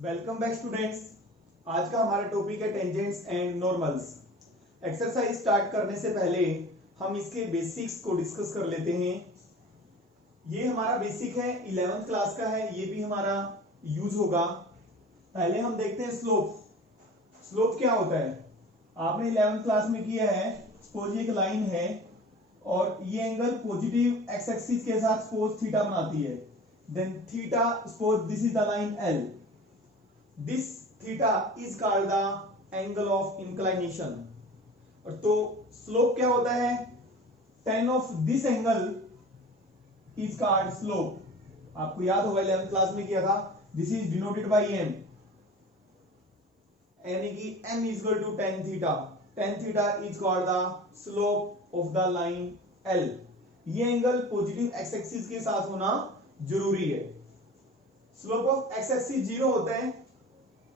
Welcome back students. आज का हमारा टॉपिक है tangents and normals. Exercise start करने से पहले हम इसके बेसिक्स को डिस्कस कर लेते हैं। ये हमारा बेसिक है, 11th क्लास का है, ये भी हमारा यूज होगा। पहले हम देखते हैं स्लोप। स्लोप क्या होता है? आपने 11th क्लास में किया है। सपोज एक लाइन है और ये एंगल पॉजिटिव एक्स एक्सिस के साथ सपोज थीटा बनाती है। Then theta, suppose this is the line L. This theta is called the angle of inclination। और तो स्लोप क्या होता है? tan of this angle is called slope। आपको याद होगा 11th क्लास में किया था। This is denoted by m, यानी कि m is equal to tan theta। tan theta is called the slope of the line L। ये एंगल पॉजिटिव एक्स एक्सिस के साथ होना जरूरी है। स्लोप ऑफ एक्स एक्सिस 0 होता है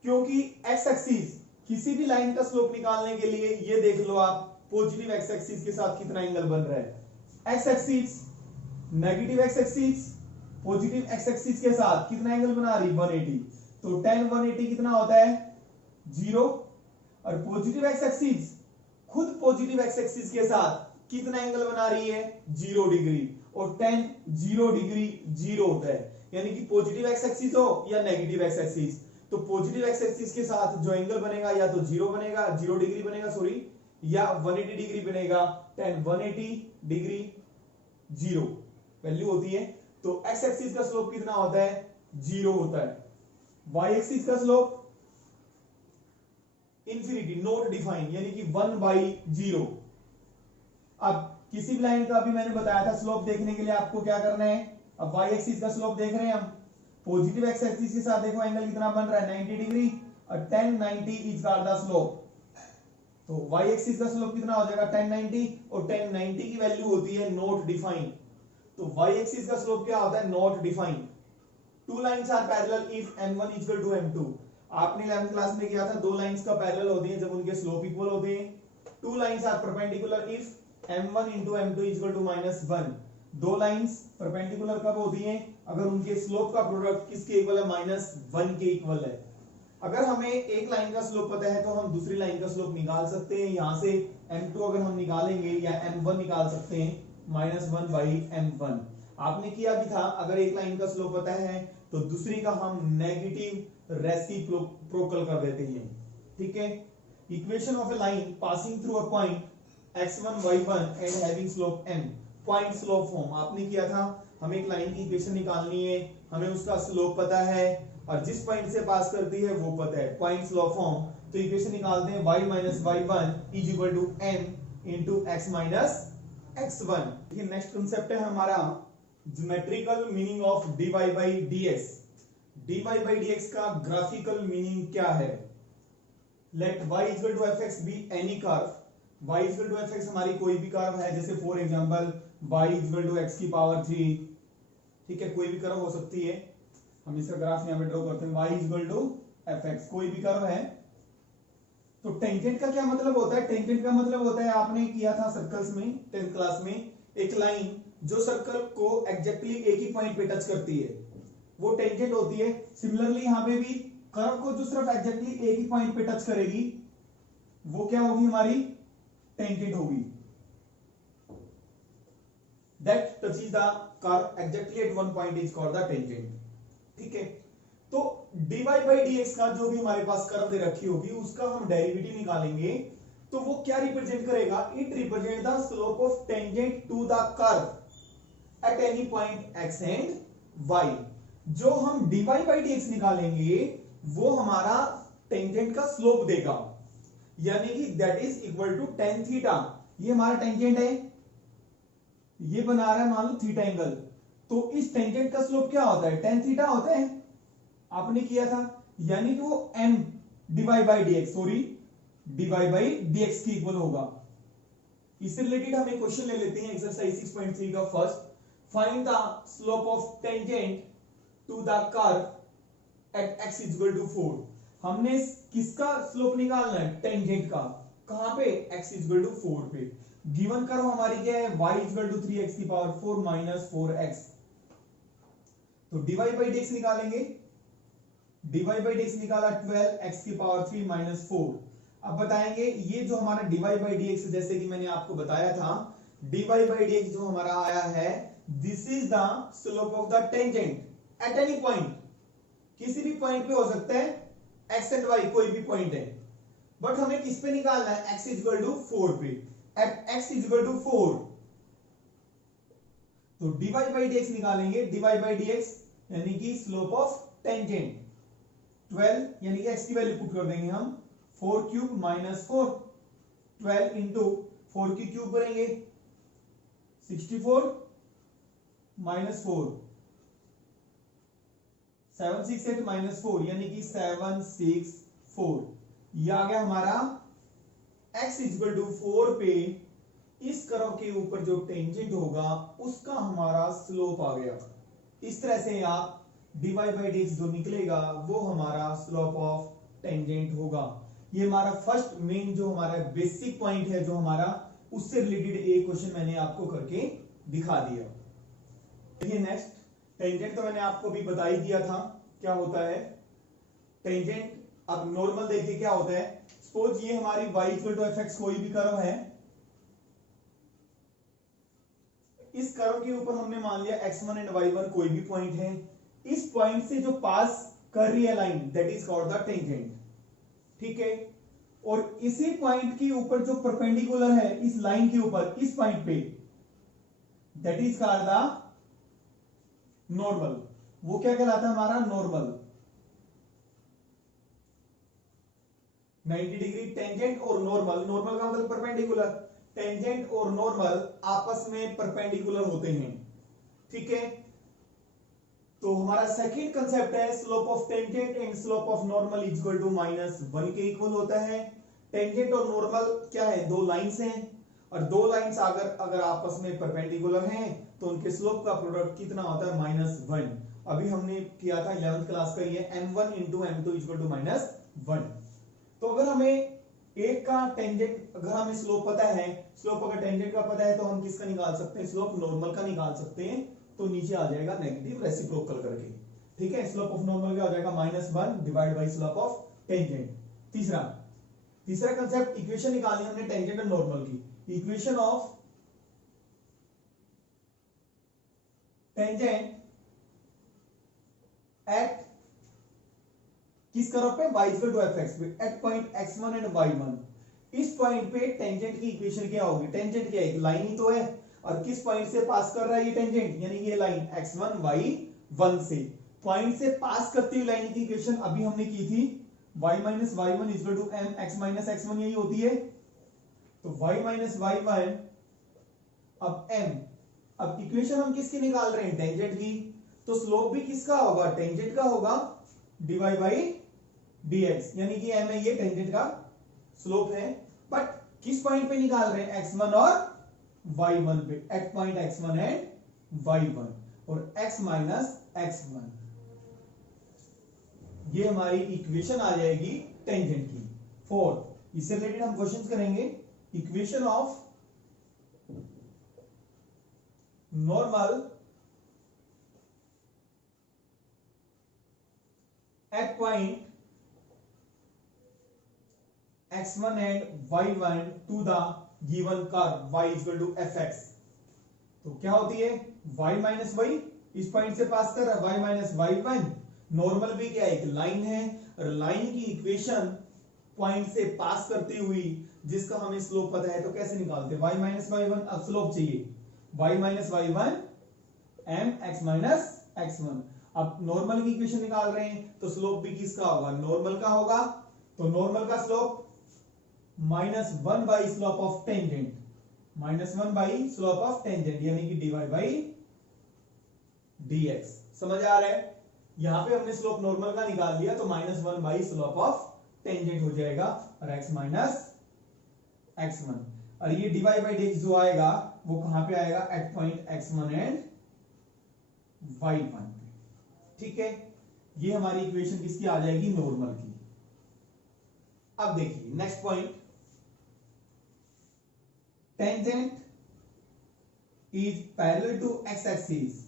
क्योंकि एक्स एक्सिस किसी भी लाइन का स्लोप निकालने के लिए ये देख लो आप पॉजिटिव एक्स एक्सिस के साथ कितना एंगल बन रहा है। X axis negative x axis positive x axis के साथ कितना एंगल बना रही? 180। तो tan 180 कितना होता है? 0। और पॉजिटिव एक्स एक्सिस खुद पॉजिटिव एक्स एक्सिस के साथ कितना एंगल बना रही है? 0 डिग्री। और tan 0 डिग्री 0 होता है, यानी कि पॉजिटिव एक्स एक्सिस हो या नेगेटिव एक्स एक्सिस, तो पॉजिटिव एक्स एक्सिस के साथ जो एंगल बनेगा या तो 0 बनेगा, 0 डिग्री बनेगा सॉरी, या 180 डिग्री बनेगा। tan 180 डिग्री 0 वैल्यू होती है। तो एक्स एक्सिस का स्लोप कितना होता है? 0 होता है। वाई एक्सिस का स्लोप इंफिनिटी, नॉट डिफाइन, यानी कि 1/0। अब किसी भी लाइन का अभी मैंने बताया था स्लोप देखने के लिए आपको क्या करना है। अब वाई एक्सिस का स्लोप देख रहे हैं हम, पॉजिटिव एक्स एक्सिस के साथ देखो एंगल कितना बन रहा है? 90 डिग्री। और tan 90 is called the slope. तो y एक्सिस का स्लोप कितना हो जाएगा? tan 90। और tan 90 की वैल्यू होती है नॉट डिफाइन। तो y एक्सिस का स्लोप क्या होता है? Not define. Two lines are parallel if m1 equal to m2। आपने 11th क्लास में किया था, दो लाइंस का पैरेलल होते हैं जब उनके स्लोप इक्वल होते हैं। Two lines are perpendicular if m1 into m2 equal to -1। दो लाइंस परपेंडिकुलर कब होती हैं? अगर उनके स्लोप का प्रोडक्ट किसके इक्वल है? -1 के इक्वल है। अगर हमें एक लाइन का स्लोप पता है तो हम दूसरी लाइन का स्लोप निकाल सकते हैं। यहां से m2 अगर हम निकालेंगे या m1 निकाल सकते हैं, -1/m1। आपने किया भी था, अगर एक लाइन का स्लोप पता है तो दूसरी का हम नेगेटिव रेसिप्रोकल कर देते हैं। ठीक है। Equation of A line passing through a point x1 y1 and having slope m, point slope form आपने किया था। हमें एक लाइन की इक्वेशन निकालनी है, हमें उसका स्लोप पता है और जिस पॉइंट से पास करती है वो पता है, पॉइंट स्लोप फॉर्म। तो इक्वेशन निकालते हैं y minus y1 is equal to m into x minus x1। ये नेक्स्ट कंसेप्ट है हमारा geometrical meaning of dy by dx। dy by dx का ग्राफिकल मीनिंग क्या है? Let y equal to fx be any curve. y equal to fx हमारी कोई भी curve है, जैसे for example y equal to x की पावर 3। ठीक है, कोई भी कर्व हो सकती है। हम इसका ग्राफ यहां पे ड्रॉ करते हैं। y इक्वल टू fx कोई भी कर्व है। तो टेंजेंट का क्या मतलब होता है? टेंजेंट का मतलब होता है, आपने किया था सर्कल्स में 10th क्लास में, एक लाइन जो सर्कल को एग्जैक्टली एक ही पॉइंट पे टच करती है वो टेंजेंट होती है। सिमिलरली यहां पे भी कर्व को जो सिर्फ एग्जैक्टली एक ही पॉइंट पे टच करेगी वो क्या होगी? हमारी टेंजेंट होगी। That touches the curve exactly at one point is called the tangent. ठीक है। तो dy बाई dx का जो भी हमारे पास कर्व दे रखी होगी उसका हम डेरिवेटिव निकालेंगे तो वो क्या रिप्रेजेंट करेगा? It represent the slope of tangent to the curve at any point x and y। जो हम dy बाई dx निकालेंगे वो हमारा टेंजेंट का स्लोप देगा, यानी कि that is equal to tan theta. ये हमारा टेंजेंट है, ये बना रहा है मान लो थीटा एंगल, तो इस टेंजेंट का स्लोप क्या होता है? tan थीटा होता है। आपने किया था, यानी कि वो m divide by dx, sorry divide by dx की इक्वल होगा। इससे रिलेटेड हम एक क्वेश्चन ले लेते हैं, एक्सरसाइज 6.3 का first. Find the slope of tangent to the curve at x equal to 4। हमने किसका स्लोप निकालना है? टेंजेंट का। कहां पे? x इक्वल टू 4 पे। गिवन कर्व हमारी क्या है? y इक्वल टू 3x की पावर 4 माइनस 4x। तो dy बाई dx निकालेंगे, dy बाई dx निकाला 12 x की पावर 3 माइनस 4। अब बताएंगे ये जो हमारा dy बाई dx, जैसे कि मैंने आपको बताया था, dy बाई dx जो हमारा आया है, this is the slope of the tangent at any point. किसी भी पॉइंट पे हो सकता है, x एंड y कोई भी पॉइंट है, बट हमें किस पे निकालना है, x इज इक्वल टू 4 पे। At x is equal to 4 तो dy बाई dx निकालेंगे। dy बाई dx यानी कि स्लोप ऑफ टेंजेंट 12 यानी कि x की वैल्यू पुट कर देंगे हम, 4 क्यूब माइनस 4, 12 इंटू 4 की क्यूब करेंगे 64 माइनस 4, 768 माइनस 4 यानी कि 764। ये आ गया हमारा x इक्वल टू 4 पे इस कर्व के ऊपर जो टेंजेंट होगा उसका हमारा स्लोप आ गया। इस तरह से आप dy बाई dx जो निकलेगा वो हमारा स्लोप ऑफ टेंजेंट होगा। ये हमारा फर्स्ट मेन जो हमारा बेसिक पॉइंट है, जो हमारा उससे रिलेटेड एक क्वेश्चन मैंने आपको करके दिखा दिया। देखिए नेक्स्ट, टेंजेंट तो मैंने आपको भी बता ही दिया था क्या होता है टेंजेंट। अब नॉर्मल देखिए क्या होता है। सपोज ये हमारी y इक्वल टू fx कोई भी कर्व है, इस कर्व के ऊपर हमने मान लिया x1 एंड y1 कोई भी पॉइंट है। इस पॉइंट से जो पास कर रही है line, that is called the tangent. ठीक है, और इसी पॉइंट के ऊपर जो परपेंडिकुलर है इस लाइन के ऊपर, इस पॉइंट पे, that is called the normal. वो क्या कहलाता है हमारा नॉर्मल। 90 डिग्री टेंजेंट और नॉर्मल, नॉर्मल का मतलब परपेंडिकुलर, टेंजेंट और नॉर्मल आपस में परपेंडिकुलर होते हैं। ठीक है, तो हमारा सेकंड कंसेप्ट है slope of tangent and slope of normal equal to -1 के इक्वल होता है। टेंजेंट और नॉर्मल क्या है, दो लाइंस हैं, और दो लाइंस अगर आपस में परपेंडिकुलर हैं तो उनके स्लोप का प्रोडक्ट कितना होता है, -1। अभी हमने किया था 11th क्लास का, ये m1 into m2 equal to -1। तो अगर हमें एक का टेंजेंट, अगर हमें स्लोप पता है, स्लोप अगर टेंजेंट का पता है तो हम किसका निकाल सकते हैं, स्लोप नॉर्मल का निकाल सकते हैं। तो नीचे आ जाएगा नेगेटिव रेसिप्रोकल करके। ठीक है, स्लोप ऑफ नॉर्मल क्या हो जाएगा, -1 divide by slope of tangent. तीसरा कंसेप्ट, इक्वेशन निकालनी हमने टेंजेंट और नॉर्मल की। इक्वेशन ऑफ टेंजेंट एट किस कर्व पे, y इक्वल टू fx पे, at point x1 and y1। इस पॉइंट पे टेंजेंट की इक्वेशन क्या होगी, टेंजेंट क्या है, एक लाइन ही तो है, और किस पॉइंट से पास कर रहा है ये टेंजेंट, यानी ये लाइन x1 y1 से। पॉइंट से पास करती हुई लाइन की इक्वेशन अभी हमने की थी, y minus y1 equal to m x minus x1, यही होती है। तो y माइनस y1 अब m, अब इक्वेशन हम किसकी निकाल रहे हैं, टेंजेंट की। तो स्लोप भी किसका होगा, टेंजेंट का होगा, dy बाई dx, यानी कि m है ये टेंजेंट का स्लोप है। बट किस पॉइंट पे निकाल रहे हैं, x1 और y1 पे, at point x1 and y1, और x माइनस x1। ये हमारी इक्वेशन आ जाएगी टेंजेंट की। फोर्थ, इससे रिलेटेड हम क्वेश्चंस करेंगे। Equation of normal at point x1 and y1 to the given curve y equal to fx। तो क्या होती है, y माइनस y, इस पॉइंट से पास कर रहा है, y माइनस y1। नॉर्मल भी क्या है, एक लाइन है, और लाइन की इक्वेशन पॉइंट से पास करती हुई जिसका हमें स्लोप पता है, तो कैसे निकालते हैं, y माइनस y1। अब स्लोप चाहिए, y minus y1 m x minus x1। अब नॉर्मल की इक्वेशन निकाल रहे हैं तो स्लोप भी किसका होगा, नॉर्मल का होगा। तो नॉर्मल का slope -1 by slope of tangent, -1 by slope of tangent, यानी कि dy बाई dx। समझ आ रहा है, यहां पे हमने स्लोप नॉर्मल का निकाल लिया, तो -1 बाई स्लोप ऑफ टेंजेंट हो जाएगा, और x माइनस x1। और ये dy बाई dx जो आएगा वो कहां पे आएगा, eight point x1 and y1 पे। ठीक है, ये हमारी इक्वेशन किसकी आ जाएगी, नॉर्मल की। अब देखिए next point, tangent is parallel to x axis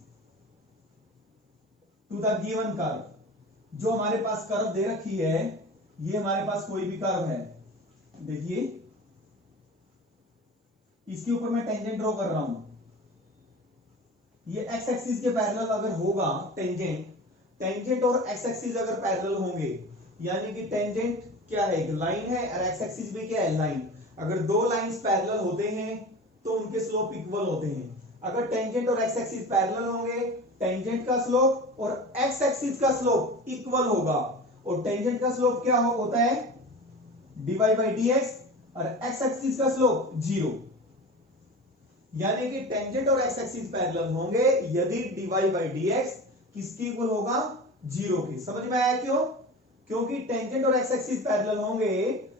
to the given curve, जो हमारे पास कर्व दे रखी है, ये हमारे पास कोई भी कर्व है, देखिए इसके ऊपर मैं टेंजेंट ड्रॉ कर रहा हूं। ये एक्स एक्सिस के पैरेलल अगर होगा टेंजेंट और एक्स एक्सिस अगर पैरेलल होंगे, यानी कि टेंजेंट क्या है, एक लाइन है, और एक्स एक्सिस भी क्या है, लाइन। अगर दो लाइंस पैरेलल होते हैं तो उनके स्लोप इक्वल होते हैं। अगर टेंजेंट और एक्स एक्सिस पैरेलल होंगे, टेंजेंट का स्लोप और एक्स एक्सिस का स्लोप इक्वल होगा। और टेंजेंट का स्लोप क्या होता है, dy बाई dx, और एक्स एक्सिस का स्लोप 0। यानी कि टेंजेंट और एक्स एक्सिस पैरेलल होंगे यदि dy बाई dx किसकी इक्वल होगा, 0 की। समझ में आया क्यों? क्योंकि टेंजेंट और एक्स एक्सिस पैरेलल होंगे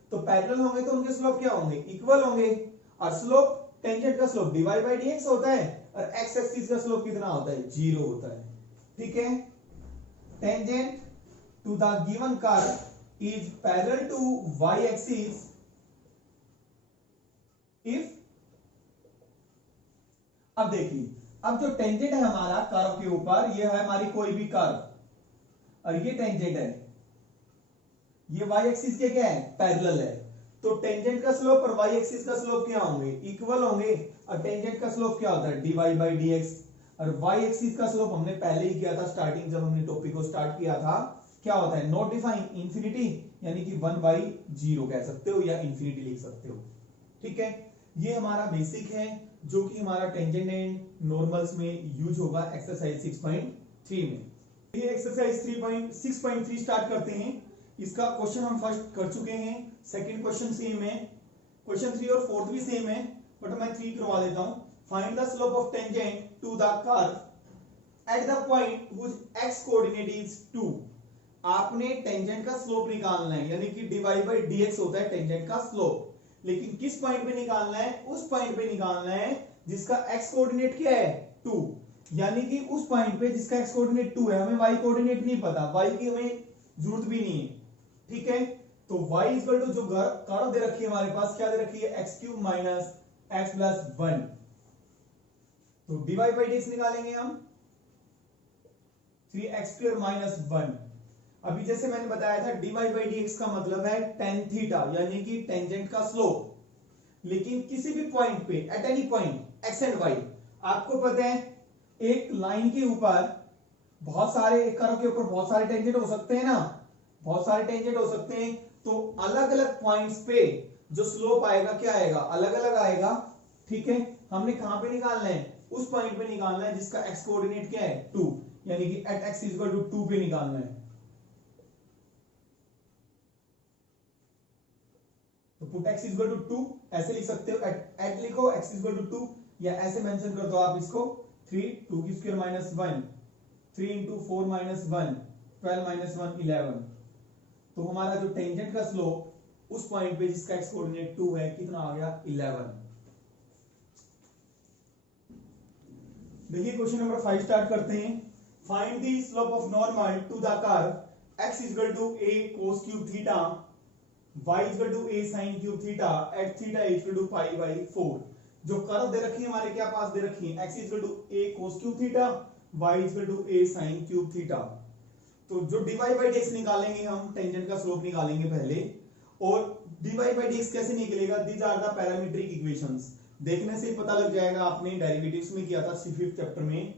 तो उनके स्लोप क्या होंगे, इक्वल होंगे। और स्लोप, टेंजेंट का स्लोप dy बाई dx होता है और एक्स एक्सिस का स्लोप कितना होता है, 0 होता है। ठीक है, tangent to the given curve is parallel to y axis if, अब देखिए, अब जो टेंजेंट है हमारा कर्व के ऊपर, ये है हमारी कोई भी कर्व, और ये टेंजेंट है, ये y एक्सिस के क्या है, पैरेलल है। तो टेंजेंट का स्लोप और y एक्सिस का स्लोप क्या होंगे, इक्वल होंगे। और टेंजेंट का स्लोप क्या होता है, dy बाई dx, और y एक्सिस का स्लोप हमने पहले ही किया था स्टार्टिंग, जब हमने टॉपिक को स्टार्ट किया था, क्या होता है, नॉट डिफाइन, इंफिनिटी, यानी कि 1/0 कह सकते हो या इंफिनिटी लिख सकते हो। ठीक है, ये हमारा बेसिक है जो कि हमारा टेंजेंट एंड नॉर्मल्स में यूज होगा एक्सरसाइज 6.3 में। ये एक्सरसाइज 6.3 स्टार्ट करते हैं। इसका क्वेश्चन हम फर्स्ट कर चुके हैं, सेकंड क्वेश्चन सेम है, क्वेश्चन 3 और 4 भी सेम है, बट मैं 3 करवा देता हूं। Find the slope of tangent to the curve at the point which x coordinate is 2। आपने टेंजेंट का स्लोप निकालना है, यानी कि dy बाई dx होता है टेंजेंट का स्लोप, लेकिन किस पॉइंट पे निकालना है, उस पॉइंट पे निकालना है जिसका x कोऑर्डिनेट क्या है, 2। यानी कि उस पॉइंट पे जिसका x कोऑर्डिनेट 2 है, हमें y कोऑर्डिनेट नहीं पता, y की हमें जरूरत भी नहीं है। ठीक है, तो y इक्वल टू जो कर्व दे रखी है हमारे पास, क्या दे रखी है, x³ माइनस x प्लस 1। तो dy बाई dx निकालेंगे हम, 3x² माइनस 1। अभी जैसे मैंने बताया था dy बाई dx का मतलब है tan थीटा, यानी कि टेंजेंट का स्लोप। लेकिन किसी भी पॉइंट पे, eight any point x and y, आपको पता है एक लाइन के ऊपर बहुत सारे, एक कर्व के ऊपर बहुत सारे टेंजेंट हो सकते हैं ना, बहुत सारे टेंजेंट हो सकते हैं। तो अलग अलग पॉइंट्स पे जो स्लोप आएगा क्या आएगा, अलग अलग आएगा। ठीक है, हमने कहां पे निकालना है, उस पॉइंट पे निकालना है जिसका x कोऑर्डिनेट क्या है, 2, यानी कि एट x इक्वल टू 2 पे निकालना है। तो पुट x इक्वल टू 2 ऐसे लिख सकते हो, एट लिखो x इक्वल टू 2, या ऐसे मेंशन कर दो आप इसको, 3, 2 की square minus 1, 3 into 4 minus 1, 12 minus 1, 11। तो हमारा जो टेंजेंट का स्लोप उस पॉइंट पे जिसका x कोऑर्डिनेट 2 है, कितना आ गया, 11। देखिए क्वेश्चन नंबर 5 स्टार्ट करते हैं। Find the slope of normal to the curve x equal to a cos cube theta, y equal to a sin cube theta at theta equal to pi by 4। जो curve दे रखी है हमारे क्या पास दे रखी है, x equal to a cos cube theta, y equal to a sin cube theta. तो जो dy बाई dx निकालेंगे हम, टेंजेंट का स्लोप निकालेंगे पहले। और dy बाई dx कैसे निकलेगा, these are the parametric equations. देखने से पता लग जाएगा, आपने डेरिवेटिव्स में किया था 5th चैप्टर में।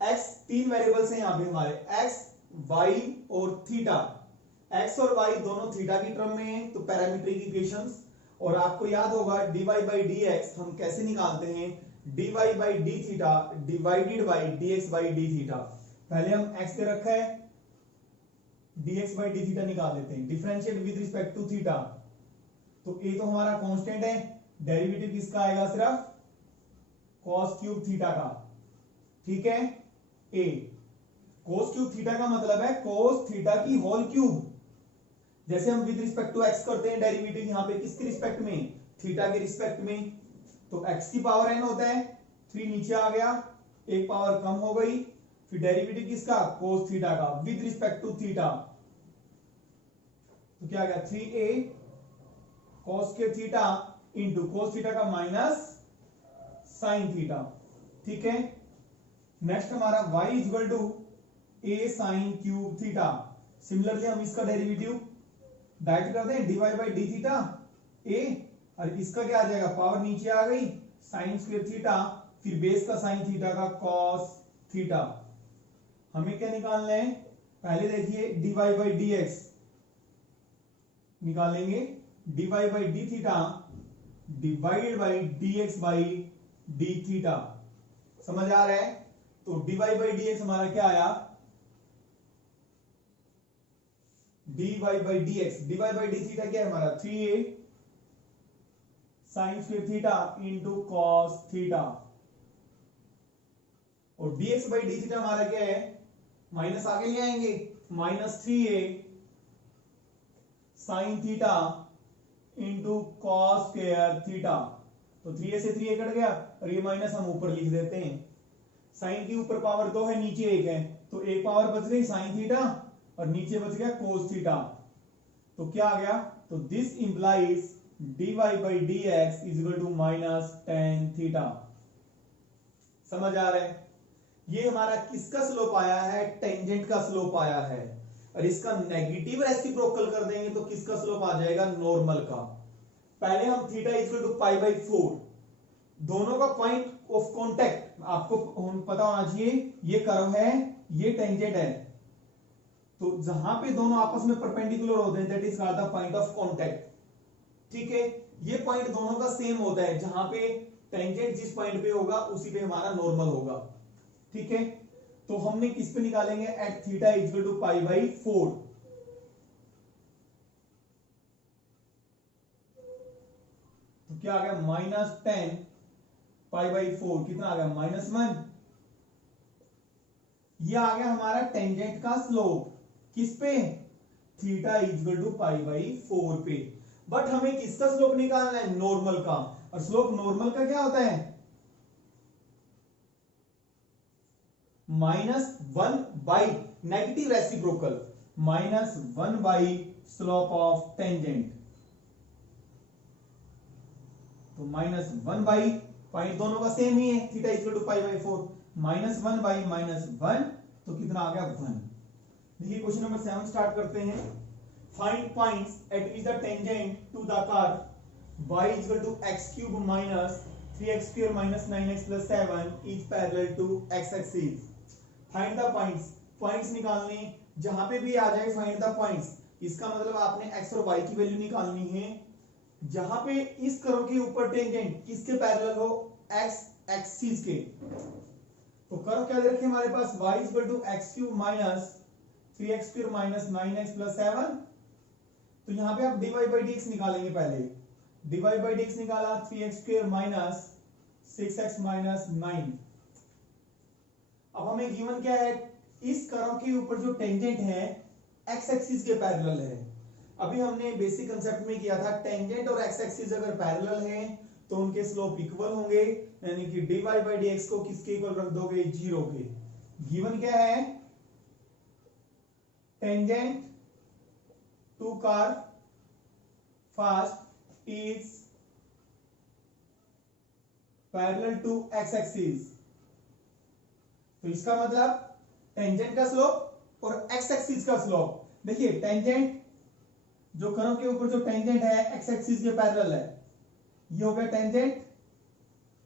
x 3 वेरिएबल्स हैं यहाँ पे हमारे, x, y और थीटा। x और y दोनों थीटा की टर्म में हैं, तो पैरामीट्रिक इक्वेशंस। और आपको याद होगा dy बाई dx हम कैसे निकालते हैं, dy by d theta divided by dx by d theta. पहले हम x दे रखा है, dx बाई d थीटा निकाल देते हैं, differentiate with respect to theta. तो a तो हमारा कांस्टेंट है, डेरिवेटिव किसका आएगा, सिर्फ cos क्यूब थीटा का। ठीक है, a cos क्यूब थीटा का मतलब है cos थीटा की होल क्यूब। जैसे हम विद रिस्पेक्ट टू x करते हैं डेरिवेटिव, यहां पे किसके रिस्पेक्ट में, थीटा के रिस्पेक्ट में। तो x की पावर n होता है, 3 नीचे आ गया, एक पावर कम हो गई, फिर डेरिवेटिव किसका, cos थीटा का विद रिस्पेक्ट टू थीटा। तो क्या आ गया, 3a cos के थीटा इंटू cos थीटा का माइनस sin थीटा। ठीक है, नेक्स्ट हमारा y equal to a sin cube theta. Similarly हम इसका डेरिवेटिव डायरेक्ट कर दें, dy by d theta a, और इसका क्या आ जाएगा, पावर नीचे आ गई साइन स्क्वायर थीटा, फिर बेस का साइन थीटा का कॉस थीटा। हमें क्या निकालना है, पहले देखिए dy बाई डी एक्स निकालेंगे, dy by d theta divide by d x by d theta. समझ आ रहा है? तो dy बाई डी एक्स हमारा क्या आया, dy by d x, dy by d theta क्या है हमारा 3a sign square theta into cos theta, और dx बाई डी थीटा हमारा क्या है, माइनस आगे ले आएंगे, minus 3a sine theta into cos square theta. तो 3a से 3a कट गया, और ये माइनस हम ऊपर लिख देते हैं। साइन की ऊपर पावर 2 है, नीचे 1 है, तो एक पावर बच गई साइन थीटा, और नीचे बच गया कोस थीटा। तो क्या आ गया, तो this implies dy by d x is equal to minus ten theta. समझ आ रहा है? ये हमारा किसका स्लोप आया है, टेंजेंट का स्लोप आया है, और इसका नेगेटिव रेसिप्रोकल कर देंगे तो किसका स्लोप आ जाएगा, नॉर्मल का। पहले हम theta equal to pi by 4, दोनों का पॉइंट ऑफ कांटेक्ट आपको पता होना चाहिए, ये कर्व है, ये टेंजेंट है, तो जहां पे दोनों आपस में परपेंडिकुलर होते हैं that is called the point of contact. ठीक है, ये पॉइंट दोनों का सेम होता है, जहां पे टेंजेंट जिस पॉइंट पे होगा उसी पे हमारा नॉर्मल होगा। ठीक है, तो हमने किस पे निकालेंगे, at theta equal to pi by 4। तो क्या आ गया, माइनस 10 पाई बाई 4, कितना आ गया, -1। ये आ गया हमारा टेंजेंट का स्लोप, किस पे, theta equal to pi by 4 पे। बट हमें किसका स्लोप निकालना है, नॉर्मल का, और स्लोप नॉर्मल का क्या होता है, -1 by negative reciprocal, -1 by slope of tangent. तो -1 बाई, पॉइंट दोनों का सेम ही है, theta equal to pi by 4, -1 by -1, तो कितना आ गया, 1। देखिए क्वेश्चन नंबर 7 स्टार्ट करते हैं। Find points at which the tangent to the curve y equal to x cube minus 3x square minus 9x plus 7 is parallel to x axis. Find the points, points निकालने, जहां पे भी आ जाए find the points, इसका मतलब आपने x और y की वैल्यू निकालनी है, जहां पे इस कर्व के ऊपर टेंजेंट किसके पैरेलल हो, x एक्सिस के। तो कर्व क्या दे रखे हमारे पास, y equal to x cube minus 3x square minus 9x plus 7। तो यहां पे आप dy बाई dx निकालेंगे, पहले dy बाई dx निकाला, 3x square minus 6x minus 9। अब हमें गिवन क्या है, इस कर्व के ऊपर जो टेंजेंट है x एक्सिस के पैरेलल है। अभी हमने बेसिक कांसेप्ट में किया था, टेंजेंट और x एक्सिस अगर पैरेलल है तो उनके स्लोप इक्वल होंगे, यानी कि dy बाई dx को किसके इक्वल रख दोगे, 0 के। गिवन क्या है, tangent to curve first is parallel to x axis. तो इसका मतलब टेंजेंट का स्लोप और x एक्सिस का स्लोप। देखिए टेंजेंट, जो कर्व के ऊपर जो टेंजेंट है x एक्सिस के पैरेलल है, ये हो गया टेंजेंट,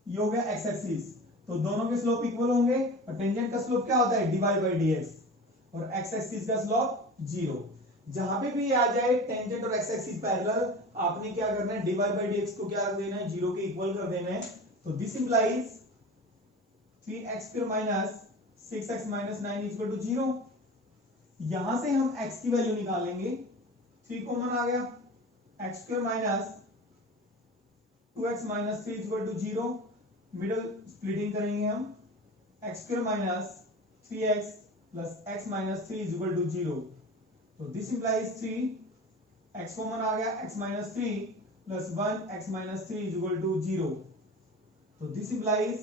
ये हो गया x एक्सिस, तो दोनों के स्लोप इक्वल होंगे। और टेंजेंट का स्लोप क्या होता है, dy बाई dx, और x एक्सिस का स्लोप 0। जहां पे भी आ जाए टेंजेंट और x एक्सिस पैरेलल, आपने क्या करना है, dy बाई dx को क्या रख देना है, 0 के इक्वल कर देना है। तो this implies 3x square minus 6x minus 9 equal to 0। यहां से हम x की वैल्यू निकालेंगे, 3 कॉमन आ गया, x square minus 2x minus 3 equal to 0। Middle splitting करेंगे हम, x square minus 3x plus x minus 3 equal to 0। तो दिस इंप्लाइज 3, x कॉमन आ गया, x minus 3 plus 1 x minus 3 equal to 0। तो this implies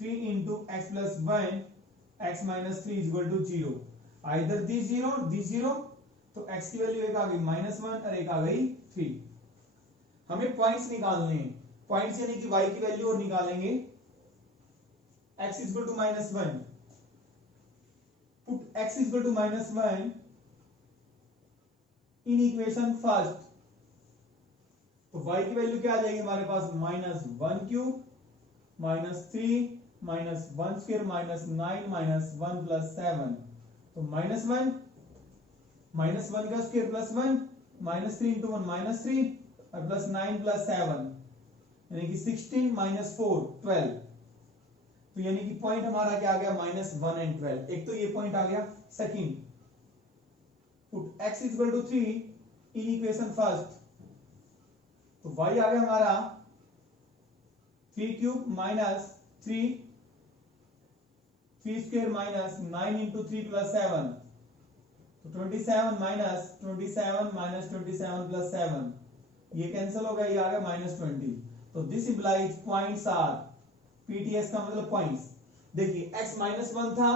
3 into x plus 1 x minus 3 equal to 0। Either this 0, तो x की value एक आ गई -1 और एक आ गई 3। हमें पॉइंट्स निकालने हैं, पॉइंट्स यानी कि y की वैल्यू और निकालेंगे। x equal to -1, put x equal to -1 in equation first, तो y की वैल्यू क्या आ जाएगी हमारे पास, -1³ -3 -1² -9 -1 + 7, तो -1 -1 का स्क्वायर +1 -3 × 1 -3 और +9 + 7 यानी कि 16 -4 12, तो यानी कि पॉइंट हमारा क्या आ गया, -1 और 12। एक तो ये पॉइंट आ गया। Second, put x = 3 in equation first, तो y आ गया हमारा 3³ - 3 3² -9 × 3 + 7, तो 27 -27 -27 + 7, ये कैंसिल हो गया, ये आ गया -20। तो this implies points are, PTS का मतलब पॉइंट्स। देखिए x -1 था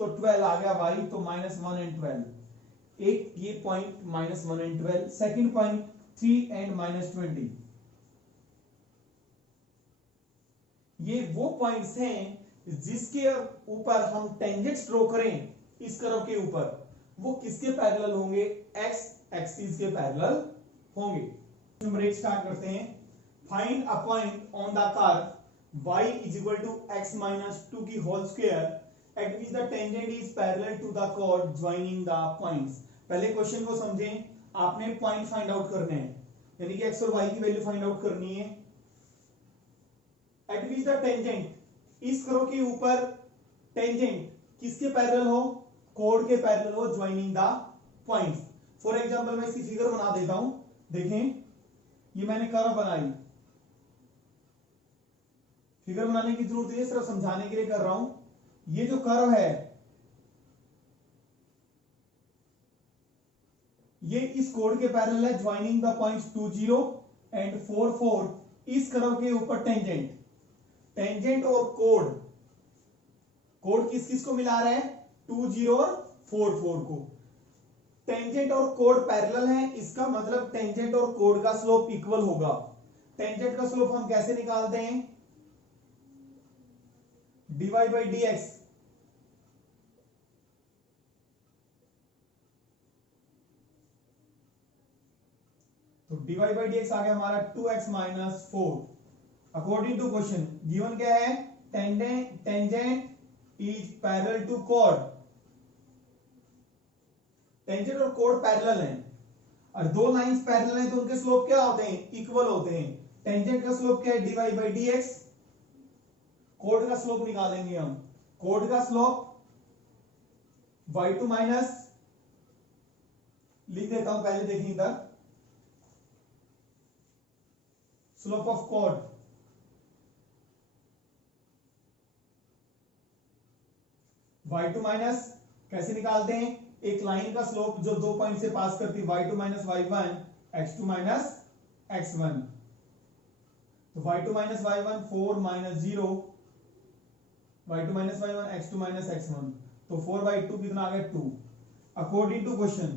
तो 12 आ गया y, तो -1 और 12, एक ये पॉइंट -1 और 12। सेकंड पॉइंट 3 और -20, ये वो पॉइंट्स हैं जिसके ऊपर हम टेंजेंट ड्रॉ करें इस कर्व के ऊपर, वो किसके पैरेलल होंगे, x एक्सिस के पैरेलल होंगे। नंबर 1 स्टार्ट करते हैं। Find a point on the curve y = x - 2 की whole square at which the tangent is parallel to the chord joining the points. पहले क्वेश्चन को समझें, आपने पॉइंट फाइंड आउट करने हैं, यानी कि x और y की वैल्यू फाइंड आउट करनी है। एट विच द टेंजेंट, इस कर्व के ऊपर टेंजेंट किसके पैरेलल हो, कोड के पैरेलल हो, joining the points. For example मैं इसकी फिगर बना देता हूं। देखें, ये मैंने कर्व बनाई, फिगर बनाने की जरूरत है, सिर्फ समझाने के लिए कर रहा हूं। ये जो कर्व है, ये इस कोड के पैरेलल है, ज्वाइनिंग द पॉइंट्स 2 0 एंड 4 4। इस कर्व के ऊपर टेंजेंट, टेंजेंट और कोड, कोड किस किस को मिला रहा है, 2 0 और 4 4 को। टेंजेंट और कोड पैरेलल है, इसका मतलब टेंजेंट और कोड का स्लोप इक्वल होगा। टेंजेंट का स्लोप हम कैसे निकालते हैं, dy/dx, तो dy/dx आ गया हमारा 2x - 4। According to question given क्या है, टेंजेंट इज पैरेलल टू कोड, टेंजेंट और कोड पैरेलल हैं, और दो लाइंस पैरेलल हैं तो उनके स्लोप क्या होते हैं, इक्वल होते हैं। टेंजेंट का स्लोप क्या है, dy/dx, कोड का स्लोप निकालेंगे हम। कोड का स्लोप y2 माइनस, लिख देता हूं पहले, देखिए इधर, slope of code y2 minus, कैसे निकालते हैं, एक लाइन का स्लोप जो 2 पॉइंट से पास करती है, y2 minus y1 x2 minus x1, तो y2 minus y1 4 minus 0, y2 minus y1 x2 minus x1, तो 4/2 कितना आ गया, 2। अकॉर्डिंग टू क्वेश्चन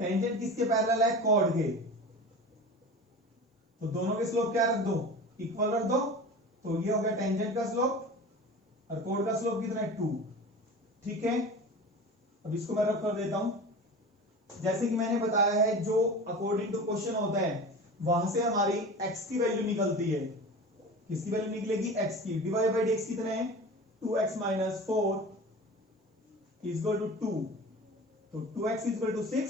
टेंजेंट किसके पैरेलल है, कॉर्ड के, तो दोनों के स्लोप क्या रख दो, इक्वल रख दो, तो ये हो गया टेंजेंट का स्लोप और कोड का स्लोप कितना है, 2। ठीक है, अब इसको मैं रख कर देता हूं। जैसे कि मैंने बताया है, जो अकॉर्डिंग टू क्वेश्चन होता है वहां से हमारी x की वैल्यू निकलती है। किसकी वैल्यू निकलेगी, x की। dy/dx कितना है, 2x - 4 = 2, तो 2x = 6,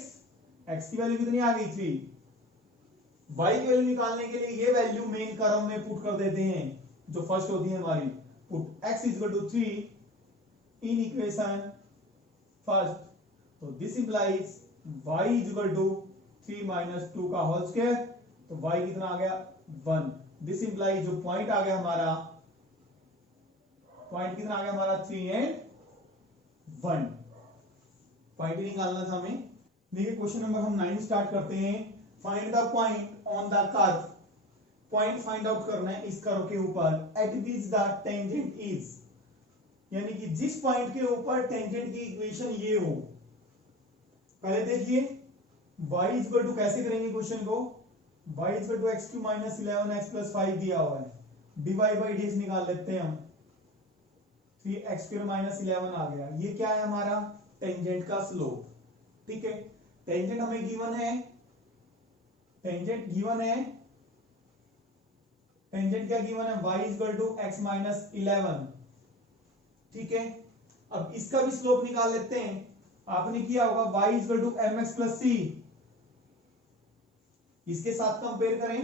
x की वैल्यू कितनी आ गई, 3। y की वैल्यू निकालने के लिए ये वैल्यू मेन कॉलम में पुट कर देते हैं, जो फर्स्ट होती है हमारी। Put x = 3 in equation first, तो दिस इंप्लाइज y = 3 - 2 का होल स्क्वायर, तो y कितना आ गया, 1। दिस इंप्लाइज जो पॉइंट आ गया हमारा, पॉइंट कितना आ गया हमारा, 3 और 1। पॉइंट निकालना था हमें। देखिए क्वेश्चन नंबर हम 9 स्टार्ट करते हैं। Find the point on the curve, point find out करना है इस कर्व के ऊपर, eight which the tangent is, यानी कि जिस पॉइंट के ऊपर टेंजेंट की इक्वेशन ये हो। पहले देखिए y = कैसे करेंगे क्वेश्चन को, y = x3 - 11x + 5 दिया हुआ है, dy/dx निकाल लेते हैं हम, 3x² - 11 आ गया। ये क्या है हमारा, टेंजेंट का स्लोप। ठीक है, टेंजेंट हमें गिवन है, टेंजेंट गिवन है, टेंजेंट क्या गिवन है, y equal to x minus 11। ठीक है, अब इसका भी स्लोप निकाल लेते हैं। आपने किया होगा y equal to m x plus c, इसके साथ कंपेयर करें,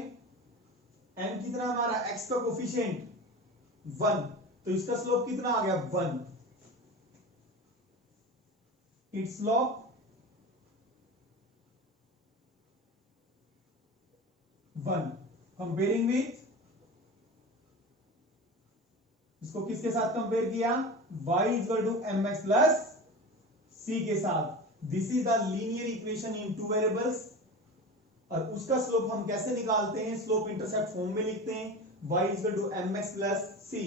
m कितना हमारा x का कोफिशिएंट 1, तो इसका स्लोप कितना आ गया 1, इट्स स्लोप 1 कंपेयरिंग विथ, इसको किसके साथ कंपेयर किया, y equal to m x plus c के साथ। This is the linear equation in two variables. और उसका स्लोप हम कैसे निकालते हैं, स्लोप इंटरसेप्ट फॉर्म में लिखते हैं, y equal to m x plus c.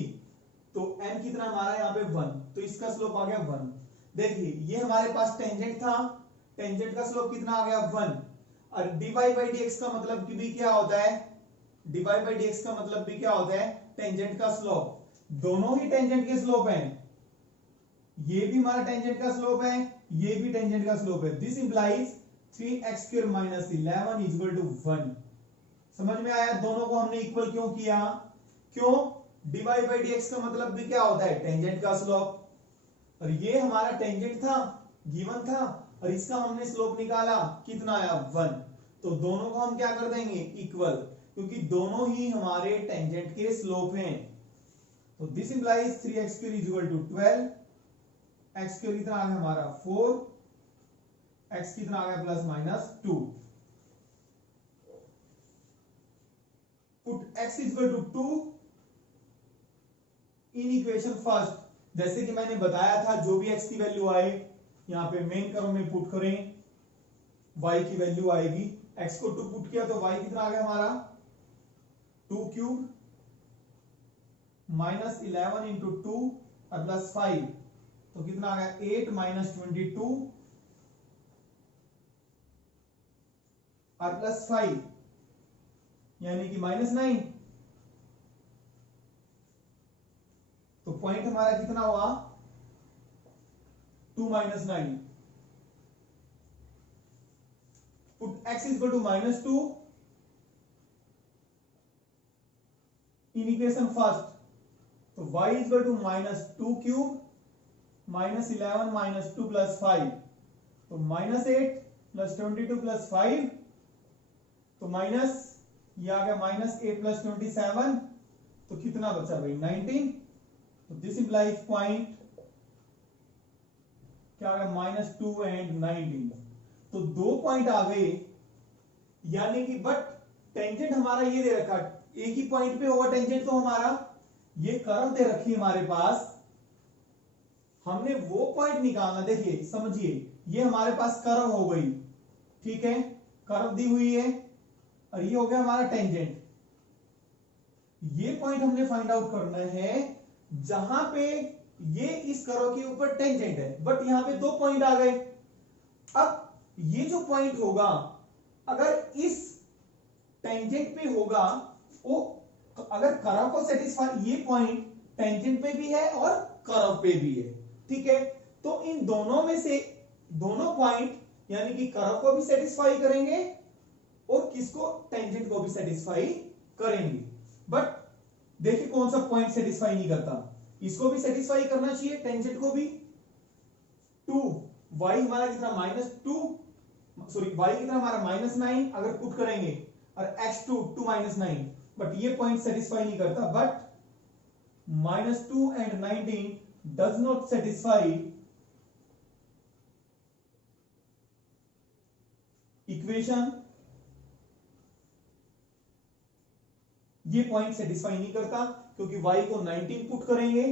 तो m कितना हमारा यहाँ पे 1, तो इसका स्लोप आ गया 1। देखिए ये हमारे पास टेंजेंट था, टेंजेंट का स्लोप कितना आ गया 1, और dy बाई dx का मतलब भी क्या होता है, dy बाई dx का मतलब भी क्या होता है, टेंजेंट का स्लोप। दोनों ही टेंजेंट के स्लोप हैं, ये भी हमारा टेंजेंट का स्लोप है, ये भी टेंजेंट का स्लोप है। This implies 3x square minus 11 is equal to 1। समझ में आया, दोनों को हमने इक्वल क्यों किया, क्यों, dy बाई dx का मतलब भी क्या होता है, टेंजेंट का स्लोप। और ये हमारा टेंजेंट था, गिवन था, और इसका हमने स्लोप निकाला, कितना आया 1। तो दोनों को हम क्या कर देंगे, इक्वल, क्योंकि दोनों ही हमारे टेंजेंट के स्लोप हैं। तो this implies 3x square is equal to 12, x square कितना आ गया हमारा 4, x कितना आ गया plus minus 2। Put x equal to 2 in equation first. जैसे कि मैंने बताया था, जो भी x की वैल्यू आए यहां पे मेन क्रम में पुट करें, y की वैल्यू आएगी। x को 2 पुट किया तो y कितना आ गया हमारा 2 क्यूब माइनस 11 इंटू 2 और प्लस 5, तो कितना आ गया 8 माइनस 22 और प्लस 5 यानी कि माइनस 9। तो पॉइंट हमारा कितना हुआ 2 minus 9। Put x equal to minus 2 in equation first, तो y equal to minus 2 cube minus 11 minus 2 plus 5, तो माइनस 8 प्लस 22 प्लस 5, तो माइनस ये आ गया माइनस 8 प्लस 27, तो कितना बचा भाई 19। तो दिस इंप्लाइज पॉइंट क्या आ गया माइनस 2 एंड 19। तो 2 पॉइंट आ गए, यानी कि बट टेंजेंट हमारा ये दे रखा, एक ही पॉइंट पे होगा टेंजेंट, तो हमारा ये कर्व दे रखी हमारे पास, हमने वो पॉइंट निकालना। देखिए समझिए, ये हमारे पास कर्व हो गई, ठीक है, कर्व दी हुई है, और ये हो गया हमारा टेंजेंट। ये पॉइंट हमने फाइंड आउट करना है जहां पे ये इस कर्व के ऊपर टेंजेंट है, बट यहां पे 2 पॉइंट आ गए। अब ये जो पॉइंट होगा, अगर इस टेंजेंट पे होगा, वो अगर कर्व को सेटिस्फाई, ये पॉइंट टेंजेंट पे भी है और कर्व पे भी है, ठीक है, तो इन दोनों में से दोनों पॉइंट यानी कि कर्व को भी सेटिस्फाई करेंगे और किसको, टेंजेंट को भी सेटिस्फाई करेंगे। बट देखिए कौन सा पॉइंट सेटिस्फाई नहीं करता, इसको भी सेटिस्फाई करना चाहिए, टेंजेंट को भी। 2 y हमारा कितना माइनस 2, सॉरी y कितना हमारा माइनस 9 अगर पुट करेंगे, और x2 2 माइनस 9, बट ये पॉइंट सेटिस्फाई नहीं करता। But minus 2 and 19 does not satisfy equation, ये पॉइंट सेटिस्फाई नहीं करता, क्योंकि y को 19 पुट करेंगे,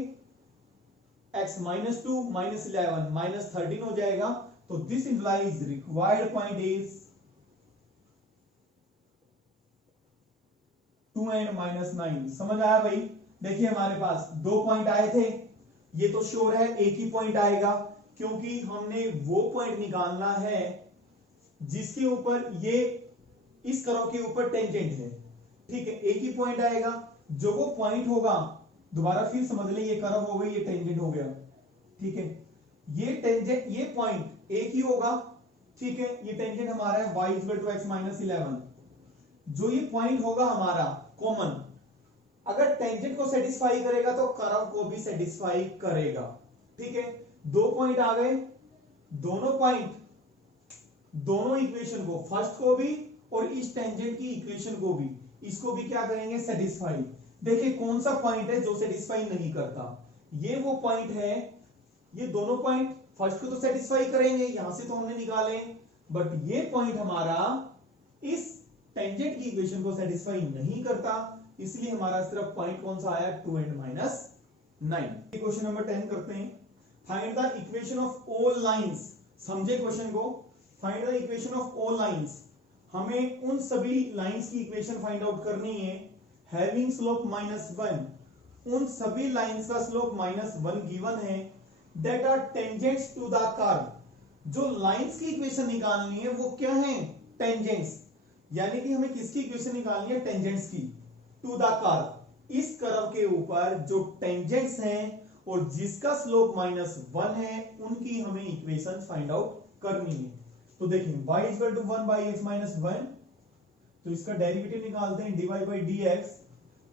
x माइनस 2 माइनस 11 माइनस 13 हो जाएगा। तो this implies required point is 2 and minus 9। समझ आया भाई। देखिए हमारे पास 2 पॉइंट आए थे, ये तो श्योर है एक ही पॉइंट आएगा, क्योंकि हमने वो पॉइंट निकालना है जिसके ऊपर ये इस कर्व के ऊपर टेंजेंट है, ठीक है, एक ही पॉइंट आएगा। जो वो पॉइंट होगा, दोबारा फिर समझ ले, ये कर्व हो गई, ये टेंजेंट हो गया, ठीक है, ये टेंजेंट, ये पॉइंट एक ही होगा, ठीक है, ये टेंजेंट हमारा है y equal to x minus 11। जो ये पॉइंट होगा हमारा कॉमन, अगर टेंजेंट को सेटिस्फाई करेगा तो कर्व को भी सेटिस्फाई करेगा। ठीक है, दो पॉइंट आ गए, दोनों पॉइंट दोनों इक्वेशन को, फर्स्ट को भी और इस टेंजेंट की इक्वेशन को भी, इसको भी क्या करेंगे, सेटिस्फाई। देखिए कौन सा पॉइंट है जो सेटिस्फाई नहीं करता, ये वो पॉइंट है, ये दोनों पॉइंट फर्स्ट को तो सेटिस्फाई करेंगे, यहां से तो हमने निकाले, बट ये पॉइंट हमारा इस टेंजेंट की इक्वेशन को सेटिस्फाई नहीं करता, इसलिए हमारा सिर्फ पॉइंट कौन सा आया, 2 and -9। क्वेश्चन नंबर 10 करते हैं। Find the equation of all lines. समझे क्वेश्चन को, find the equation of all lines. हमें उन सभी लाइंस की इक्वेशन फाइंड आउट करनी है हैविंग स्लोप -1। उन सभी लाइंस का स्लोप -1 गिवन है, that are tangents to the curve. जो लाइंस की इक्वेशन निकालनी है वो क्या है, टेंजेंट्स, यानी कि हमें किसकी इक्वेशन निकालनी है, टेंजेंट्स की, टू द कर्व। इस कर्व के ऊपर जो टेंजेंट्स हैं और जिसका स्लोप -1 है, उनकी हमें इक्वेशन फाइंड आउट करनी है। तो देखिए y equal to 1 by x minus 1, तो इसका डेरिवेटिव निकालते हैं, dy by d x.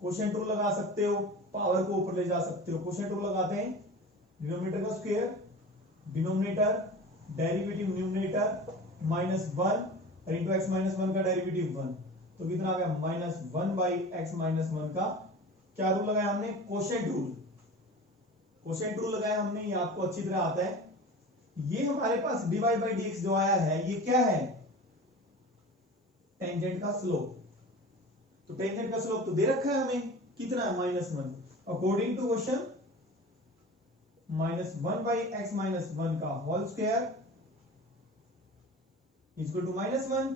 Quotient rule लगा सकते हो, पावर को ऊपर ले जा सकते हो। क्वोशिएंट रूल लगाते हैं, डिनोमिनेटर का स्क्वायर डिनोमिनेटर, डेरिवेटिव न्यूमरेटर -1 और इंटू एक्स माइनस 1 का डेरिवेटिव 1, तो कितना आ गया, -1 बाई एक्स माइनस 1 का क्या रूल लगाया हमने, क्वोशिएंट रूल। क्वोशिएंट रूल लगाया हमने, ये आपको अच्छी तरह आता है। ये हमारे पास dy बाई डी एक्स जो आया है, ये क्या है, टेंजेंट का स्लोप। तो टेंजेंट का स्लोप तो दे रखा है हमें, कितना है, -1। According to question -1 by x minus 1 का होल स्क्वायर इक्वल टू -1।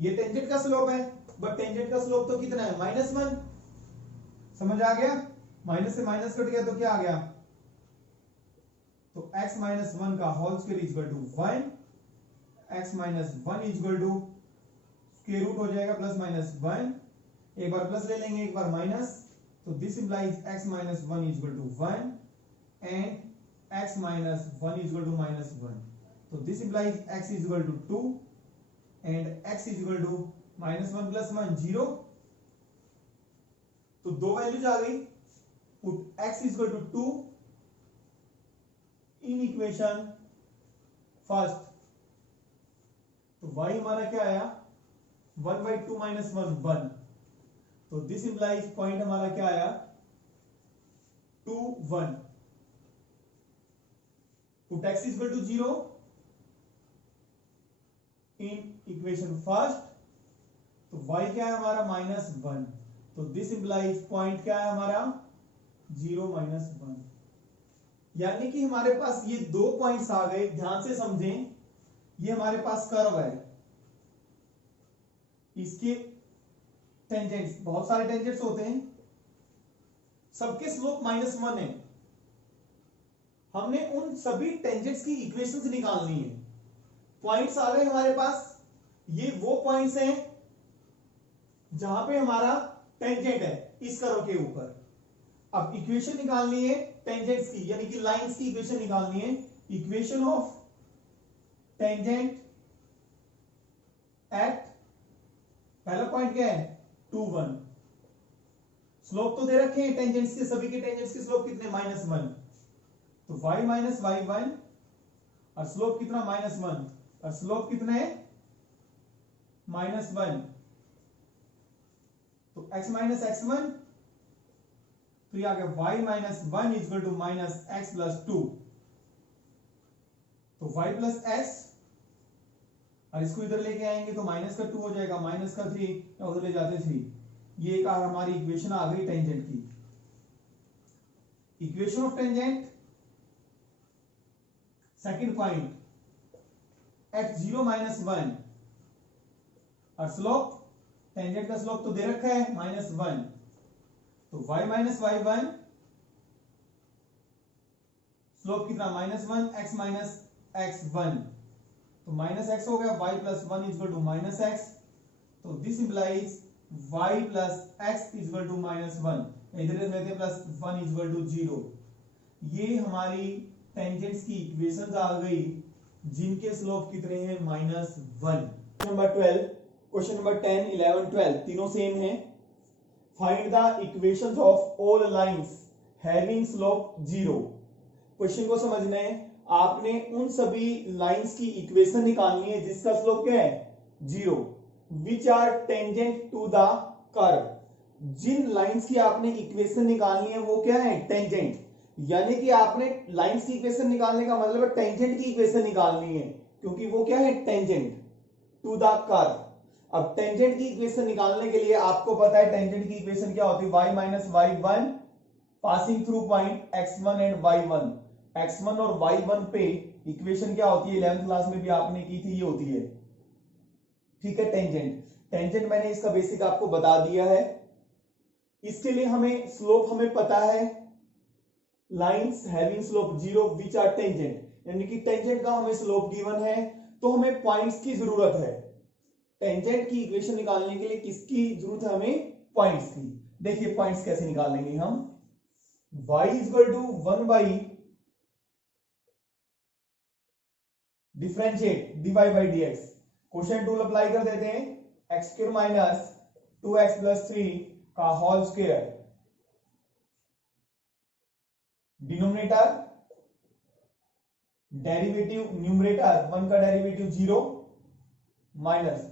ये टेंजेंट का स्लोप है, बट टेंजेंट का स्लोप तो कितना है, -1। समझ आ गया, माइनस से माइनस कट गया तो क्या आ गया, तो x माइनस 1 का whole square equal to 1, x minus 1 equal to square root हो जाएगा +-1, एक बार प्लस ले लेंगे एक बार माइनस, तो this implies x minus 1 equal to 1 and x minus 1 equal to -1, तो this implies x equal to 2 and x equal to -1 + 1 0। तो दो वैल्यूज आ गई, put x equal to 2 in equation first, तो y हमारा क्या आया, 1/2 - 1, तो दिस इंप्लाइज पॉइंट हमारा क्या आया, 2 1। Put x equal to 0 in equation first, तो y क्या है हमारा, -1, तो दिस इंप्लाइज पॉइंट क्या है हमारा, 0 - 1। यानी कि हमारे पास ये दो पॉइंट्स आ गए, ध्यान से समझें, ये हमारे पास कर्व है, इसके टेंजेंट्स, बहुत सारे टेंजेंट्स होते हैं, सबके स्लोप -1 है। हमने उन सभी टेंजेंट्स की इक्वेशंस निकालनी है। पॉइंट्स आ गए हमारे पास, ये वो पॉइंट्स हैं जहां पे हमारा टेंजेंट है इस कर्व के ऊपर। अब इक्वेशन निकालनी है टेंजेंट्स की, यानी कि लाइंस की इक्वेशन निकालनी है। इक्वेशन ऑफ टेंजेंट एट, पहला पॉइंट क्या है, 2 1। स्लोप तो दे रखे हैं टेंजेंट्स के, सभी के टेंजेंट्स के स्लोप कितने, -1, तो y - y1 और स्लोप कितना, -1, और स्लोप कितना है, -1, तो x - x1, तो ये आ गया y - 1 इक्वल टू -x + 2, तो y + x, और इसको इधर लेके आएंगे तो -2 हो जाएगा, -3, उधर ले जाते 3। ये एक हमारी इक्वेशन आ गई टेंजेंट की। Equation of tangent second point at 0 - 1, और स्लोप, टेंजेंट का स्लोप तो दे रखा है -1, तो y - y1, स्लोप कितना, -1, x - x1, तो -x हो गया, y + 1 इक्वल टू -x, तो this implies y + x equal to -1, इधर रहते +1 इक्वल टू 0। ये हमारी टेंजेंट्स की इक्वेशंस आ गई जिनके स्लोप कितने हैं -1। नंबर 12, क्वेश्चन नंबर 10, 11, 12 तीनों सेम है। Find the equations of all lines having slope 0। Question को समझना है, आपने उन सभी लाइंस की इक्वेशन निकालनी है जिसका स्लोप क्या है 0, which are tangent to the curve. जिन लाइंस की आपने इक्वेशन निकालनी है वो क्या है टेंजेंट, यानी कि आपने लाइंस की इक्वेशन निकालने का मतलब है टेंजेंट की इक्वेशन निकालनी है, क्योंकि वो क्या है टेंजेंट टू द कर्व। अब टेंजेंट की इक्वेशन निकालने के लिए आपको पता है टेंजेंट की इक्वेशन क्या होती है, y minus y1 passing through point x1 and y1। x1 और y1 पे इक्वेशन क्या होती है 11th क्लास में भी आपने की थी, ये होती है, ठीक है। टेंजेंट मैंने इसका बेसिक आपको बता दिया है। इसके लिए हमें स्लोप हमें पता है, lines having slope 0 which are tangent, यानी कि टेंजेंट का हमें स्लोप गिवन है, तो हमें पॉइंट्स की जरूरत है। टेंजेंट की इक्वेशन निकालने के लिए किसकी जरूरत है हमें, पॉइंट्स की। देखिए पॉइंट्स कैसे निकालेंगे हम, y is equal to 1 by differentiate dy by dx, quotient rule apply कर देते हैं, x square minus 2x plus 3 का whole square, denominator derivative numerator 1 का derivative 0 minus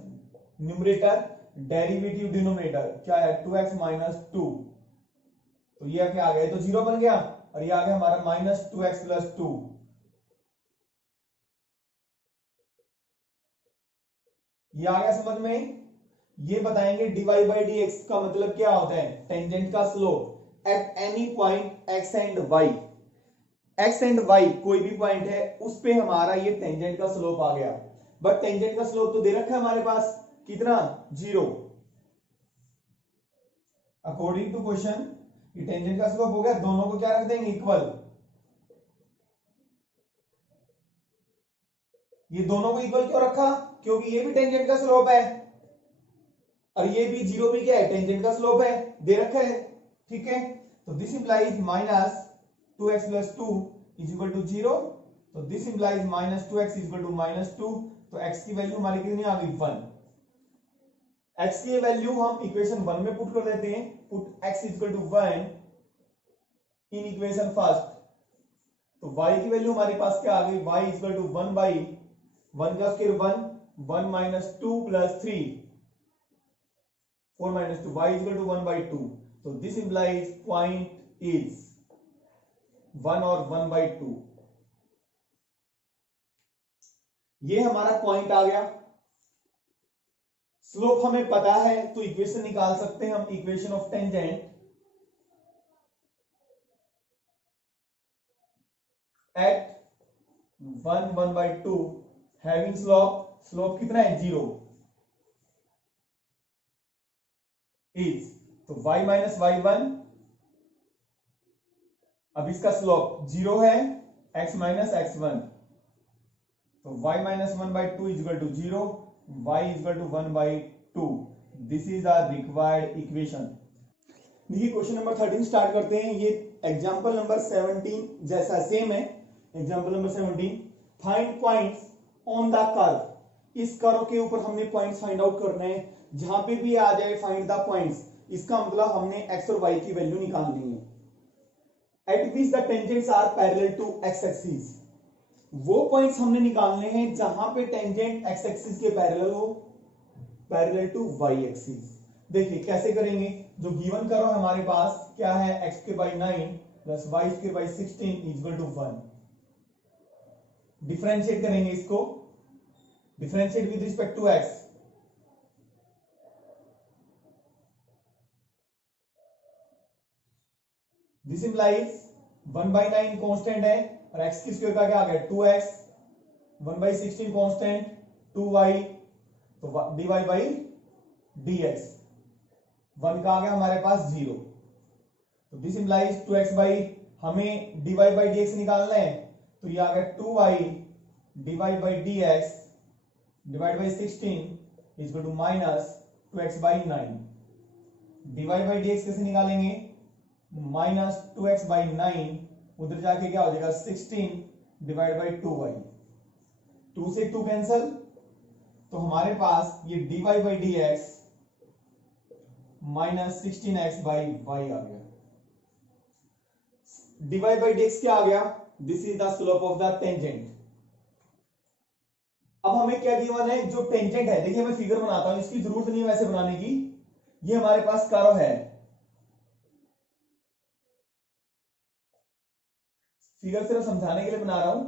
numerator derivative denominator क्या है 2x माइनस 2, तो ये क्या आ गया, तो 0 बन गया, और ये आ गया हमारा माइनस 2x प्लस 2। ये आ गया समझ में। ये बताएंगे dy बाई dx का मतलब क्या होता है, टेंजेंट का slope eight any point x and y। x and y कोई भी पॉइंट है उस पे हमारा ये टेंजेंट का स्लोप आ गया, बट टेंजेंट का स्लोप तो दे रखा है हमारे पास कितना 0। अकॉर्डिंग टू क्वेश्चन ये टेंजेंट का स्लोप हो गया, दोनों को क्या रख देंगे इक्वल, ये दोनों को इक्वल क्यों रखा, क्योंकि ये भी टेंजेंट का स्लोप है और ये भी 0 भी क्या है टेंजेंट का स्लोप है, दे रखा है, ठीक है। तो this implies minus 2x plus 2 is equal to 0, तो this implies minus 2x is equal to minus 2, तो x की वैल्यू हमारी कितनी आ गई 1। x की वैल्यू हम इक्वेशन 1 में पुट कर देते हैं, put x is equal to 1 in equation first, तो y की वैल्यू हमारे पास क्या आ गई, y is equal to 1 by 1 का square 1 minus 2 plus 3 4 minus 2, y is equal to 1 by 2. So this implies point is 1 और 1 by 2. ये हमारा पॉइंट आ गया। स्लोप हमें पता है तो इक्वेशन निकाल सकते हैं हम, equation of tangent eight 1 by 2 having slope कितना है 0 इज, तो y माइनस y1, अब इसका स्लोप 0 है, x माइनस x1, तो y minus 1 by 2 is equal to 0, y is equal to 1 by 2। This is our required equation. देखिए question number 13 start करते हैं। ये एग्जांपल नंबर 17 जैसा सेम है। Example number 17, find points on the curve. इस curve के ऊपर हमने पॉइंट्स फाइंड आउट करने हैं, जहां पे भी आ जाए फाइंड द पॉइंट्स, इसका मतलब हमने x और y की वैल्यू निकालनी है। At which the tangents are parallel to x axis, वो पॉइंट्स हमने निकालने हैं जहां पे टेंजेंट x एक्सिस के पैरेलल हो, पैरेलल टू y एक्सिस। देखिए कैसे करेंगे, जो गिवन कर्व हमारे पास क्या है x square by 9 plus y square by 16 equal to 1। Differentiate करेंगे इसको, differentiate with respect to x, this implies 1 by 9 constant है और x की स्क्वायर का क्या आ गया 2x, 1 बाई 16 कांस्टेंट 2y, तो dy बाई dx, 1 का आ गया हमारे पास 0, तो दिस इंप्लाइज 2x बाई, हमें dy बाई dx निकालना है, तो ये आ गया 2y dy by dx divide by 16 is equal to minus 2x by 9। dy by dx कैसे निकालेंगे, माइनस 2x बाई 9, उधर जाके क्या हो जाएगा 16 डिवाइड बाई 2y। 2 से 2 कैंसल, तो हमारे पास ये dy by d x minus 16x by y आ गया। dy बाई डी एक्स क्या आ गया? This is the slope of the tangent. अब हमें क्या गिवन है? जो टेंजेंट है, देखिए मैं फिगर बनाता हूं, इसकी जरूरत नहीं है वैसे बनाने की, ये हमारे पास कर्व है, फिगर सिर्फ समझाने के लिए बना रहा हूं,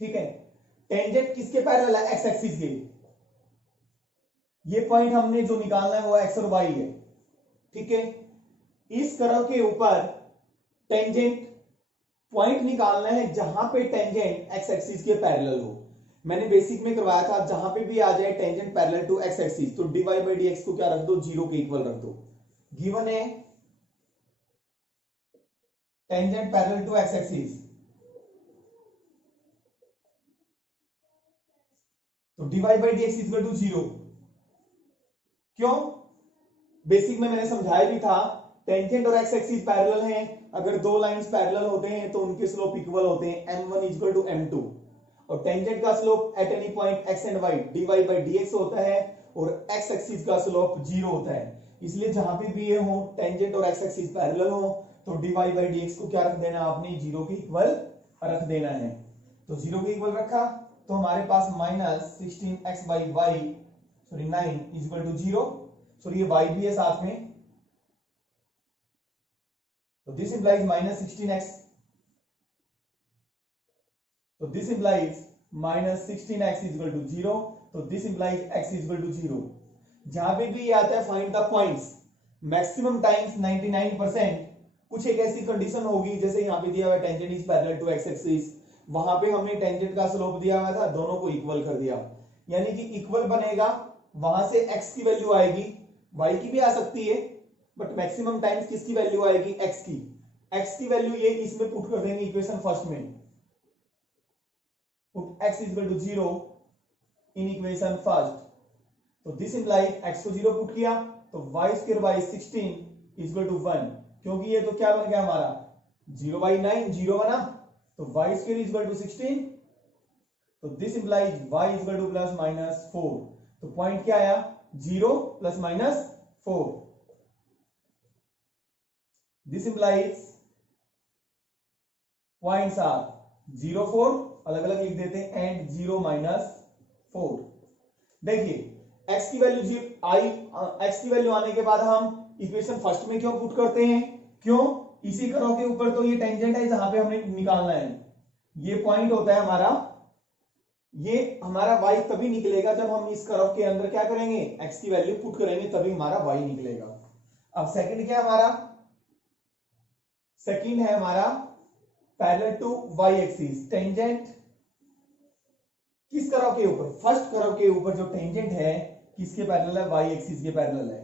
ठीक है। टेंजेंट किसके पैरेलल है? एक्स एक्सिस के। ये पॉइंट हमने जो निकालना है वो एक्स और वाई है, ठीक है। इस कर्व के ऊपर टेंजेंट पॉइंट निकालना है जहां पे टेंजेंट एक्स एक्सिस के पैरेलल हो। मैंने बेसिक में करवाया था, जहां पे भी आ जाए tangent parallel to x axis, तो dy बाई डी एक्स को क्या रख दो? 0 के इक्वल रख दो। गिवन है tangent parallel to x axis, तो dy by d x equal to 0। क्यों? बेसिक में मैंने समझाया भी था, टेंजेंट और एक्स एक्सिस पैरेलल हैं, अगर दो लाइंस पैरेलल होते हैं तो उनके स्लोप इक्वल होते हैं, m1 इक्वल टू m2, और टेंजेंट का slope eight any point x and y dy by dx होता है, और x एक्सिस का स्लोप 0 होता है। इसलिए जहां पे भी ये हो टेंजेंट और x एक्सिस पैरेलल हो, तो dy बाई dx को क्या रख देना? आपने 0 के इक्वल रख देना है। तो 0 के इक्वल रखा, तो हमारे पास minus 16x by y, sorry 9 is equal to 0, sorry ये y भी है साथ में, तो दिस इंप्लाइज माइनस 16x, तो this implies minus 16x is equal to 0, तो this implies x is equal to 0। जहां पे भी आता है find the points, maximum times 99%, कुछ एक ऐसी कंडीशन होगी, जैसे यहां पे दिया हुआ tangent is parallel to x axis, वहां पे हमने टेंजेंट का स्लोप दिया हुआ था, दोनों को इक्वल कर दिया, यानी कि इक्वल बनेगा, वहां से x की वैल्यू आएगी, y की भी आ सकती है, बट मैक्सिमम टाइम्स किसकी वैल्यू आएगी? x की। x की वैल्यू ये इसमें पुट कर देंगे इक्वेशन फर्स्ट में, put x is equal to 0 in equation first, तो दिस इंप्लाइज x को 0 पुट किया, तो y square by 16 is equal to 1, क्योंकि ये तो क्या बन गया हमारा 0 बाई 9, 0 बना, तो y square is equal to 16, तो this implies y is equal to plus minus 4, तो पॉइंट क्या आया? 0 plus minus 4, this implies points are 0 4, अलग अलग लिख देते हैं, एंड 0 माइनस 4। देखिए x की वैल्यू x की वैल्यू आने के बाद हम इक्वेशन फर्स्ट में क्यों पुट करते हैं? क्यों? इसी कर्व के ऊपर तो ये टेंजेंट है जहां पे हमें निकालना है, ये पॉइंट होता है हमारा, ये हमारा y तभी निकलेगा जब हम इस कर्व के अंदर क्या करेंगे? x की वैल्यू पुट करेंगे, तभी हमारा y निकलेगा। अब सेकंड क्या है हमारा? सेकंड है हमारा parallel to y axis, tangent किस कर्व के ऊपर? फर्स्ट कर्व के ऊपर जो टेंजेंट है किसके पैरेलल है? y एक्सिस के पैरेलल है,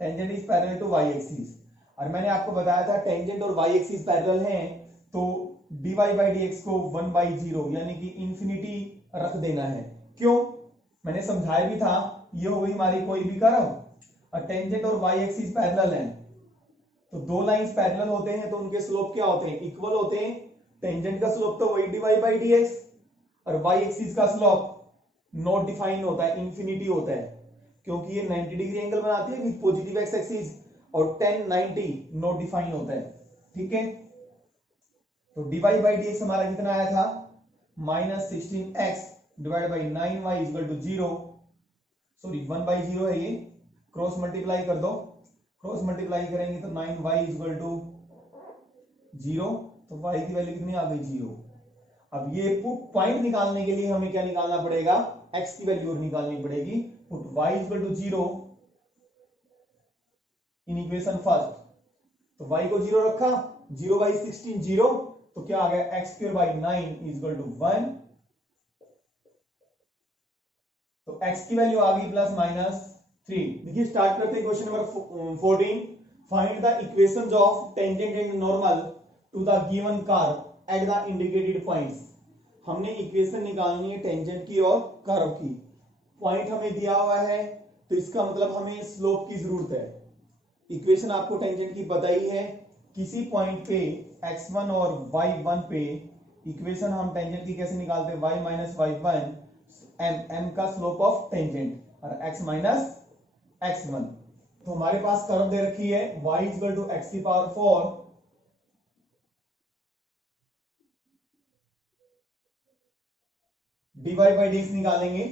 tangent is parallel to y axis. और मैंने आपको बताया था टेंजेंट और y एक्सिस पैरेलल हैं, तो dy बाई dx को 1/0 यानी कि इंफिनिटी रख देना है। क्यों? मैंने समझाया भी था, ये हो गई हमारी कोई भी कर्व, और टेंजेंट और y एक्सिस पैरेलल हैं, तो दो लाइंस पैरेलल होते हैं तो उनके स्लोप क्या होते हैं? इक्वल होते हैं। टेंजेंट का स्लोप तो वही dy बाई dx, और y एक्सिस का स्लोप नॉट डिफाइन होता है, इंफिनिटी होता है, क्योंकि ये 90 डिग्री एंगल बनाती है विद पॉजिटिव x एक्सिस, और 10 90 नॉट डिफाइन होता है, ठीक है। तो dy बाई dx हमारा कितना आया था? Minus 16x divide by 9y is equal to 0, sorry 1/0 है ये, क्रॉस मल्टीप्लाई कर दो, क्रॉस मल्टीप्लाई करेंगे तो 9y इज इक्वल टू 0, तो y की वैल्यू कितनी आ गई? 0। अब ये पॉइंट निकालने के लिए हमें क्या निकालना पड़ेगा? x की वैल्यू निकालनी पड़ेगी, put y is equal to 0 in equation first, तो y को 0 रखा, 0 बाई 16 0, तो क्या आ गया? x square by 9 is equal to 1, तो x की वैल्यू आ गई प्लस माइनस 3। देखिए स्टार्ट करते हैं question number 14, find the equations of tangent and normal to the given curve at the indicated points. हमने इक्वेशन निकालनी है टेंजेंट की और कर्व की, पॉइंट हमें दिया हुआ है, तो इसका मतलब हमें स्लोप की जरूरत है। इक्वेशन आपको टेंजेंट की पता ही है, किसी पॉइंट पे x1 और y1 पे इक्वेशन हम टेंजेंट की कैसे निकालते हैं, y minus y one, m का स्लोप ऑफ टेंजेंट और x माइनस x1। तो हमारे पास कर्व दे रखी है y इक्वल टू एक्स की पावर 4 dy बाई डी निकालेंगे,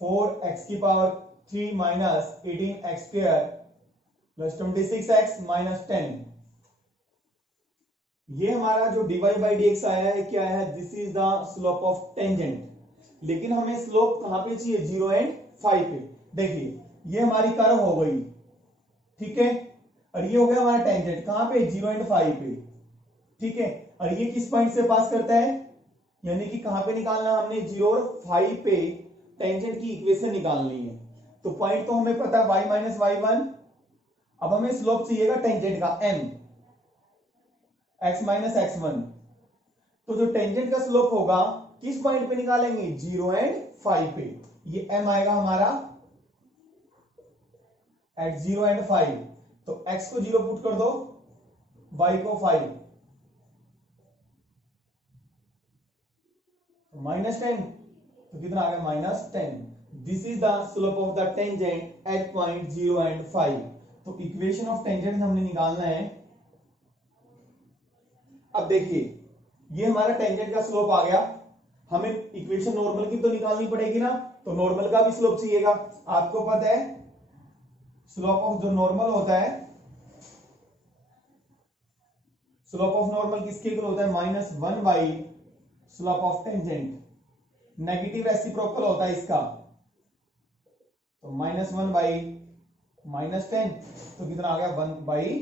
4x की power 3 minus 18x square plus 26x minus 10। ये हमारा जो dy बाई डी एक्स आया है क्या है, this is the slope of tangent. लेकिन हमें स्लोप कहां पे चाहिए, 0 एंड 5 पे। देखिए ये हमारी कर्व हो गई, ठीक है, और ये हो गया हमारा टेंजेंट कहां पे, 0 एंड 5 पे, ठीक है। और ये किस पॉइंट से पास करता है, यानी कि कहां पे निकालना हमने, 0 और 5 पे टेंजेंट की इक्वेशन निकालनी है। तो पॉइंट तो हमें पता है y माइनस वाई वन। अब हमें स्लोप चाहिएगा टेंजेंट का m, x माइनस x1। तो जो टेंजेंट का स्लोप होगा किस पॉइंट पे निकालेंगे, 0 एंड 5 पे। ये m आएगा हमारा एट 0 एंड 5। तो x को 0 पुट कर दो, y को 5, माइनस 10, तो कितना आ गया, minus 10। This is the slope of the tangent at point 0 and 5। तो इक्वेशन ऑफ टेंजेंट हमने निकालना है। अब देखिए ये हमारा टेंजेंट का स्लोप आ गया, हमें इक्वेशन नॉर्मल की तो निकालनी पड़ेगी ना, तो नॉर्मल का भी स्लोप चाहिएगा। आपको पता है स्लोप ऑफ जो नॉर्मल होता है, स्लोप ऑफ नॉर्मल किसके इक्वल होता है, -1 by slope of tangent. Negative reciprocal होता है इसका, तो -1 बाई -10, तो कितना आ गया, 1 बाई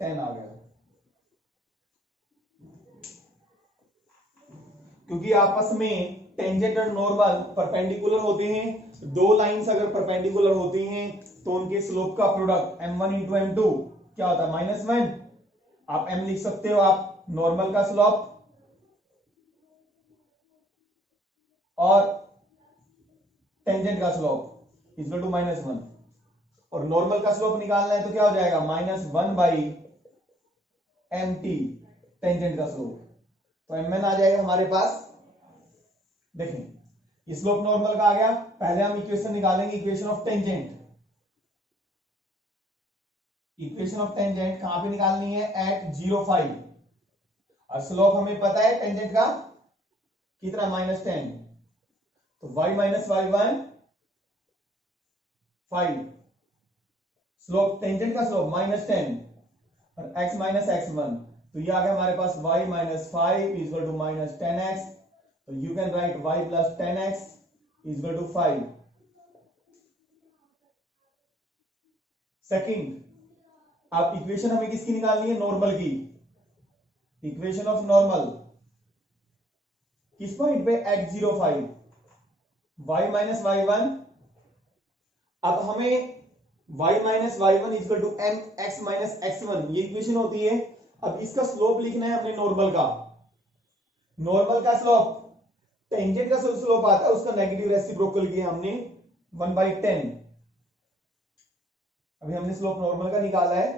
10 आ गया। क्योंकि आपस में टेंजेंट और नॉर्मल परपेंडिकुलर होते हैं, दो लाइंस अगर परपेंडिकुलर होती हैं तो उनके स्लोप का प्रोडक्ट m1 इंटू m2 क्या होता है, -1। आप m लिख सकते हो, आप नॉर्मल का स्लोप और टेंजेंट का स्लोप इक्वल टू -1, और नॉर्मल का स्लोप निकालना है तो क्या हो जाएगा, -1 बाई mt टेंजेंट का स्लोप। तो mn आ जाएगा हमारे पास। देखें ये स्लोप नॉर्मल का आ गया। पहले हम इक्वेशन निकालेंगे, equation of tangent. Equation of tangent कहां पे निकालनी है, एट 0 5, और स्लोप हमें पता है टेंजेंट का कितना, -10। तो y minus y one 5, slope tangent का स्लोप -10 और x माइनस x1, तो ये आ गया हमारे पास y minus 5 equal to -10x। तो you can write y plus 10x equal to 5। Second, अब इक्वेशन हमें किसकी निकालनी है, नॉर्मल की। इक्वेशन ऑफ नॉर्मल किस पॉइंट पे, at 0 5, y minus y one. अब हमें y minus y one equal to m x minus x1 ये इक्वेशन होती है। अब इसका स्लोप लिखना है हमने नॉर्मल का। नॉर्मल का स्लोप, टेंजेंट का स्लोप आता है उसका नेगेटिव रेसिप्रोकल किया हमने 1/10। अभी हमने स्लोप नॉर्मल का निकाला है,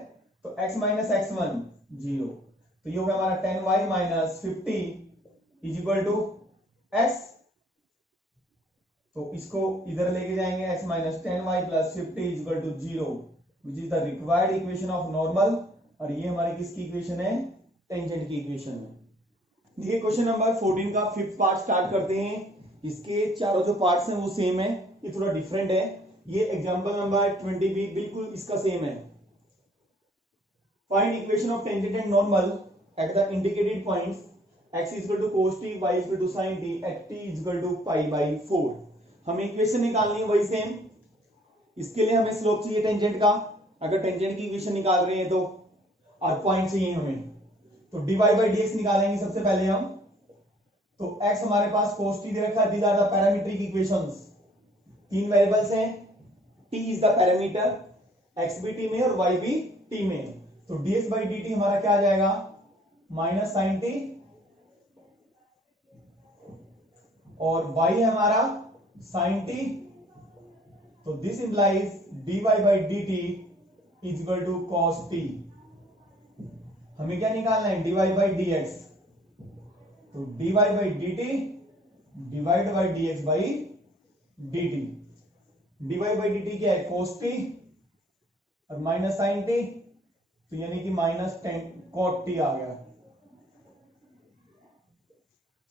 तो x माइनस x1 0, तो ये होगा हमारा 10y minus 50 is equal to x। तो इसको इधर लेके जाएंगे, x minus 10y plus 50 is equal to 0, which is the required equation of normal. और ये हमारी किसकी इक्वेशन है, टेंजेंट की इक्वेशन है। देखिए क्वेश्चन नंबर 14 का फिफ्थ पार्ट स्टार्ट करते हैं। इसके चारों जो पार्ट्स हैं वो सेम है, ये थोड़ा डिफरेंट है। ये एग्जांपल नंबर 20 भी बिल्कुल इसका सेम है। Find equation of tangent and normal at the indicated points x equal to cos t, y equal to sin t at t equal to π/4। हमें इक्वेशन निकालनी है वही सेम। इसके लिए हमें स्लोप चाहिए टेंजेंट का, अगर टेंजेंट की इक्वेशन निकाल रहे हैं तो, और पॉइंट चाहिए हमें, तो dy बाई dx निकालेंगे सबसे पहले हम। तो x हमारे पास cos t दे रखा है, these are the parametric equations. तीन वेरिएबल्स हैं, t is the parameter, x भी t में और y भी t में। तो dx बाई dt हमारा क्या आ जाएगा, माइनस साइन t, और y है हमारा साइन t। तो this implies dy by dt is equal to cos t। हमें क्या निकालना है, dy बाई डी एक्स। तो dy by d t divide by d x by d t. dy by d t क्या है, cos t और minus sine t, तो यानी कि माइनस cot t आ गया।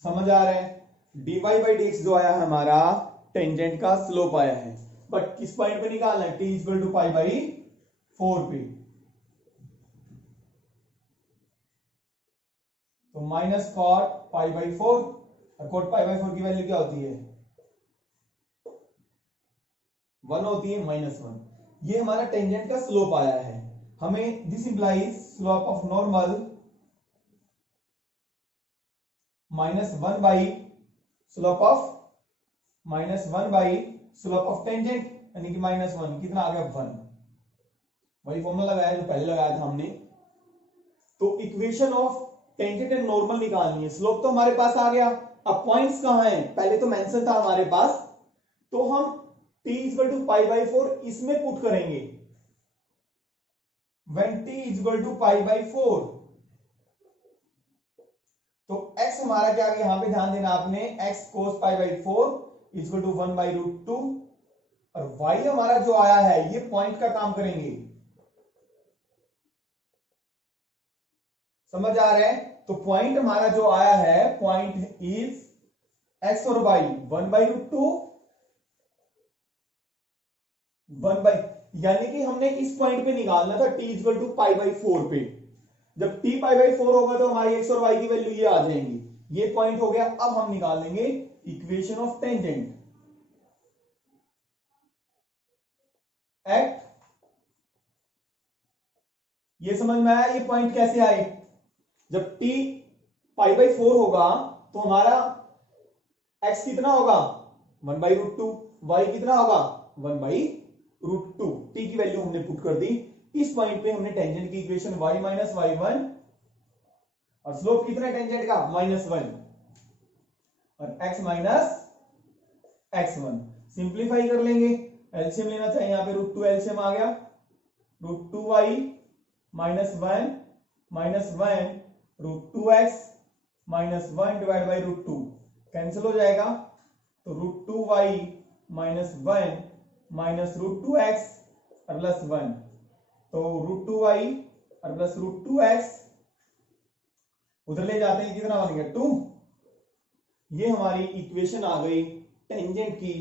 समझ आ रहा है। dy बाई डी एक्स जो आया है हमारा टेंजेंट का स्लोप आया है, बट किस पॉइंट पे निकालना है, t equal to pi by 4 पे। तो माइनस कॉट पाई बाई 4, और कॉट पाई बाई 4 की वैल्यू क्या होती है, 1 होती है, -1। ये हमारा टेंजेंट का स्लोप आया है। हमें this implies slope of normal -1 by slope of tangent, यानी कि -1 कितना आ गया, 1। वही फॉर्मूला लगाया जो पहले लगाया था हमने। तो equation of tangent and normal निकालनी है। स्लोप तो हमारे पास आ गया, अब पॉइंट्स कहां हैं, पहले तो मेंशन था हमारे पास, तो हम t equal to pi by 4 इसमें पुट करेंगे। when t equal to pi by 4, तो x हमारा क्या आ गया, यहां पे ध्यान देना आपने, x cos pi by 4 equal to 1 by root 2, और y हमारा जो आया है ये पॉइंट का काम करेंगे। समझ आ रहा है। तो पॉइंट हमारा जो आया है, पॉइंट इज x और y 1 बाई रूट 2, 1 बाई, यानी कि हमने इस पॉइंट पे निकालना था t equal to pi by 4 पे। जब t पाई बाई 4 होगा तो हमारी x और y की वैल्यू ये आ जाएंगी। ये पॉइंट हो गया। अब हम निकालेंगे इक्वेशन ऑफ टेंजेंट एट, ये समझ में आया, ये पॉइंट कैसे आए, जब t पाई बाई 4 होगा तो हमारा x कितना होगा, 1 बाई रूट 2, y कितना होगा, 1 बाई रूट 2। t की वैल्यू हमने पुट कर दी। इस पॉइंट पे हमने टेंजेंट की इक्वेशन y माइनस y1, और स्लोप कितना है टेंजेंट का, -1, और x माइनस x1। सिंप्लीफाई कर लेंगे, एलसीएम लेना चाहिए, यहां पे रूट 2 एलसीएम आ गया, root 2y -1 root 2x -1 divide by root 2 cancel हो जाएगा। तो रूट 2y -1 रूट 2x और प्लस 1, तो रूट 2y और प्लस रूट 2x उधर ले जाते हैं, कितना बन गया, 2। ये हमारी इक्वेशन आ गई टेंजेंट की।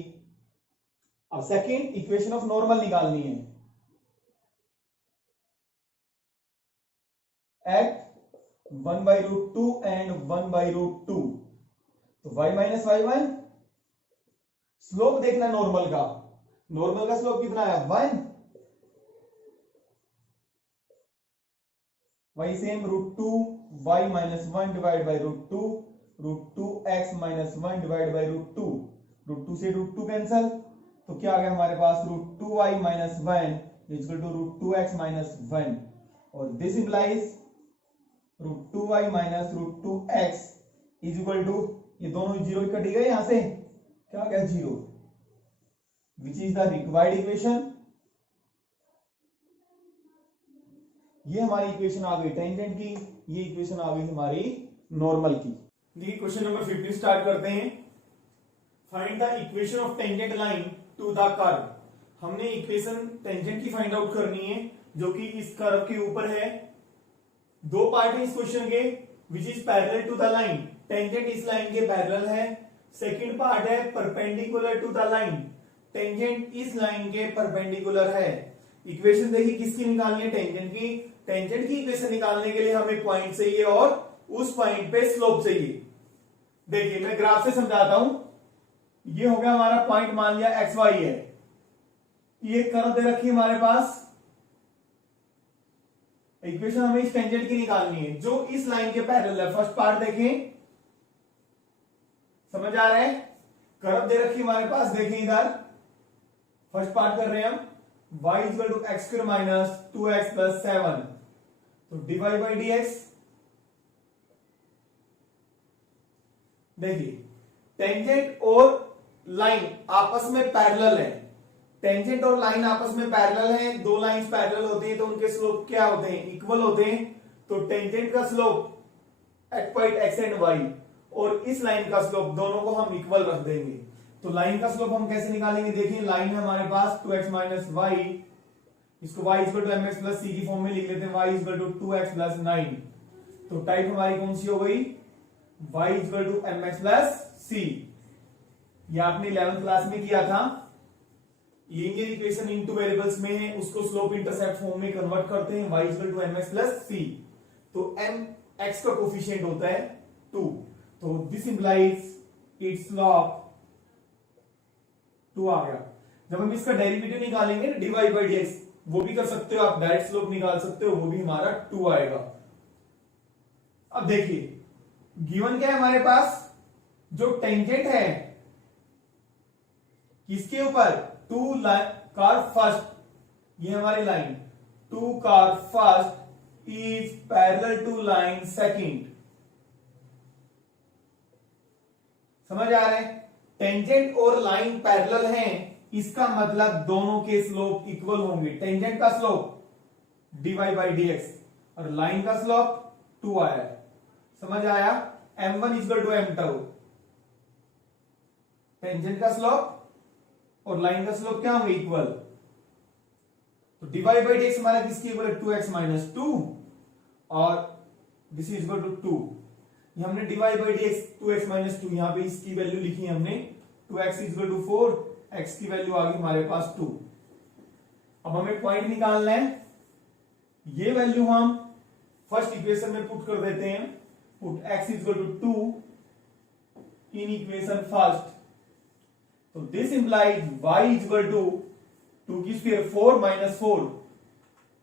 अब सेकंड इक्वेशन ऑफ नॉर्मल निकालनी है at 1 by root 2 and 1 by root 2। तो y माइनस y1, स्लोप देखना नॉर्मल का, नॉर्मल का स्लोप कितना है, 1। वही same root 2 y -1 divide by root 2, root 2x -1 divide by root 2, root 2 से रूट 2 कैंसल, तो क्या आ गया हमारे पास, root 2y -1 equal to root 2x -1, और this implies root 2y root 2x is equal to, ये दोनों जीरो कट गए यहां से, क्या आ गया, 0, which is the required equation. ये हमारी इक्वेशन आ गई टेंजेंट की, ये इक्वेशन आ गई हमारी नॉर्मल की। देखिए क्वेश्चन नंबर 15 स्टार्ट करते हैं। Find the equation of tangent line to the curve. हमने इक्वेशन टेंजेंट की फाइंड आउट करनी है जो कि इस कर्व के ऊपर है। दो पार्ट है इस क्वेश्चन के, which is parallel to the line, tangent इस लाइन के पैरेलल है। सेकंड पार्ट है perpendicular to the line, tangent इस लाइन के परपेंडिकुलर है। इक्वेशन देखिए किसकी निकालनी है, टेंजेंट की। टेंजेंट की इक्वेशन निकालने के लिए हमें पॉइंट चाहिए और उस पॉइंट पे स्लोप चाहिए। देखिए मैं ग्राफ से समझाता हूं। ये हो गया हमारा पॉइंट, मान लिया एक्स वाई है, ये कर्व दे रखी है हमारे पास। इक्वेशन हमें इस टेंजेंट की निकालनी है जो इस लाइन के पैरेलल है। फर्स्ट पार्ट देखें, समझ आ रहा है, कर्व दे रखी हमारे पास, देखें इधर फर्स्ट पार्ट कर रहे हैं हम, y equal to x square minus 2x plus 7, तो dy बाई dx। देखिए टेंजेंट और लाइन आपस में पैरेलल है, टेंजेंट और लाइन आपस में पैरेलल हैं। दो लाइंस पैरेलल होती हैं तो उनके स्लोप क्या होते हैं, इक्वल होते हैं। तो टेंजेंट का slope at point x and y और इस लाइन का स्लोप दोनों को हम इक्वल रख देंगे। तो लाइन का स्लोप हम कैसे निकालेंगे, देखिए लाइन है हमारे पास 2x माइनस वाई, इसको y equal to mx plus c की फॉर्म में लिख लेते हैं, y equal to 2x plus 9। तो टाइप हमारी कौन सी हो गई, y equal to mx plus c। ये आपने 11th क्लास में किया था। लीनियर इक्वेशन इनटू वेरिएबल्स में है, उसको स्लोप इंटरसेप्ट फॉर्म में कन्वर्ट करते हैं, y equal to mx plus c। तो mx का कोफिशिएंट होता है 2, तो दिस इंप्लाइज इट्स स्लोप 2 आ गया। जब हम इसका डेरिवेटिव निकालेंगे dy बाई dx, वो भी कर सकते हो आप, डायरेक्ट स्लोप निकाल सकते हो, वो भी हमारा 2 आएगा। अब देखिए गिवन क्या है हमारे पास, जो टेंजेंट है किसके ऊपर, 2 कार फर्स्ट, ये हमारी लाइन 2 कार first is parallel to line second. समझ आ रहा है, टेंजेंट और लाइन पैरेलल हैं, इसका मतलब दोनों के स्लोप इक्वल होंगे। टेंजेंट का स्लोप dy बाई dx और लाइन का स्लोप 2 आया है, समझ आया। m1 equal to m two, टेंजेंट का स्लोप और लाइन का स्लोप क्या होंगे, इक्वल। तो dy बाई dx हमारा किसकी इक्वल है, 2x माइनस 2 और दिस इज इक्वल टू 2। ये हमने dy by dx 2x minus 2, यहां पे इसकी वैल्यू लिखी है हमने, 2x इक्वल टू 4, x की वैल्यू आ गई हमारे पास 2। अब हमें पॉइंट निकालना है, ये वैल्यू हम फर्स्ट इक्वेशन में पुट कर देते हैं, put x equal to 2 in equation first. तो this implies y equal to 2 की स्क्वायर 4 माइनस 4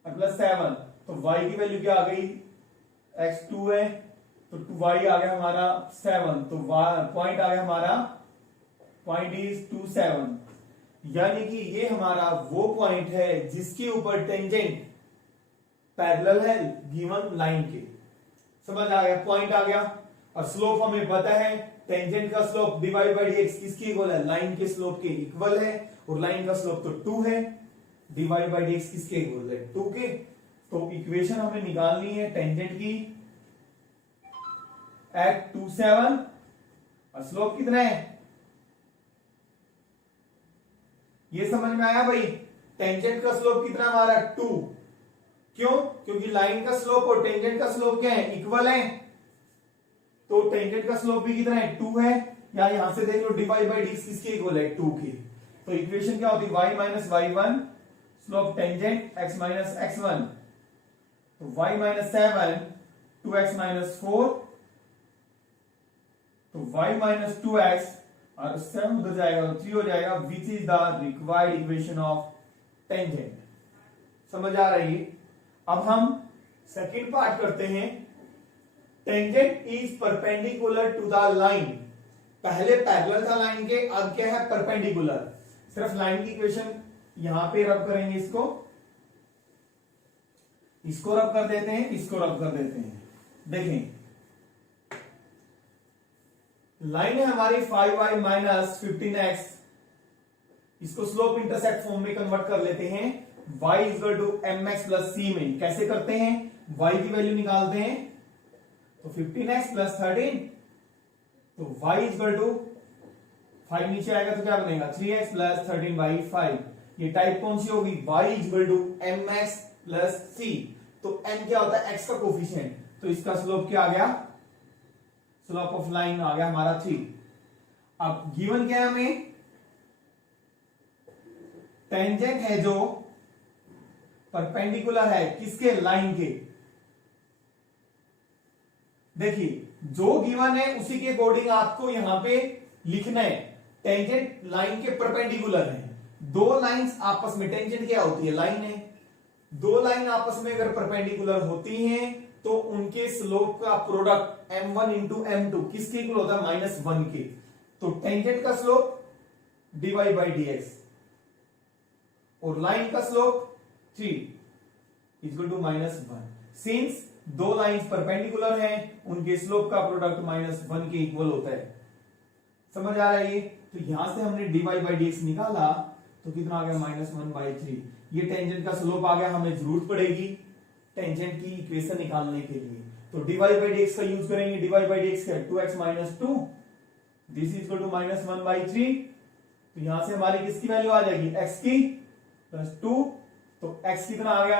और प्लस 7। तो y की वैल्यू क्या आ गई, x 2 है, तो y आ गया हमारा 7। तो पॉइंट आ गया हमारा, पॉइंट इज 2 7, यानी कि ये हमारा वो पॉइंट है जिसके ऊपर टेंजेंट पैरेलल है गिवन लाइन के। समझ आ गया, पॉइंट आ गया। और स्लोप हमें पता है, टेंजेंट का स्लोप dy बाई dx किसकी इक्वल है, लाइन के स्लोप के इक्वल है, और लाइन का स्लोप तो 2 है, dy बाई dx किसके इक्वल है, 2 के। तो इक्वेशन हमें निकालनी है टेंजेंट की एट 2 7 और स्लोप कितना है, ये समझ में आया भाई। टेंजेंट का स्लोप कितना हमारा 2, क्यों, क्योंकि लाइन का स्लोप और टेंजेंट का स्लोप क्या है, इक्वल है। तो टेंजेंट का स्लोप भी कितना है, 2 है, या यहां से देख लो dy बाई dx किसके इक्वल है, 2 के। तो इक्वेशन क्या होती है, y minus y1 slope tangent x minus x1। तो y माइनस 7 2x माइनस 4, तो y माइनस 2x और 7 उधर जाएगा तो 3 हो जाएगा, विच is the required equation of tangent. समझ आ रही है। अब हम सेकंड पार्ट करते हैं, tangent is perpendicular to the line. पहले पैरेलल था लाइन के, अब क्या है, परपेंडिकुलर। सिर्फ लाइन की इक्वेशन यहां पे रब करेंगे, इसको रब कर देते हैं, इसको रब कर देते हैं। देखें लाइन है हमारी 5y माइनस 15x, इसको स्लोप इंटरसेप्ट फॉर्म में कन्वर्ट कर लेते हैं, y equal to mx plus c में। कैसे करते हैं, y की वैल्यू निकालते हैं, तो 15x प्लस 13, तो y इक्वल टू 5 नीचे आएगा तो क्या बनेगा, 3x प्लस 13 बाई 5। ये टाइप कौन सी होगी, y equal to mx plus c। तो m क्या होता है, x का कोफिशिएंट, तो इसका स्लोप क्या आ गया, स्लोप ऑफ लाइन आ गया हमारा 3। अब गिवन क्या है हमें, टेंजेंट है जो परपेंडिकुलर है किसके, लाइन के। देखिए जो गिवन है उसी के अकॉर्डिंग आपको यहां पे लिखना है। टेंजेंट लाइन के परपेंडिकुलर है, दो लाइंस आपस में, टेंजेंट क्या होती है, लाइन है, दो लाइन आपस में अगर परपेंडिकुलर होती हैं तो उनके स्लोप का प्रोडक्ट m1 इंटू m2 किसके इक्वल होता है, -1 के। तो टेंजेंट का स्लोप dy बाई dx और लाइन का स्लोप 3 इक्वल टू -1। सिंस दो लाइंस परपेंडिकुलर हैं, उनके स्लोप का प्रोडक्ट -1 के इक्वल होता है। समझ आ रहा है ये। तो यहां से हमने dy बाई dx निकाला तो कितना आ गया, -1/3। ये टेंजेंट का स्लोप आ गया, हमें जरूरत पड़ेगी टेंजेंट की इक्वेशन निकालने के लिए। तो dy बाई dx का यूज करेंगे। dy बाई dx क्या है, 2x minus 2, this is equal to minus 1/3। तो यहां से हमारी किसकी वैल्यू आ जाएगी, x की प्लस 2। तो x कितना आ गया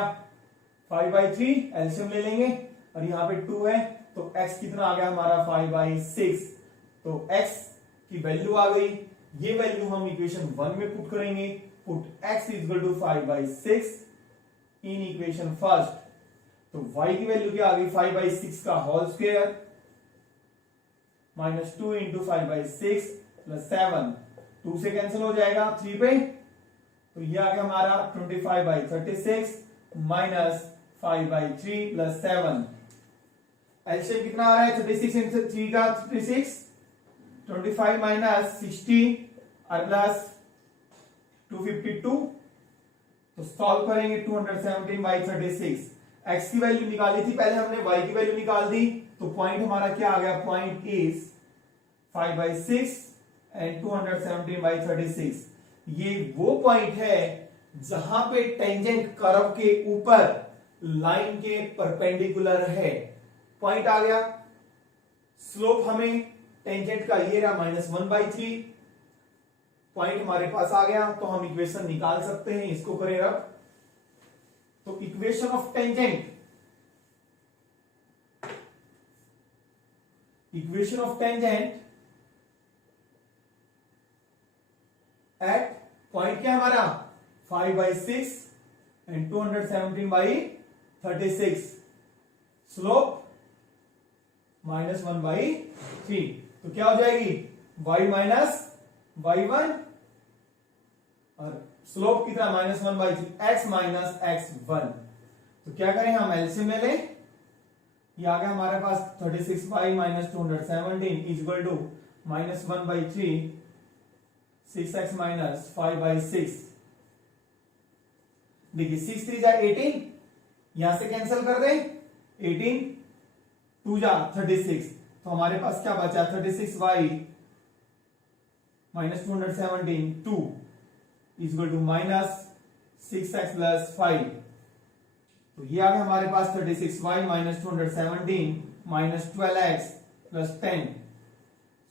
5/3, एलसीएम ले लेंगे और यहाँ पे 2 है तो x कितना आ गया हमारा 5/6। तो x की वैल्यू आ गई, ये वैल्यू हम इक्वेशन 1 में पुट करेंगे। Put x is equal to 5/6 in equation first. तो y की वैल्यू क्या आ गई, 5/6 का whole square minus 2 into 5/6 plus 7, 2 से कैंसिल हो जाएगा 3 पे। तो ये आ गया हमारा 25/36 माइनस 5/3 प्लस 7। एलसीएम कितना आ रहा है, 36 इंटू 3 का 36, 25 माइनस 60 और प्लस 252। तो सॉल्व करेंगे 217/36। x की वैल्यू निकाली थी पहले हमने, y की वैल्यू निकाल दी। तो पॉइंट हमारा क्या आ गया, पॉइंट इज 5/6 एंड 217/36। ये वो पॉइंट है जहां पे टेंजेंट कर्व के ऊपर लाइन के परपेंडिकुलर है। पॉइंट आ गया। स्लोप हमें टेंजेंट का ये रहा -1/3। पॉइंट हमारे पास आ गया तो हम इक्वेशन निकाल सकते हैं। इसको करें रब। तो equation of tangent, equation of tangent at point क्या हमारा 5/6 एंड 217/36, स्लोप -1/3। तो क्या हो जाएगी, y माइनस y1 और स्लोप कितना -1/3, x माइनस x1। तो क्या करें हम, एलसीएम ले लें। ये आ गया हमारे पास 36y minus 217 is equal to -1/3, 6x minus 5/6। देखिए 6 3 जा 18, यहां से कैंसिल कर दें, 18 2 जा 36। तो हमारे पास क्या बचा, 36y minus 217 2 is equal to minus 6x plus 5। तो ये आ गया हमारे पास 36y minus 217 minus 12x plus 10।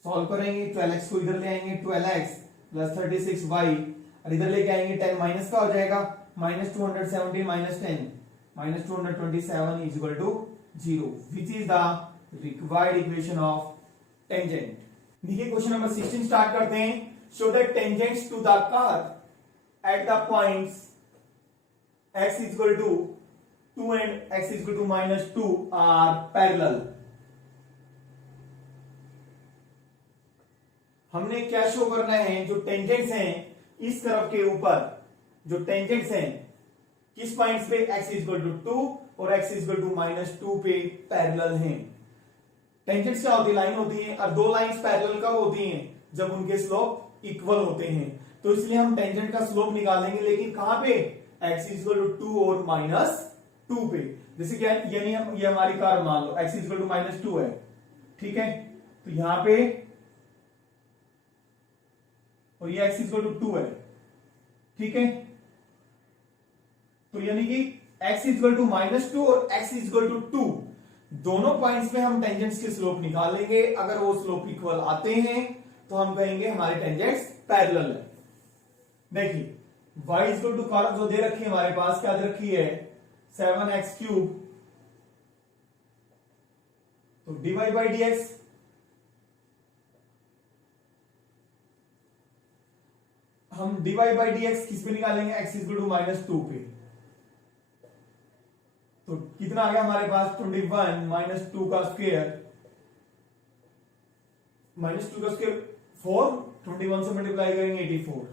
Solve करेंगे, 12x को इधर ले आएंगे, 12x प्लस 36y और इधर लेके आएंगे 10, माइनस का हो जाएगा, minus 217 minus 10 minus 227 is equal to 0, which is the required equation of tangent. देखिए क्वेश्चन नंबर 16 स्टार्ट करते हैं। Show that tangents to the curve at the points x is equal to 2 and x is equal to -2 are parallel। हमने क्या show करना है, जो tangents हैं इस कर्व के ऊपर, जो टेंजेंट्स हैं किस पॉइंट्स पे x is equal to 2 और x is equal to -2 पे पैरेलल हैं। टेंजेंट्स क्या होती है, लाइन होती है, और दो लाइंस पैरेलल कब होती हैं, जब उनके स्लोप इक्वल होते हैं। तो इसलिए हम टेंजेंट का स्लोप निकालेंगे, लेकिन कहां पे, x is equal to 2 और -2 पे। जैसे क्या, यानी ये हमारी कर्व मान लो x is equal to -2 है, ठीक है। तो यहां पे और ये x is equal to 2 है, ठीक है। तो यानी कि x is equal to -2 और x is equal to 2 दोनों पॉइंट्स पे हम टेंजेंट्स के स्लोप निकालेंगे। अगर वो स्लोप इक्वल आते हैं तो हम कहेंगे हमारे टेंजेंट्स पैरेलल है। देखिए y is equal to curve जो दे रखी है हमारे पास, क्या दे रखी है 7x3। तो dy by dx हम dy by dx किस पे निकालेंगे, x is equal to -2 पे। तो कितना आ गया हमारे पास 21 माइनस 2 का स्क्वायर, -2 का स्क्वायर 4, 21 से मल्टीप्लाई करेंगे 84।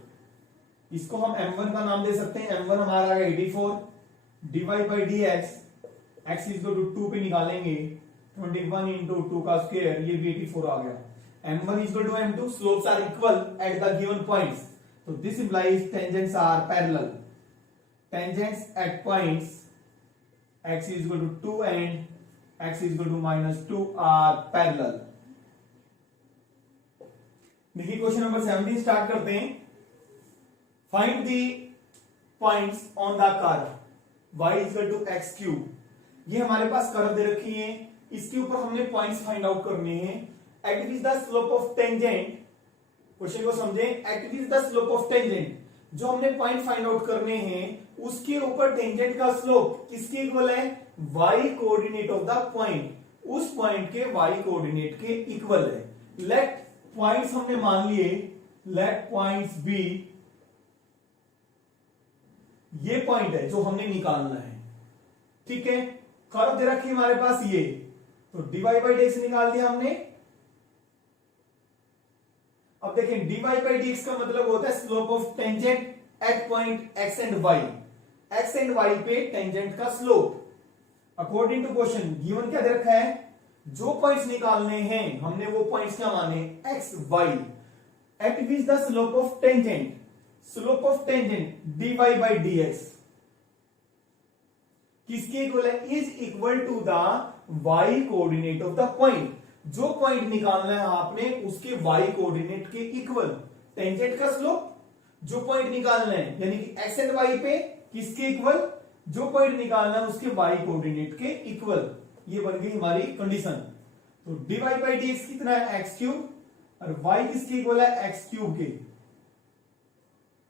इसको हम m1 का नाम दे सकते हैं, m1 हमारा आ गया 84। dy by dx x is equal to 2 पे निकालेंगे 21 इंटू 2 का स्क्वायर, ये भी 84 आ गया। m1 is equal to m2, slopes are equal at the given points। तो this implies tangents are parallel। Tangents at points x is equal to 2 and x is equal to -2 are parallel। देखिए question number 17 start करते हैं। Find the points on the curve y is equal to x cube ये हमारे पास curve दे रखी है, इसके ऊपर हमने पॉइंट्स फाइंड आउट करने हैं। Eight which the slope of tangent, question को समझें, eight which the slope of tangent, जो हमने पॉइंट फाइंड आउट करने हैं उसके ऊपर टेंजेंट का स्लोप किसके इक्वल है, y coordinate of the point, उस पॉइंट के y कोऑर्डिनेट के इक्वल है। लेट पॉइंट्स हमने मान लिए, लेट पॉइंट्स बी, ये पॉइंट है जो हमने निकालना है, ठीक है। कर्व दे रखी है हमारे पास ये, तो dy बाई dx निकाल दिया हमने। अब देखें dy बाई dx का मतलब होता है slope of tangent at point x and y, x and y पे टेंजेंट का slope. According to question given क्या दे रखा है, जो पॉइंट्स निकालने हैं हमने वो पॉइंट्स क्या माने, x y, at which the slope of tangent, slope of tangent dy by dx किसके इक्वल है, is equal to the y coordinate of the point, जो पॉइंट निकालना है आपने उसके y कोऑर्डिनेट के इक्वल। टेंजेंट का स्लोप जो पॉइंट निकालना है यानी कि x एंड y पे किसके इक्वल, जो पॉइंट निकालना है उसके y कोऑर्डिनेट के इक्वल। ये बन गई हमारी कंडीशन। तो dy बाई dx कितना है, x क्यूब, और y किसके इक्वल है, x क्यूब के।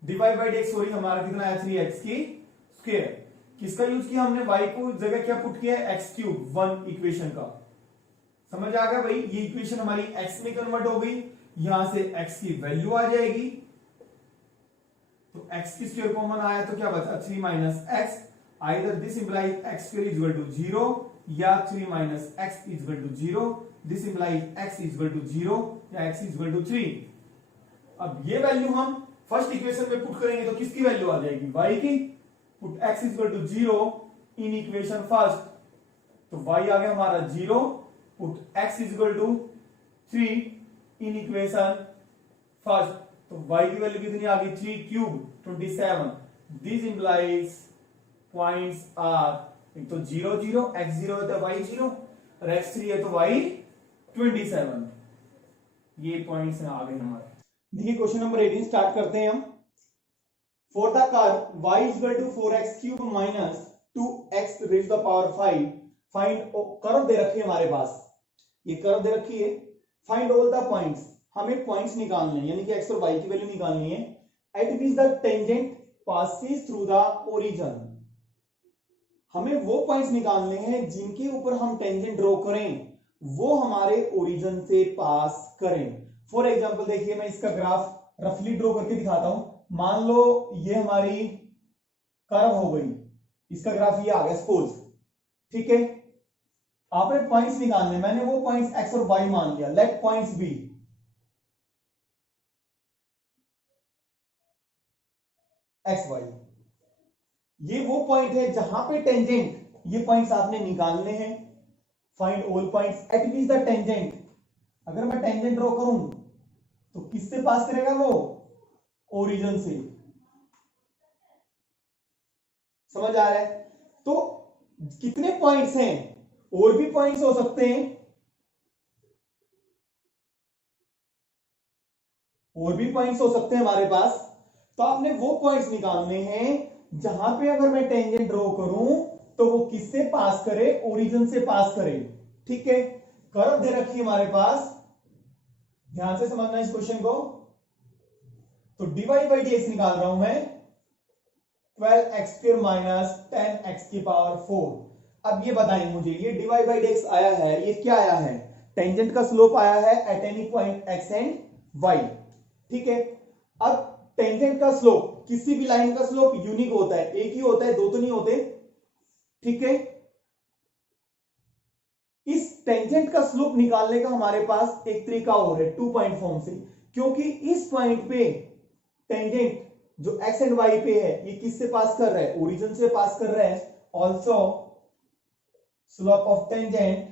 dy बाई dx सॉरी हमारा कितना है, 3x की स्क्वायर। किसका यूज किया हमने, y को जगह क्या पुट किया है, x क्यूब, 1 इक्वेशन का। समझ आ गया भाई, ये इक्वेशन हमारी x में कन्वर्ट हो गई, यहां से x की वैल्यू आ जाएगी। तो x की स्क्वायर कॉमन आया तो क्या बचा, 3 minus x, either this implies x square is equal to 0 या 3 minus x is equal to 0, this implies x is equal to 0 या x इज इक्वल टू 3। अब ये वैल्यू हम फर्स्ट इक्वेशन में पुट करेंगे तो किसकी वैल्यू आ जाएगी, y की। Put x is equal to 0 in equation first, तो y आ गया हमारा 0, put x is equal to 3 in equation first, तो y की वैल्यू कितनी आ गई, 3 cube 27। This implies points are, एक तो 0 0, x 0 है तो y 0, और x 3 है तो y 27। ये पॉइंट्स आ गए हमारे। देखिए क्वेश्चन नंबर 18 स्टार्ट करते हैं हम। For the curve y is equal to 4x cube minus 2x raise the power 5, find, curve दे रखी है हमारे पास, ये कर्व दे रखी है। फाइंड ऑल द पॉइंट्स, हमें पॉइंट्स निकालने हैं यानी कि x और y की वैल्यू निकालनी है। At which the tangent passes through the origin, हमें वो पॉइंट्स निकालने हैं जिनके ऊपर हम टेंजेंट ड्रॉ करें वो हमारे ओरिजिन से पास करें। फॉर एग्जांपल देखिए मैं इसका ग्राफ रफली ड्रॉ करके दिखाता हूं। मान लो ये हमारी कर्व हो गई, इसका ग्राफ ये आ गया सपोज, ठीक है। आपने पॉइंट्स निकालने, मैंने वो पॉइंट्स x और y मान लिया। Let points be, x y, ये वो पॉइंट है जहां पे टेंजेंट, ये पॉइंट्स आपने निकालने हैं। Find all points at which the tangent, अगर मैं टेंजेंट ड्रॉ करूं तो किससे पास करेगा वो, ओरिजिन से। समझ आ रहा है। तो कितने पॉइंट्स हैं, और भी पॉइंट्स हो सकते हैं, और भी पॉइंट्स हो सकते हैं हमारे पास। तो आपने वो पॉइंट्स निकालने हैं जहां पे अगर मैं टेंजेंट ड्रॉ करूं तो वो किससे पास करे, ओरिजिन से पास करे, ठीक है। कर्व दे रखी है हमारे पास, ध्यान से समझना इस क्वेश्चन को। तो dy बाई dx निकाल रहा हूं मैं, 12x स्क्वायर माइनस 10x की पावर 4। अब ये बताएं मुझे, ये dy बाई dx आया है, ये क्या आया है, टेंजेंट का स्लोप आया है eight any point x and y, ठीक है। अब टेंजेंट का स्लोप, किसी भी लाइन का स्लोप यूनिक होता है, एक ही होता है, दो तो नहीं होते, ठीक है। इस टेंजेंट का स्लोप निकालने का हमारे पास एक तरीका और है, 2 पॉइंट फॉर्म से, क्योंकि इस पॉइंट पे टेंजेंट जो x एंड y पे है ये किससे पास कर रहा है, ओरिजिन से पास कर रहा है। Also slope of tangent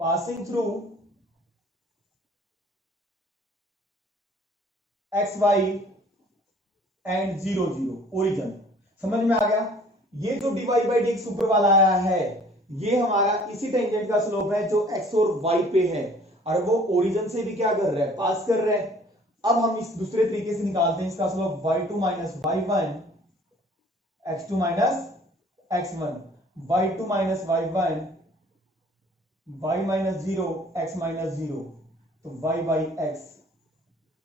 passing through x y and 0 0 origin. समझ में आ गया। ये जो dy बाई dx ऊपर वाला आया है ये हमारा इसी टेंजेंट का स्लोप है जो x और y पे है, और वो ओरिजिन से भी क्या कर रहा है, पास कर रहा है। अब हम इस दूसरे तरीके से निकालते हैं इसका slope y2 minus y1 x2 minus x1, y2 minus y1, y minus 0, x minus 0, तो y बाई x।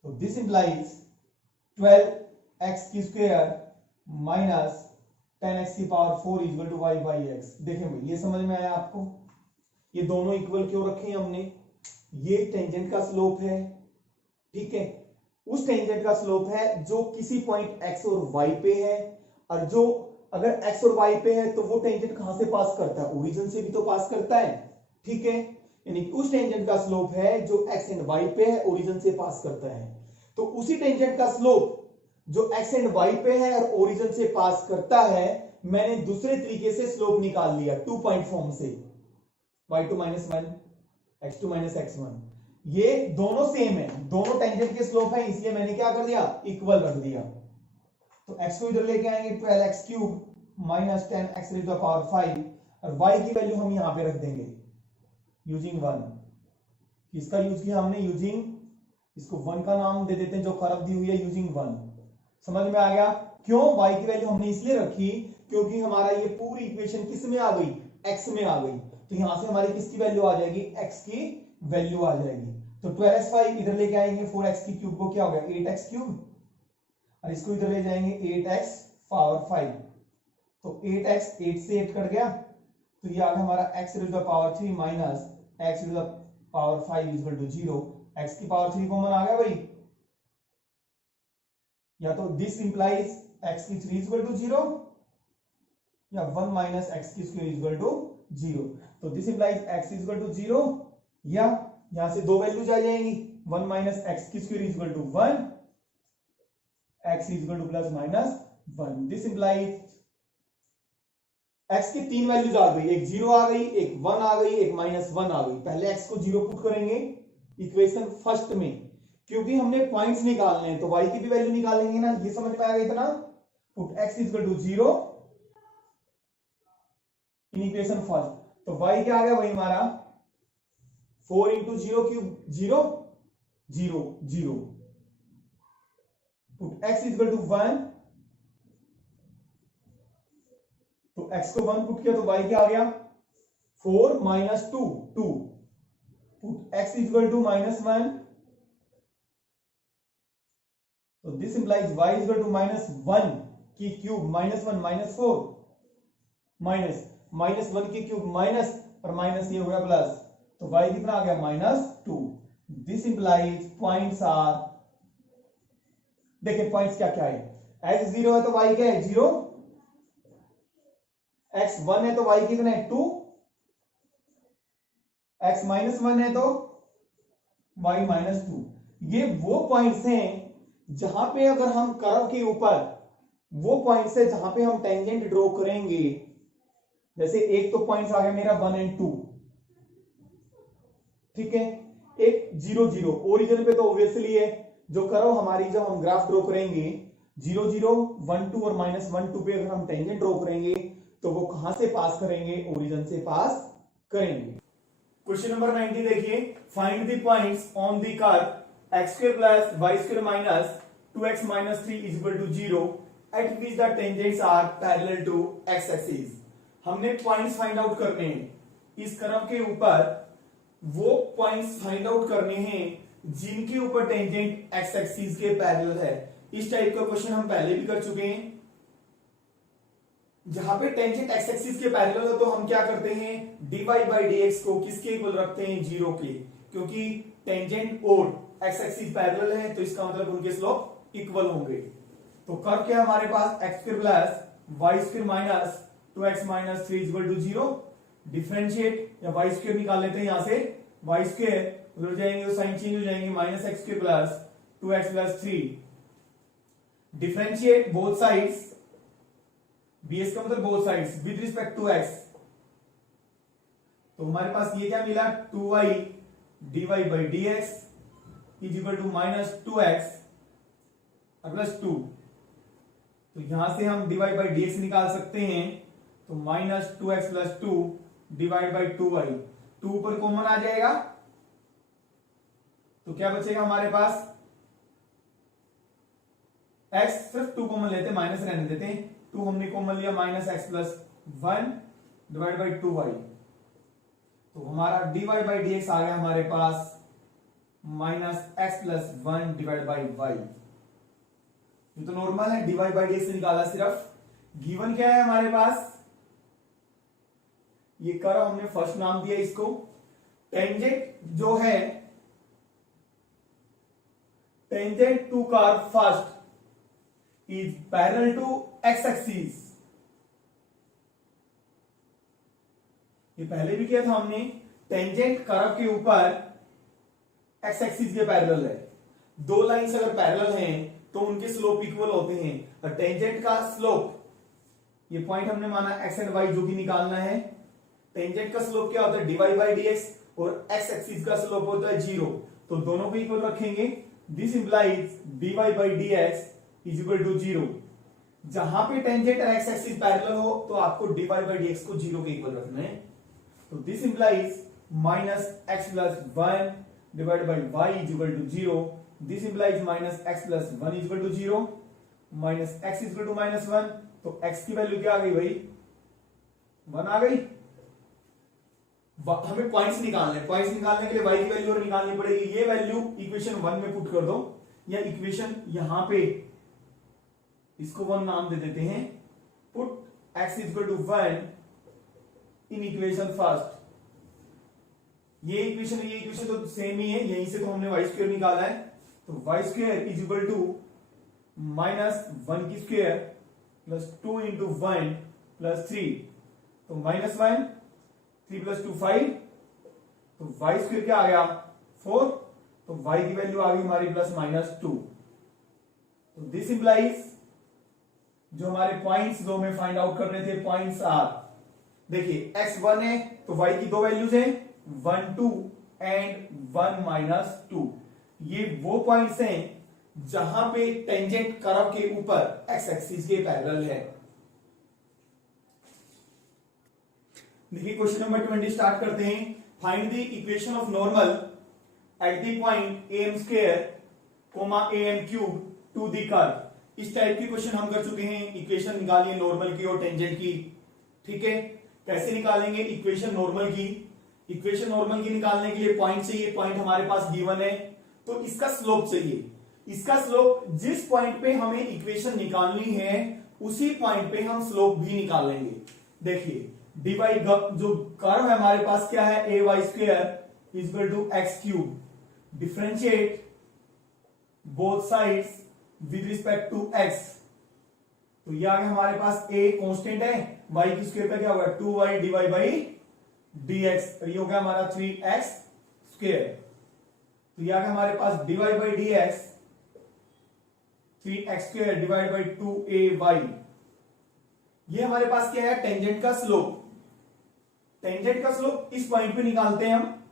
तो दिस इंप्लाइज 12x की स्क्वायर माइनस 10x की power 4 equal to y by x। देखें भाई, ये समझ में आया आपको? ये दोनों इक्वल क्यों रखे हैं हमने? ये टेंजेंट का स्लोप है, ठीक है, उस टेंजेंट का स्लोप है जो किसी पॉइंट x और y पे है, और जो अगर x और y पे है तो वो टेंजेंट कहां से पास करता है? ओरिजिन से भी तो पास करता है, ठीक है। यानी उस टेंजेंट का स्लोप है जो x एंड y पे है, ओरिजिन से पास करता है। तो उसी टेंजेंट का स्लोप जो x एंड y पे है और ओरिजिन से पास करता है, मैंने दूसरे तरीके से स्लोप निकाल लिया 2 पॉइंट फॉर्म से, y2 minus 1, x2 minus x1। ये दोनों सेम है, दोनों टेंजेंट के स्लोप है, इसलिए मैंने क्या कर दिया? इक्वल रख दिया। तो x को इधर लेके आएंगे 12x cube minus 10x raise to the power 5, और y की वैल्यू हम यहां पे रख देंगे यूजिंग 1। किसका यूज किया हमने? यूजिंग, इसको 1 का नाम दे देते हैं जो कर्व दी हुई है, यूजिंग 1। समझ में आ गया? क्यों y की वैल्यू हमने इसलिए रखी क्योंकि हमारा ये पूरी इक्वेशन किस में आ गई? x में आ गई। तो यहां से हमारी किसकी वैल्यू आ जाएगी? x की वैल्यू आ जाएगी। तो 12x5 इधर लेके आएंगे, 4x की क्यूब को क्या हो गया? 8x क्यूब, और इसको इधर ले जाएंगे 8x पावर 5। तो 8x 8 से 8 कट गया, तो ये आ गया हमारा x raise to the power 3 minus x raise to the power 5 equal to 0। x की पावर 3 कॉमन आ गया भाई, या तो दिस इंप्लाइज x की 3 इक्वल टू 0, या 1 माइनस x की स्क्वायर इक्वल टू 0। तो this implies x equal to 0, या यहां से दो वैल्यूज आ जाएंगी, 1 माइनस x की square equal to 1, x equal to plus minus 1। This implies x की तीन वैल्यूज आ गई, एक 0 आ गई, एक 1 आ गई, एक माइनस 1 आ गई। पहले x को 0 पुट करेंगे इक्वेशन फर्स्ट में, क्योंकि हमने पॉइंट्स निकालने हैं तो y की भी वैल्यू निकालेंगे ना। ये समझ में आ गया इतना? Put x equal to 0 in equation first. तो y क्या आ गया भाई हमारा? 4 into 0 cube 0 0 0, put x equal to 1, तो x को 1 पुट किया तो y क्या आ गया? 4 minus 2 2, put x equal to minus 1, तो this implies y equal to minus 1 की cube minus 1 minus 4, minus minus 1 की क्यूब माइनस, और माइनस ये हो गया प्लस, तो y कितना आ गया? Minus 2। This implies points are, देखिए पॉइंट्स क्या क्या है, x 0 है तो y क्या है? 0, x 1 है तो y कितना है? 2, x माइनस 1 है तो y माइनस 2। ये वो पॉइंट्स हैं जहां पे अगर हम कर्व के ऊपर, वो पॉइंट्स है जहां पे हम टेंजेंट ड्रॉ करेंगे। जैसे एक तो पॉइंट्स आ गया मेरा 1 एंड 2, ठीक है, एक 0 0 ओरिजिन पे तो ऑब्वियसली है, जो कर्व हमारी जब हम ग्राफ ड्रॉ करेंगे 0 0 1 2 और माइनस 1 2 पे अगर हम टेंजेंट ड्रॉ करेंगे तो वो कहां से पास करेंगे? ओरिजिन से पास करेंगे। क्वेश्चन नंबर 90 देखिए, find the points on the curve x square plus y square minus 2x minus 3 is equal to 0 at which the tangents are parallel to x axis. हमने पॉइंट्स फाइंड आउट करने हैं इस curve के ऊपर, वो points find out करने हैं जिनके ऊपर टेंजेंट x एक्सिस के पैरेलल है। इस टाइप का क्वेश्चन हम पहले भी कर चुके हैं। जहां पे टेंजेंट x एक्सिस के पैरेलल हो तो हम क्या करते हैं? dy बाई dx को किसके इक्वल रखते हैं? 0 के, क्योंकि टेंजेंट और x एक्सिस पैरेलल है तो इसका मतलब उनके स्लोप इक्वल होंगे। तो कर्व क्या हमारे पास? x square plus y square minus 2x minus 3 equal to 0। Differentiate या y स्क्वायर निकाल लेते हैं यहां से, y स्क्वायर उधर जाएंगे तो साइन चेंज हो जाएंगे, minus x square plus 2x plus 3। Differentiate both sides, bs का मतलब both sides with respect to x। तो हमारे पास ये क्या मिला? 2y dy by dx is equal to minus 2x plus 2। तो यहां से हम dy बाई dx निकाल सकते हैं, तो minus 2x plus 2 divide by 2y, 2 ऊपर कॉमन आ जाएगा तो क्या बचेगा हमारे पास? x सिर्फ 2 कॉमन लेते हैं, माइनस रहने देते हैं, टू हमने कॉमन लिया, minus x plus one divide by 2y। तो हमारा dy बाई डी एक्स आ गया हमारे पास minus x plus one divide by y. ये तो नॉर्मल है, dy बाई डी एक्स निकाला सिर्फ। गिवन क्या है हमारे पास, ये कर्व हमने फर्स्ट नाम दिया इसको। टेंजेंट जो है, tangent to curve first is parallel to x axis. ये पहले भी किया था हमने, टेंजेंट कर्व के ऊपर एक्स एक्सिस के पैरेलल है। दो लाइंस अगर पैरेलल हैं तो उनके स्लोप इक्वल होते हैं। और टेंजेंट का स्लोप, ये पॉइंट हमने माना एक्स एंड वाई जो कि निकालना है। टेंजेंट का स्लोप क्या होता है, dy बाई डी एक्स, और एक्स एक्सिस का स्लोप होता है 0। तो दोनों को इक्वल रखेंगे। This implies dy by d x is equal to 0। जहां पे टेंजेंट और एक्स एक्सिस पैरेलल हो तो आपको dy बाई डी एक्स को 0 के इक्वल रखना है। तो this implies minus x plus one divide by y is equal to 0। This implies minus x plus one is equal to 0, minus x is equal to minus one. तो x की value क्या आ गई भाई, 1 आ गई। हमें पॉइंट्स निकालने, points निकालने के लिए y की वैल्यू और निकालनी पड़ेगी। ये वैल्यू इक्वेशन 1 में पुट कर दो, या इक्वेशन यहां पे इसको 1 नाम दे देते हैं। Put x is equal to 1 in equation first. ये इक्वेशन तो सेम ही है, यहीं से तो हमने वाई स्क्वायर निकाला है। तो y square is equal to minus 1 की स्क्वायर प्लस 2 इंटू 1 प्लस 3। तो माइनस 1, 3 प्लस 2 5। तो वाई स्क्वायर क्या आ गया 4। तो वाई की वैल्यू आ गई हमारी प्लस माइनस 2। तो दिस इंप्लाइज जो हमारे पॉइंट्स दो में फाइंड आउट कर रहे थे, पॉइंट्स आर, देखिए x 1 है तो y की दो वैल्यूज हैं 1 2 एंड 1 माइनस 2। ये वो पॉइंट्स हैं जहां पे टेंजेंट कर्व के ऊपर x एक्सिस के पैरेलल है। देखिए क्वेश्चन नंबर 20 स्टार्ट करते हैं। Find the equation of normal at the point am square comma am cube to the curve. इस टाइप के क्वेश्चन हम कर चुके हैं। इक्वेशन निकालिए नॉर्मल की और टेंजेंट की, ठीक है। कैसे निकालेंगे इक्वेशन नॉर्मल की? इक्वेशन नॉर्मल की निकालने के लिए पॉइंट चाहिए, पॉइंट हमारे पास गिवन है, तो इसका स्लोप चाहिए। इसका स्लोप जिस पॉइंट पे हमें इक्वेशन निकालनी है उसी पॉइंट पे हम स्लोप भी निकाल लेंगे। देखिए डिवाइड जो कर्व है हमारे पास क्या है, a y square is equal to x cube. Differentiate both sides with respect to x. तो ये आ गया हमारे पास a कांस्टेंट है, y की स्क्वायर का क्या होगा 2y डिवाइड बाई dx। तो ये हो गया हमारा 3x स्क्वायर। तो ये आ गया हमारे पास divide by dx 3x square divide by 2ay। ये हमारे पास क्या है, टेंजेंट का स्लोप। टेंजेंट का स्लोप इस पॉइंट पे निकालते हैं हम।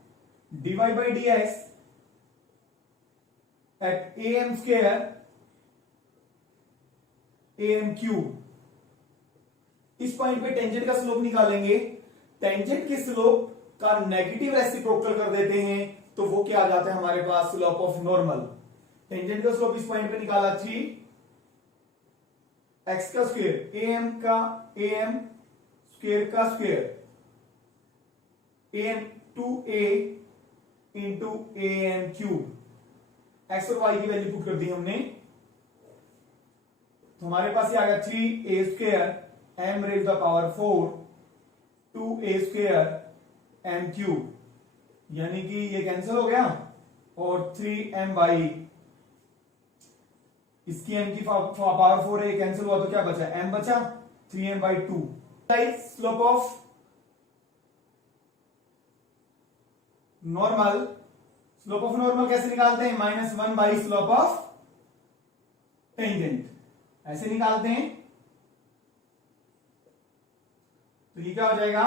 Divide by dx at am square am cube. इस पॉइंट पे टेंजेंट का स्लोप निकालेंगे। टेंजेंट के स्लोप का नेगेटिव रेसिप्रोकल कर देते हैं तो वो क्या आ जाता है हमारे पास, स्लोप ऑफ नॉर्मल। टेंजेंट का स्लोप इस पॉइंट पे निकाला 3 x का स्क्वायर am स्क्वायर का square am 2a into am cube. x और y की वैल्यू पुट कर दी हमने, तो हमारे पास ये आ गया 3a square m raise the power 4 2a square m cube, यानी कि ये कैंसिल हो गया और 3m बाई इसकी m की पावर 4 है, ये कैंसिल हुआ तो क्या बचा, m बचा 3m by 2। Slope of normal, slope of normal कैसे निकालते हैं, -1 बाई स्लोप ऑफ टेंजेंट, ऐसे निकालते हैं। तो ये क्या हो जाएगा,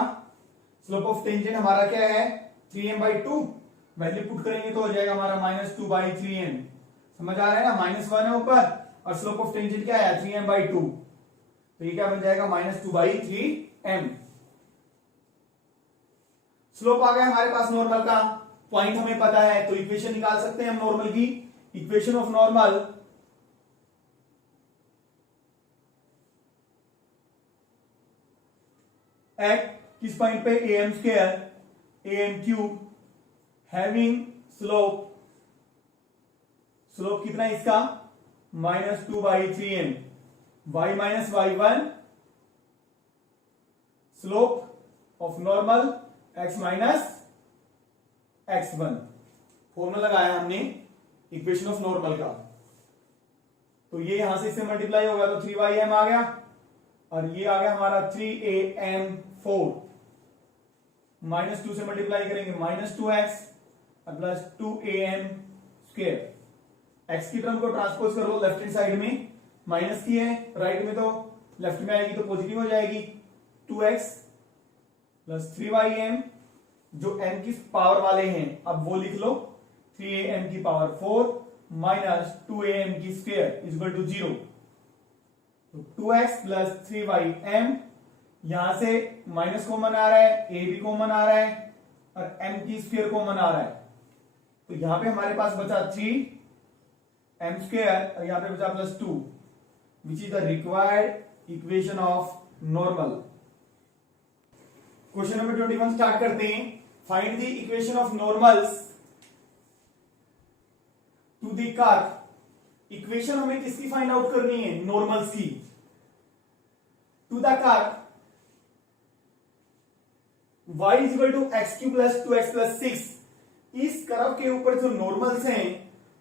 स्लोप ऑफ टेंजेंट हमारा क्या है 3m बाई 2, वैल्यू पुट करेंगे तो हो जाएगा हमारा -2 बाई 3m। समझ आ रहा है ना, -1 है ऊपर और स्लोप ऑफ टेंजेंट क्या है 3m बाई 2, तो ये क्या बन जाएगा -2 बाई 3m। स्लोप आ गया हमारे पास नॉर्मल का, पॉइंट हमें पता है तो इक्वेशन निकाल सकते हैं हम नॉर्मल की। इक्वेशन ऑफ नॉर्मल किस पॉइंट पे, am square am cube having slope कितना है इसका, -2/3m, y minus y1 slope of normal x minus x1। Formula लगाया हमने इक्वेशन ऑफ नॉर्मल का, तो ये यहां से इससे मल्टीप्लाई होगा तो 3ym आ गया, और ये आ गया हमारा 3am4, -2 से मल्टीप्लाई करेंगे -2x plus 2am square. x की टर्म को ट्रांसपोज करो लेफ्ट हैंड साइड में, माइनस की है राइट में, तो लेफ्ट में आएगी तो पॉजिटिव हो जाएगी, 2x प्लस 3ym, जो m की पावर वाले हैं अब वो लिख लो, 3am की पावर 4 माइनस 2am की स्क्वायर इज इक्वल टू 0। तो 2x प्लस 3ym, यहां से माइनस कॉमन आ रहा है, a भी कॉमन आ रहा है, और m की स्क्वायर कॉमन आ रहा है, तो यहां पे हमारे पास बचा 3m स्क्वायर, और यहां पे बचा plus 2, which is the required equation of normal. Question number 21 start करते हैं। Find the equation of normals to the curve. Equation हमें किसकी फाइंड आउट करनी है, नॉर्मल्स की, to the curve y is equal to x³ plus 2x plus 6। इस curve के ऊपर जो नॉर्मल्स हैं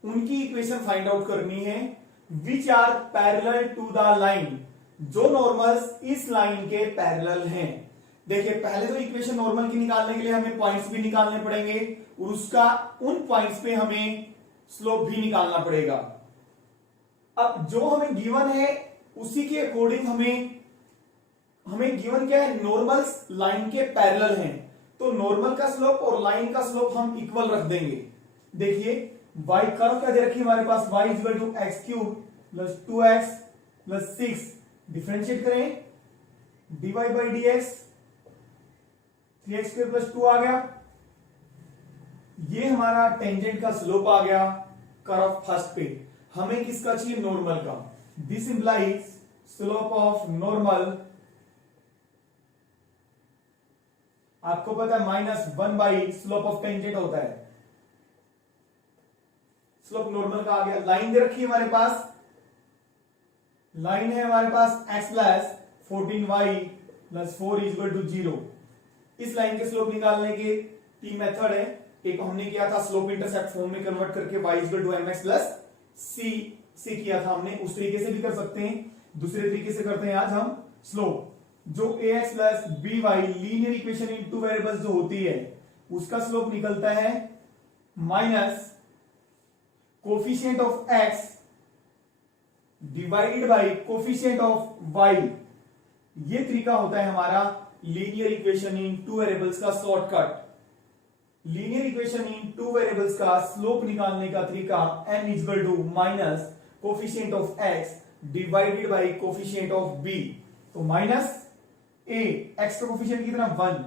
उनकी इक्वेशन फाइंड आउट करनी है, which are parallel to the line, जो नॉर्मल्स इस लाइन के पैरेलल हैं। देखिए पहले तो इक्वेशन नॉर्मल की निकालने के लिए हमें पॉइंट्स भी निकालने पड़ेंगे, और उसका उन पॉइंट्स पे हमें स्लोप भी निकालना पड़ेगा। अब जो हमें गिवन है उसी के अकॉर्डिंग हमें गिवन क्या है, नॉर्मल्स लाइन के पैरेलल हैं, तो नॉर्मल का स्लोप और लाइन का स्लोप हम इक्वल रख देंगे। देखिए y कर्व क्या दे रखी है हमारे पास, y is equal to x³ plus 2x plus 6, differentiate करें, dy by dx 3x² plus 2 आ गया, ये हमारा टेंजेंट का स्लोप आ गया कर्व फर्स्ट पे। हमें किसका चाहिए, नॉर्मल का। This implies slope of normal, आपको पता है -1 बाई स्लोप ऑफ टेंजेंट होता है, स्लोप नॉर्मल का आ गया। लाइन दे रखी है हमारे पास, लाइन है हमारे पास x plus 14y plus 4 is equal to 0। इस लाइन के स्लोप निकालने के 3 मेथड है। एक हमने किया था स्लोप इंटरसेप्ट फॉर्म में कन्वर्ट करके y is equal to mx plus c किया था हमने, उस तरीके से भी कर सकते हैं। दूसरे तरीके से करते हैं आज हम स्लोप, जो ax plus by linear equation in two variables जो होती है उसका स्लोप निकलता है minus coefficient of x divided by coefficient of y। ये तरीका होता है हमारा linear equation in two variables का shortcut. Linear equation in two variables का स्लोप निकालने का तरीका n is equal to minus coefficient of x divided by coefficient of b। तो माइनस a, x का कोफिशिएंट कितना 1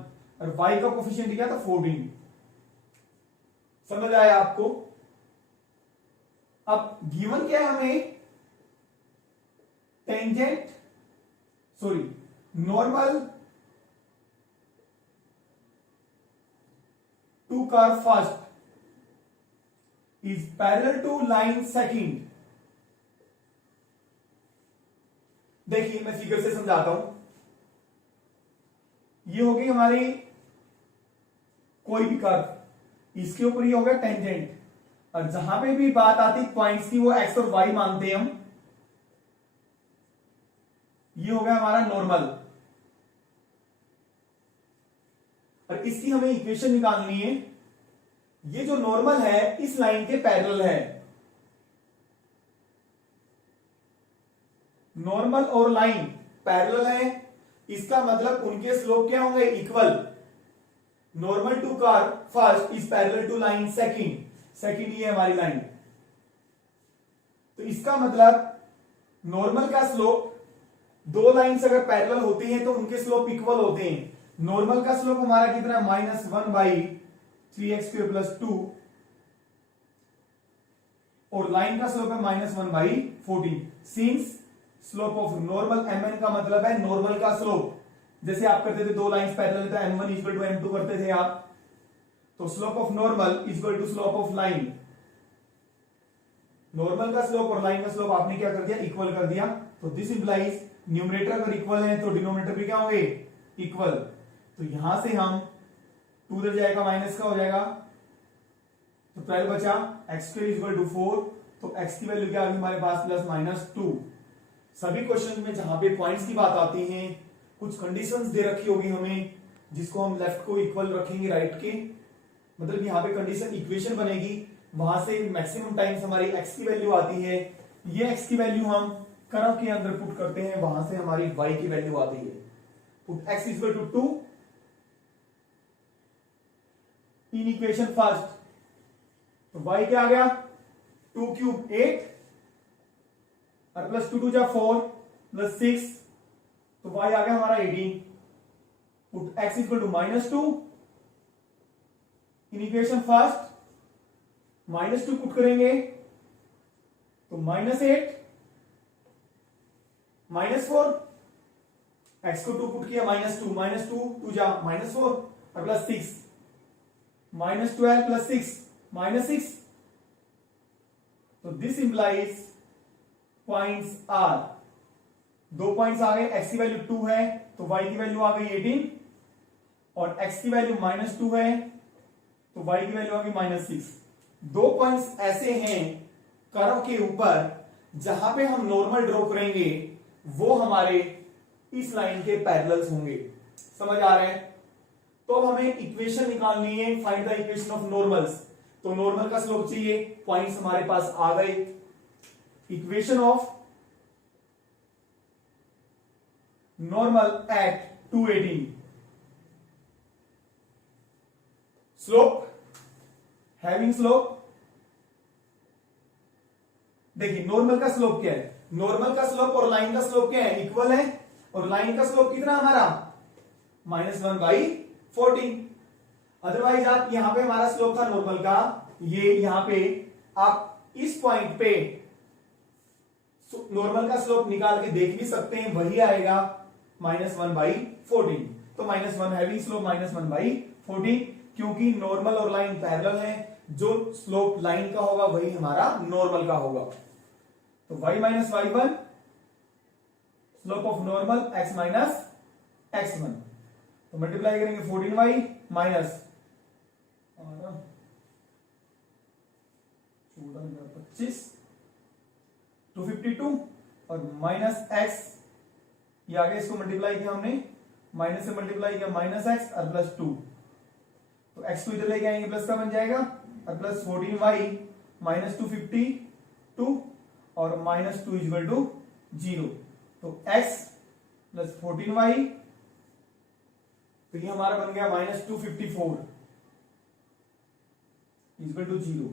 और y का कोफिशिएंट क्या था 14। समझ आया आपको। अब गिवन क्या है हमें, tangent normal to curve first is parallel to line second. देखिए मैं फिगर से समझाता हूं। ये होगी हमारी कोई भी कर्व, इसके ऊपर ये होगा टेंजेंट, और जहां पे भी बात आती पॉइंट्स की वो x और y मानते हैं हम। ये हो गया हमारा नॉर्मल, और इसकी हमें इक्वेशन निकालनी है। ये जो नॉर्मल है इस लाइन के पैरेलल है। नॉर्मल और लाइन पैरेलल है, इसका मतलब उनके स्लोप क्या होंगे, equal. Normal to curve first is parallel to line second ये हमारी लाइन। तो इसका मतलब नॉर्मल का स्लोप, दो लाइंस अगर पैरेलल होती हैं तो उनके स्लोप इक्वल होते हैं। नॉर्मल का स्लोप हमारा कितना, -1 बाई 3x² प्लस 2, और लाइन का स्लोप है -1 by 14। Since slope of normal mn का मतलब है नॉर्मल का स्लोप, जैसे आप करते थे दो लाइंस पैरेलल था m1 इक्वल टू m2 करते थे आप, तो slope of normal equal to slope of line, normal का स्लोप और लाइन का स्लोप आपने क्या कर दिया, इक्वल कर दिया। तो दिस इंप्लाइज न्यूमरेटर अगर इक्वल है तो डिनोमिनेटर भी क्या होंगे, इक्वल। तो यहां से हम 2 उधर जाएगा माइनस का हो जाएगा, तो 12 बचा, x² इक्वल टू 4, तो x की वैल्यू क्या आ गई हमारे पास प्लस माइनस 2। सभी क्वेश्चन में जहां पे पॉइंट्स की बात आती है कुछ कंडीशंस दे रखी होगी हमें, जिसको हम लेफ्ट को इक्वल रखेंगे राइट के, मतलब यहाँ पे कंडीशन इक्वेशन बनेगी, वहां से मैक्सिमम टाइम्स हमारी x की वैल्यू आती है, ये x की वैल्यू हम कर्व के अंदर पुट करते हैं, वहां से हमारी y की वैल्यू आती है। Put x equal to 2 in equation first, तो y क्या आ गया 2 क्यूब 8 और प्लस 2 2 जा 4 प्लस 6, तो y आ गया हमारा 18। Put x equal to -2 in equation first, -2 put करेंगे तो -8 -4, x को 2 पुट किया -2 2 जा -4 और प्लस 6, -12 प्लस 6 -6। तो दिस इंप्लाइज पॉइंट्स आर, दो पॉइंट्स आ गए, x की वैल्यू 2 है तो y की वैल्यू आ गई 18, और x की वैल्यू -2 है तो y की वैल्यू आ गई -6। दो पॉइंट्स ऐसे हैं कर्व के ऊपर जहां पे हम नॉर्मल ड्रॉ करेंगे वो हमारे इस लाइन के पैरेलल्स होंगे, समझ आ रहे हैं। तो अब हमें इक्वेशन निकालनी है, find the equation of normals. तो नॉर्मल का स्लोप चाहिए, पॉइंट्स हमारे पास आ गए, equation of normal eight 218, slope having slope, देखिए नॉर्मल का स्लोप क्या है, नॉर्मल का स्लोप और लाइन का स्लोप क्या है, इक्वल है, और लाइन का स्लोप कितना हमारा -1/14। अदरवाइज आप यहां पे हमारा स्लोप था नॉर्मल का, ये यहां पे आप इस पॉइंट पे नॉर्मल का स्लोप निकाल के देख भी सकते हैं, वही आएगा -1/14। तो -1 हैविंग स्लोप -1/14, क्योंकि नॉर्मल और लाइन पैरेलल है, जो स्लोप लाइन का होगा वही हमारा नॉर्मल का होगा। तो y minus y1 slope of normal x minus x1, तो मल्टीप्लाई करेंगे 14y माइनस 14,25 252 और माइनस x, ये आगे इसको मल्टीप्लाई किया हमने, माइनस से मल्टीप्लाई किया -x और प्लस 2, तो x को इधर लेके आएंगे प्लस का बन जाएगा, और प्लस 14y माइनस 252 और -2 इक्वल टू 0, तो x प्लस 14y, तो ये हमारा बन गया -254 इक्वल टू 0।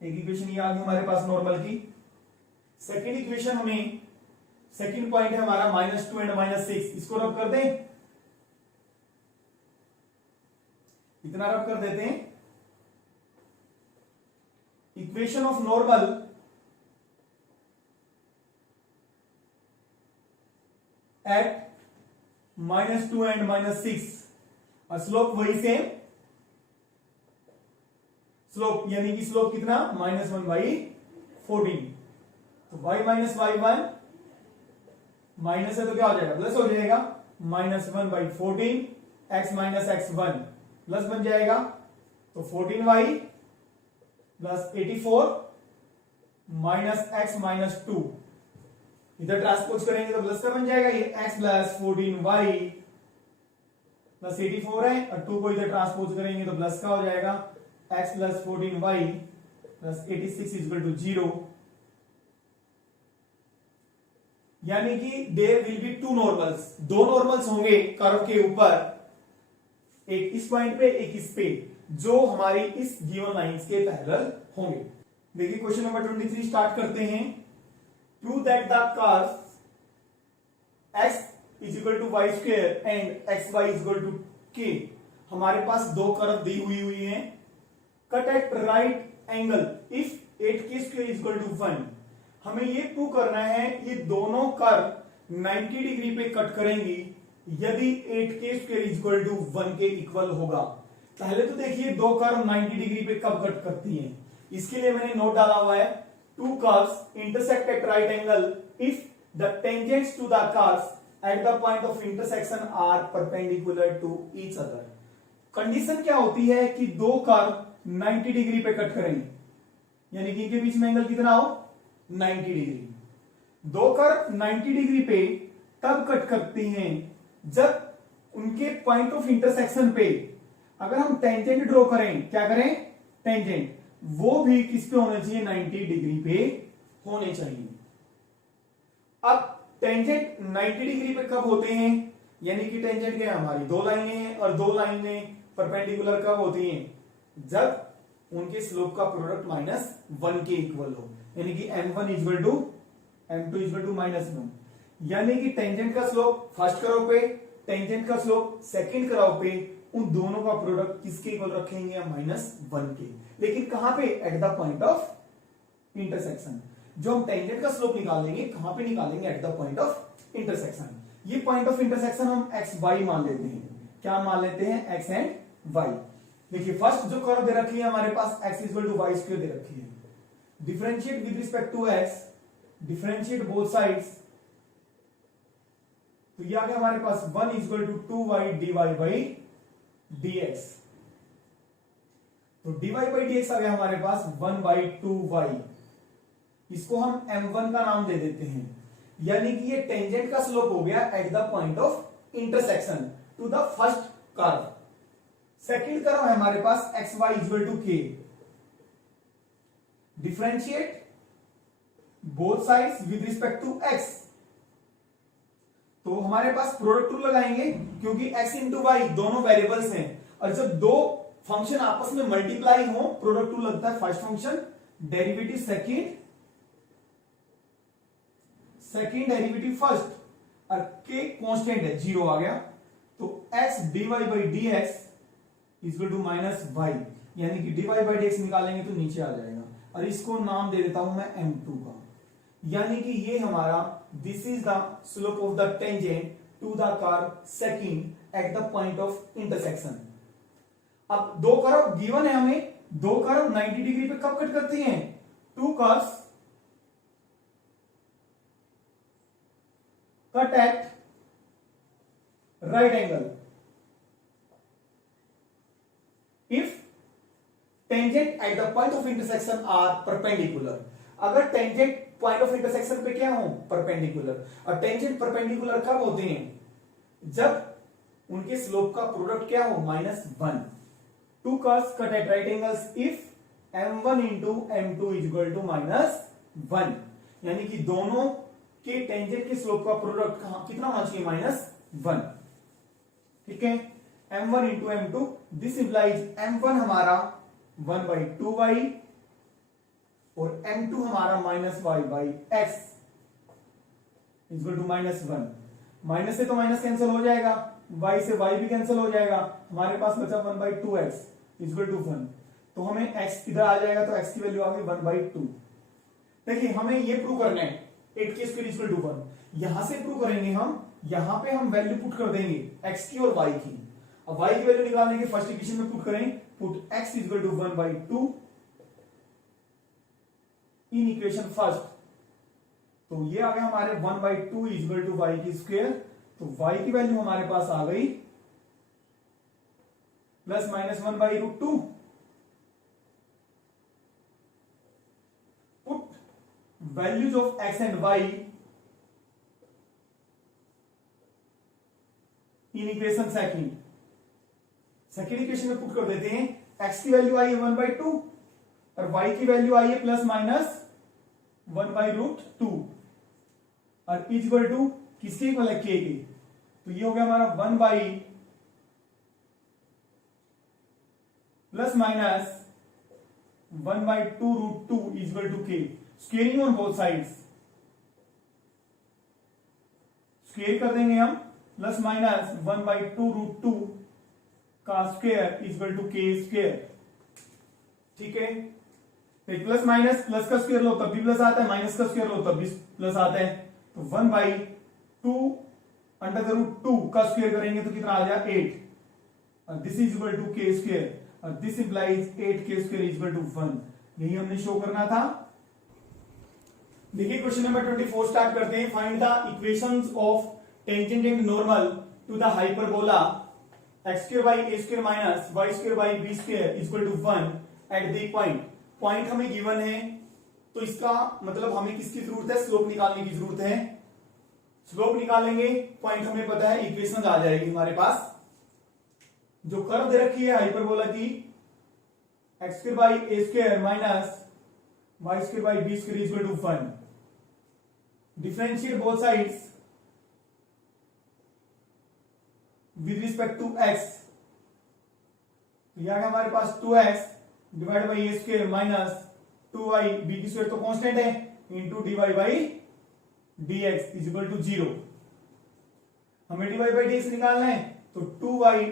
एक इक्वेशन ये आ गई हमारे पास नॉर्मल की। सेकेंड इक्वेशन हमें, सेकेंड पॉइंट है हमारा -2 एंड -6, इसको रब कर दें, इतना रब कर देते हैं। Equation of normal eight -2 and -6, और स्लोप वही सेम, स्लोप यानी कि स्लोप कितना -1/14, तो y माइनस y1 माइनस है तो क्या हो जाएगा, प्लस हो जाएगा, -1/14 x माइनस x1 प्लस बन जाएगा, तो 14y plus 84 minus x minus 2, इधर ट्रांसपोज करेंगे तो प्लस का बन जाएगा, ये x प्लस 14y प्लस 84 है, और 2 को इधर ट्रांसपोज करेंगे तो प्लस का हो जाएगा, x plus 14y plus 86 equal to 0। यानी कि there will be two normals, दो नॉर्मल्स होंगे कर्व के ऊपर, एक इस पॉइंट पे एक इस पे, जो हमारी इस गिवन लाइंस के पैरेलल होंगे। देखिए क्वेश्चन नंबर 23 स्टार्ट करते हैं। Prove that the curve x is equal to y square and x y is equal to k, हमारे पास दो कर्व दी हुई हैं, cut at right angle if 8k square is equal to 1। हमें ये प्रूव करना है ये दोनों कर्व 90 डिग्री पे कट करेंगी यदि 8k² इक्वल टू 1 के इक्वल होगा। पहले तो देखिए दो कर्व 90 डिग्री पे कब कट करती हैं, इसके लिए मैंने नोट डाला हुआ है, two curves intersect at right angle if the tangents to the curves at the point of intersection are perpendicular to each other. Condition क्या होती है कि दो कर्व 90 डिग्री पे कट करेंगे, यानी कि इनके बीच में एंगल कितना हो 90 डिग्री। दो कर्व 90 डिग्री पे तब कट करती हैं जब उनके पॉइंट ऑफ इंटरसेक्शन पे अगर हम टेंजेंट ड्रॉ करें, क्या करें टेंजेंट, वो भी किस पे होना चाहिए 90 डिग्री पे होने चाहिए। अब टेंजेंट 90 डिग्री पे कब होते हैं, यानी कि टेंजेंट क्या है हमारी दो लाइनें हैं और दो लाइनें परपेंडिकुलर कब होती हैं, जब उनके स्लोप का प्रोडक्ट -1 के इक्वल हो, यानी कि m1 equal to m2 equal to -1, यानी कि टेंजेंट का स्लोप फर्स्ट कर्व पे, टेंजेंट का स्लोप सेकंड कर्व पे, उन दोनों का प्रोडक्ट किसके इक्वल रखेंगे -1 के, लेकिन कहां पे at the point of intersection. जो हम टेंजेंट का स्लोप निकालेंगे कहां पे निकालेंगे at the point of intersection. ये पॉइंट ऑफ इंटरसेक्शन हम एक्स वाई मान लेते हैं, क्या मान लेते हैं एक्स एंड वाई। देखिए फर्स्ट जो कर्व दे रखी है हमारे पास x equal to y square दे रखी है, differentiate with respect to x, differentiate both sides, तो ये आ गया हमारे पास 1 equal to 2y dy by dx, तो dy बाई dx आ गया हमारे पास 1/2y, इसको हम m1 का नाम दे देते हैं, यानी कि ये टेंजेंट का स्लोप हो गया at the point of intersection to the first curve. Second curve है हमारे पास xy equal to k, differentiate both sides with respect to x, तो हमारे पास प्रोडक्ट रूल लगाएंगे क्योंकि x इंटू वाई दोनों वेरिएबल्स हैं, और जब दो फंक्शन आपस में मल्टीप्लाई हो प्रोडक्ट रूल लगता है first function derivative second derivative first, और k कांस्टेंट है 0 आ गया, तो x dy by dx equal to -y, यानी कि dy बाई dx निकालेंगे तो नीचे आ जाएगा, और इसको नाम दे देता हूं मैं m2 का, यानी कि ये हमारा this is the slope of the tangent to the curve second at the point of intersection. अब दो कर्व गिवन है हमें, दो कर्व 90 डिग्री पे कब कट करती हैं, two curves cut at right angle if tangent at the point of intersection are perpendicular. अगर टेंजेंट पॉइंट ऑफ इंटरसेक्शन पे क्या हो परपेंडिकुलर, और टेंजेंट परपेंडिकुलर कब होते हैं जब उनके स्लोप का प्रोडक्ट क्या हो -1। Two curves cut at right angles if m1 into m2 equal to -1, यानी कि दोनों के टेंजेंट के स्लोप का प्रोडक्ट कितना होना चाहिए -1, ठीक है। m1 into m2, this implies m1 हमारा 1/2y और m2 हमारा -y by x equal to -1, minus से तो माइनस कैंसिल हो जाएगा, y से y भी कैंसिल हो जाएगा, हमारे पास बचा 1/2x इक्वल टू 1, तो हमें x इधर आ जाएगा, तो x की वैल्यू आ गई 1/2। देखिए हमें ये प्रूव करना है 8k² इक्वल टू 1, यहां से प्रूव करेंगे हम, यहां पे हम वैल्यू पुट कर देंगे x की और y की। अब y की वैल्यू निकालने के फर्स्ट इक्वेशन में पुट करें, put x equal to 1/2 in equation first, तो ये आ गया हमारे 1/2 इक्वल टू y की स्क्वायर, तो y की वैल्यू हमारे पास आ गई +-1/√2। Put values of x and y in equation second equation में पुट कर देते हैं, x की वैल्यू आई है 1/2 और y की वैल्यू आई है +-1/√2 और इक्वल टू किसके इक्वल है k के, तो ये हो गया हमारा 1/+-1/2√2 equal to k, squaring on both sides, square कर देंगे हम, +-1/2√2 का square equal to k square, ठीक है। प्लस माइनस प्लस का स्क्वायर लो तब भी प्लस आता है, माइनस का स्क्वायर लो तब भी प्लस आता है, तो 1/2 अंडर द रूट 2 का स्क्वायर करेंगे तो कितना आ जाएगा 8। दिस इज इक्वल टू के स्क्वायर और दिस इंप्लाइज 8 के स्क्वायर इज इक्वल टू 1। यही हमने शो करना था। देखिए क्वेश्चन नंबर 24 स्टार्ट करते हैं। Find the equations of tangent and normal to the hyperbola x square by a square minus y square by b square is equal to 1 at the point. Point हमें given है तो इसका मतलब हमें किसकी जरूरत है, स्लोप निकालने की जरूरत है। स्लोप निकालेंगे, पॉइंट हमें पता है, इक्वेशन आ जाएगी हमारे पास। जो कर्व दे रखी है हाइपरबोला की x square by a square minus y square by b square is equal to 1। Differentiate both sides with respect to x। तो यहां हमारे पास 2x divide by a square minus 2y b की square तो constant है into dy by dx is equal to 0। हमें dy by dx निकालना है तो 2y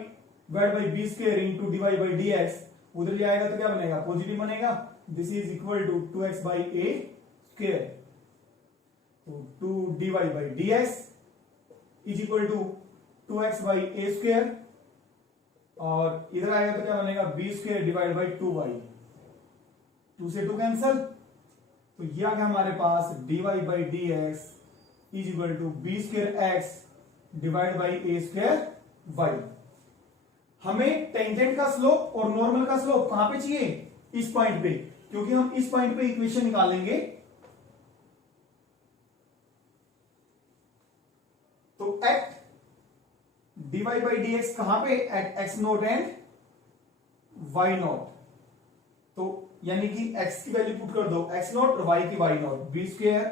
divide by b square into dy by dx उधर जाएगा तो क्या बनेगा, पॉजिटिव बनेगा। This is equal to 2x by a square. तो 2 dy by dx is equal to 2x by a square और इधर आएगा तो क्या बनेगा b square divide by 2y। 2 से 2 कैंसल तो यह आ गया हमारे पास dy by dx is equal to b square x divide by a square y। हमें टेंजेंट का स्लोप और नॉर्मल का स्लोप कहां पे चाहिए, इस पॉइंट पे, क्योंकि हम इस पॉइंट पे इक्वेशन निकालेंगे। तो एट dy बाई dx कहां पे, at x naught and y naught. तो यानी कि x की वैल्यू पुट कर दो x नोट और y की y note, b square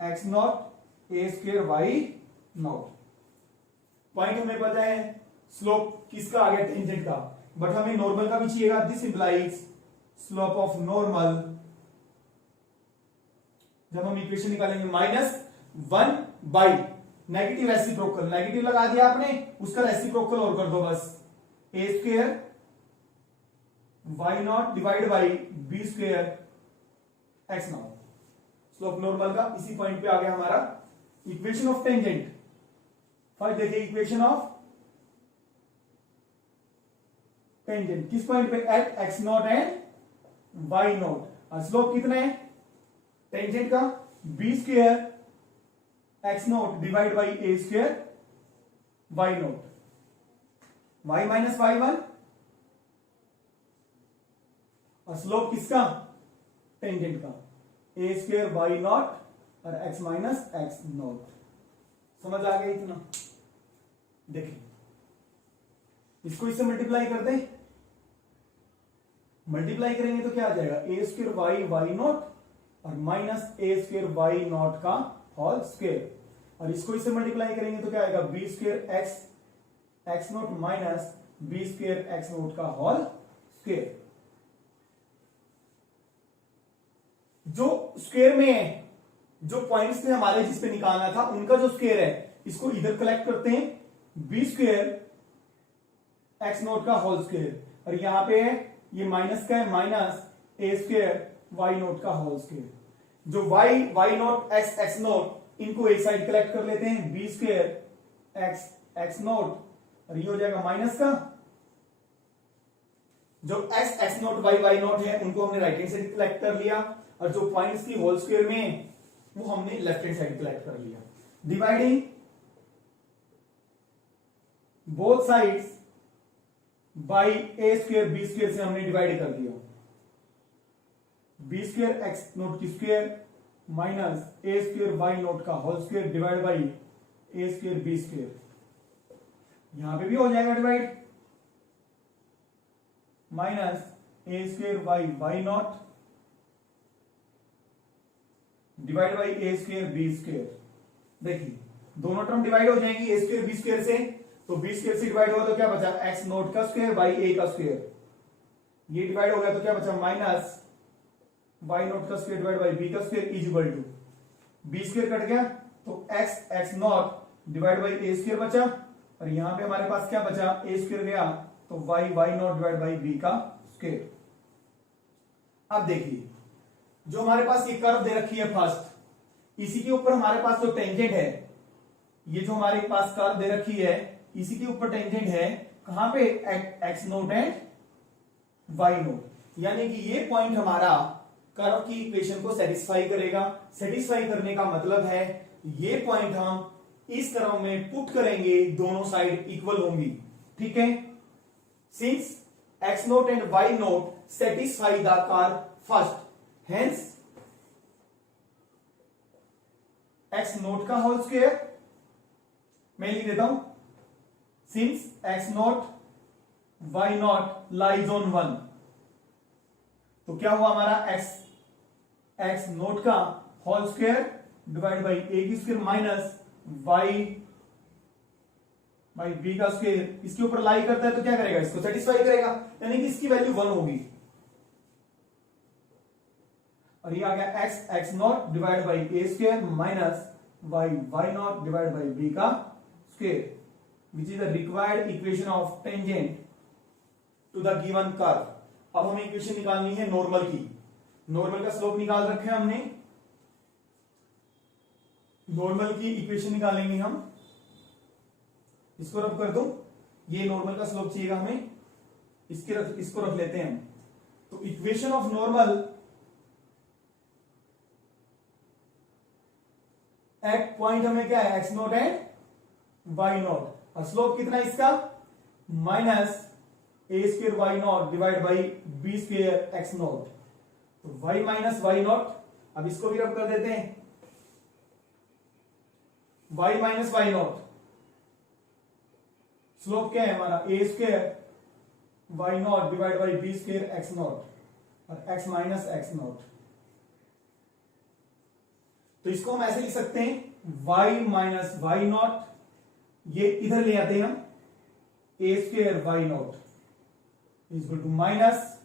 x note a square y note. Point हमें पता है, स्लोप किसका आ गया, टेंजेंट का, बट हमें नॉर्मल का भी चाहिएगा। This implies slope of normal, जब हम इक्वेशन निकालेंगे -1 बाई नेगेटिव रेसिप्रोकल, नेगेटिव लगा दिया आपने, उसका रेसिप्रोकल और कर दो बस, a square y naught divide by b square x naught. Slope normal का इसी पॉइंट पे आ गया हमारा इक्वेशन ऑफ टेंजेंट। फर्स्ट देखिए इक्वेशन ऑफ टेंजेंट किस पॉइंट पे, at x naught and y naught. और स्लोप कितना है टेंजेंट का, b square x naught divide by a square y naught. y minus y1 और स्लोप किसका, टेंजेंट का, a स्क्वायर y नॉट और x माइनस x नोट। समझ आ गया इतना। देखिए इसको इससे मल्टीप्लाई कर दें, मल्टीप्लाई करेंगे तो क्या आ जाएगा, a स्क्वायर y नोट और minus a square y note का होल स्क्वायर। और इसको इससे मल्टीप्लाई करेंगे तो क्या आएगा, b square x note minus b square x naught का होल स्क्वायर। जो स्क्वायर में है, जो पॉइंट्स थे हमारे जिसपे निकालना था उनका जो स्क्वायर है, इसको इधर कलेक्ट करते हैं, b स्क्वायर x नोट का होल स्क्वायर, और यहां पे है ये माइनस का है, minus a square y note का होल स्क्वायर। जो y नोट x नोट, इनको एक साइड कलेक्ट कर लेते हैं, b स्क्वायर x नोट और ये हो जाएगा माइनस का। जो x नोट y नोट है उनको हमने राइट हैंड साइड कलेक्ट कर लिया, और जो पॉइंट्स की होल स्क्वायर में वो हमने लेफ्ट हैंड साइड कलेक्ट कर लिया। Dividing both sides by a square b square से हमने डिवाइड कर दिया, b स्क्वायर x नोट की square minus a square y note का whole square divide by a square b square. यहां पे भी हो जाएगा divide, minus a square y nought divide by a square b square. देखिए दोनों टर्म डिवाइड हो जाएंगी a स्क्वायर b स्क्वायर से, तो b स्क्वायर से डिवाइड हुआ तो क्या बचा, x नोट का स्क्वायर बाई a का स्क्वायर। ये डिवाइड हो गया तो क्या बचा, माइनस y नोट का स्क्वायर डिवाइड बाई b का square is equal to, b square cut गया तो x naught divide by a square बचा, और यहां पे हमारे पास क्या बचा, a स्क्वायर गया तो y nought divide by b का स्क्वायर। अब देखिए जो हमारे पास ये कर्व दे रखी है फर्स्ट, इसी के ऊपर हमारे पास जो टेंजेंट है ये जो हमारे पास कर्व दे रखी है इसी के ऊपर टेंजेंट है, कहां पे, x note and y naught, यानी कि ये पॉइंट हमारा कर्व की इक्वेशन को सेटिस्फाई करेगा। सेटिस्फाई करने का मतलब है ये पॉइंट हम इस कर्व में पुट करेंगे, दोनों साइड इक्वल होंगी, ठीक है। Since x note and y naught satisfy the curve first, hence x naught का होल स्क्वायर मैं लिख देता हूं, since x naught y naught lies on 1, तो क्या हुआ हमारा एक्स नोट का whole square divide by a की square minus y by b का स्क्वायर, इसके ऊपर लाई करता है तो क्या करेगा, इसको सेटिस्फाई करेगा, यानी कि इसकी वैल्यू 1 होगी। और ये आ गया x not divide by a square minus y not divide by b का square, which is the required equation of tangent to the given curve. अब हमें इक्वेशन निकालनी है नॉर्मल की। नॉर्मल का स्लोप निकाल रखे हैं हमने, नॉर्मल की इक्वेशन निकालेंगे हम। इसको रब कर दो, ये नॉर्मल का स्लोप चाहिएगा हमें, इसको रख लेते हैं हम। तो equation of normal at point हमें क्या है, x note and y nought, और स्लोप कितना है इसका, minus a square y not divide by b square x nought, तो वाई माइनस वाई नॉट, अब इसको भी रब कर देते हैं, y minus y nought, slope क्या है हमारा, a square y not divide by b square x not और एक्स माइनस एक्स नॉट। तो इसको हम ऐसे लिख सकते हैं, वाई माइनस वाई नॉट, ये इधर ले आते हैं हम, a square y nought equal to minus,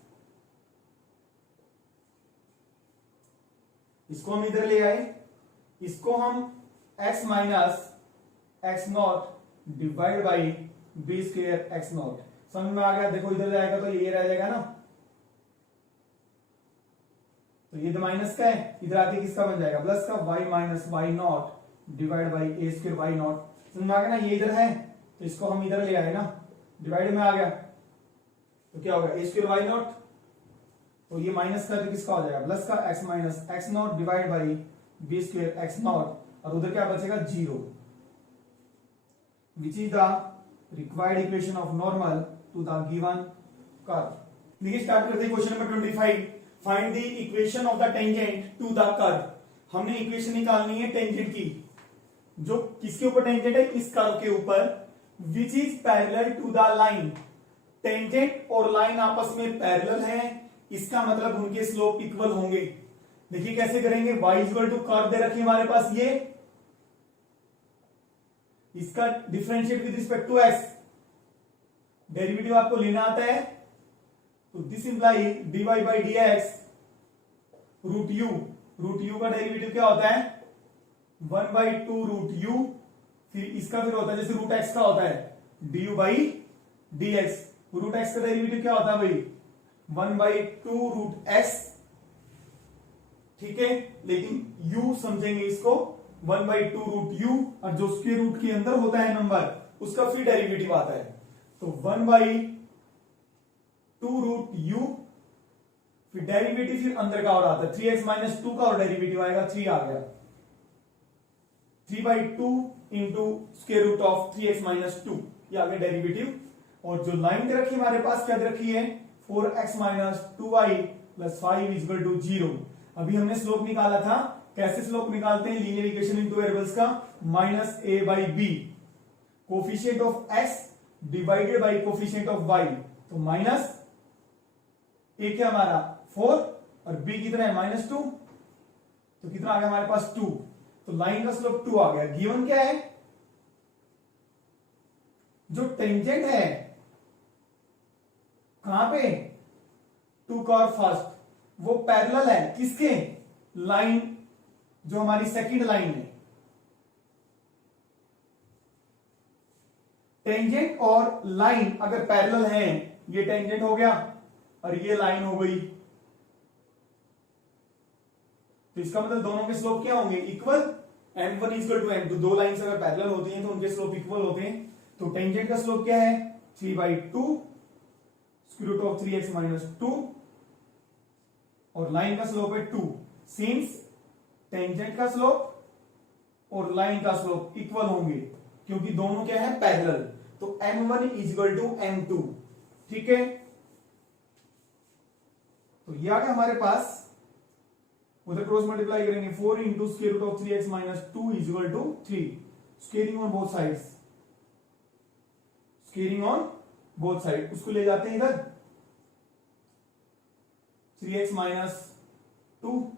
इसको हम इधर ले आए, इसको हम x minus x not divide by b square x nought, समझ में आ गया। देखो इधर जाएगा तो ये रह जाएगा ना, तो ये तो माइनस का है, इधर आके किसका बन जाएगा, प्लस का, y minus y not divide by a square y naught, समझ में आ गया ना। ये इधर है तो इसको हम इधर ले आए ना, डिवाइड में आ गया तो क्या होगा, ए स्क्वायर वाई नॉट, तो ये माइनस का तो किसका हो जाएगा, प्लस का, x minus x not divide by b square x not, और उधर क्या बचेगा, 0, which is the required equation of normal to the given curve. देखिए स्टार्ट करते हैं question number 25, find the equation of the tangent to the curve. हमने equation निकालनी है टेंजेंट की, जो किसके ऊपर टेंजेंट है, इस कर्व के ऊपर, which is parallel to the line. Tangent और लाइन आपस में पैरेलल है, इसका मतलब उनके स्लोप इक्वल होंगे। देखिए कैसे करेंगे, y इक्वल टू कर्व दे रखी हमारे पास, ये इसका differentiate with respect to x, derivative आपको लेना आता है, तो this implies dy by dx root u का डेरिवेटिव क्या होता है, 1/2 रूट यू, फिर इसका फिर होता है जैसे रूट x का होता है du by dx, root x का डेरिवेटिव क्या होता है भाई, 1/2 रूट x, ठीक है। लेकिन u समझेंगे इसको 1/2 रूट u, और जो स्क्वायर रूट के अंदर होता है नंबर, उसका फिर डेरिवेटिव आता है, तो 1/2 रूट u, फिर डेरिवेटिव फिर अंदर का और आता है 3x माइनस 2 का, और डेरिवेटिव आएगा 3 आ गया, 3/2 into square root of 3x minus 2, ये आ गया डेरिवेटिव। और जो लाइन दे रखी हमारे पास क्या दे रखी है, 4x minus 2y plus 5 equal to 0। अभी हमने स्लोप निकाला था, कैसे स्लोप निकालते हैं, linear equation in two variables का, minus a by b, coefficient of x divided by coefficient of y, तो माइनस a क्या हमारा 4 और b कितना है -2, तो कितना आ गया हमारे पास 2, तो लाइन का स्लोप 2 आ गया। गिवन क्या है, जो टेंजेंट है कहां पे, टू कर्व फर्स्ट, वो पैरेलल है किसके, लाइन जो हमारी सेकंड लाइन है। टेंजेंट और लाइन अगर पैरेलल हैं, ये टेंजेंट हो गया और ये लाइन हो गई, तो इसका मतलब दोनों के स्लोप क्या होंगे, equal, m1 equal to m2, दो लाइंस अगर पैरेलल होती हैं तो उनके स्लोप इक्वल होते हैं। तो टेंजेंट का स्लोप क्या है 3/2 square root of 3x minus 2 और लाइन का स्लोप है 2। सिंस टेंजेंट का स्लोप और लाइन का स्लोप इक्वल होंगे क्योंकि दोनों क्या है पैरेलल, तो m1 इक्वल टू m2। ठीक है, तो ये आ गया हमारे पास। उधर क्रॉस मल्टीप्लाई करेंगे 4 into square root of 3x minus 2 is equal to 3, squaring on both sides, squaring on both side. उसको ले जाते हैं इधर 3x minus 2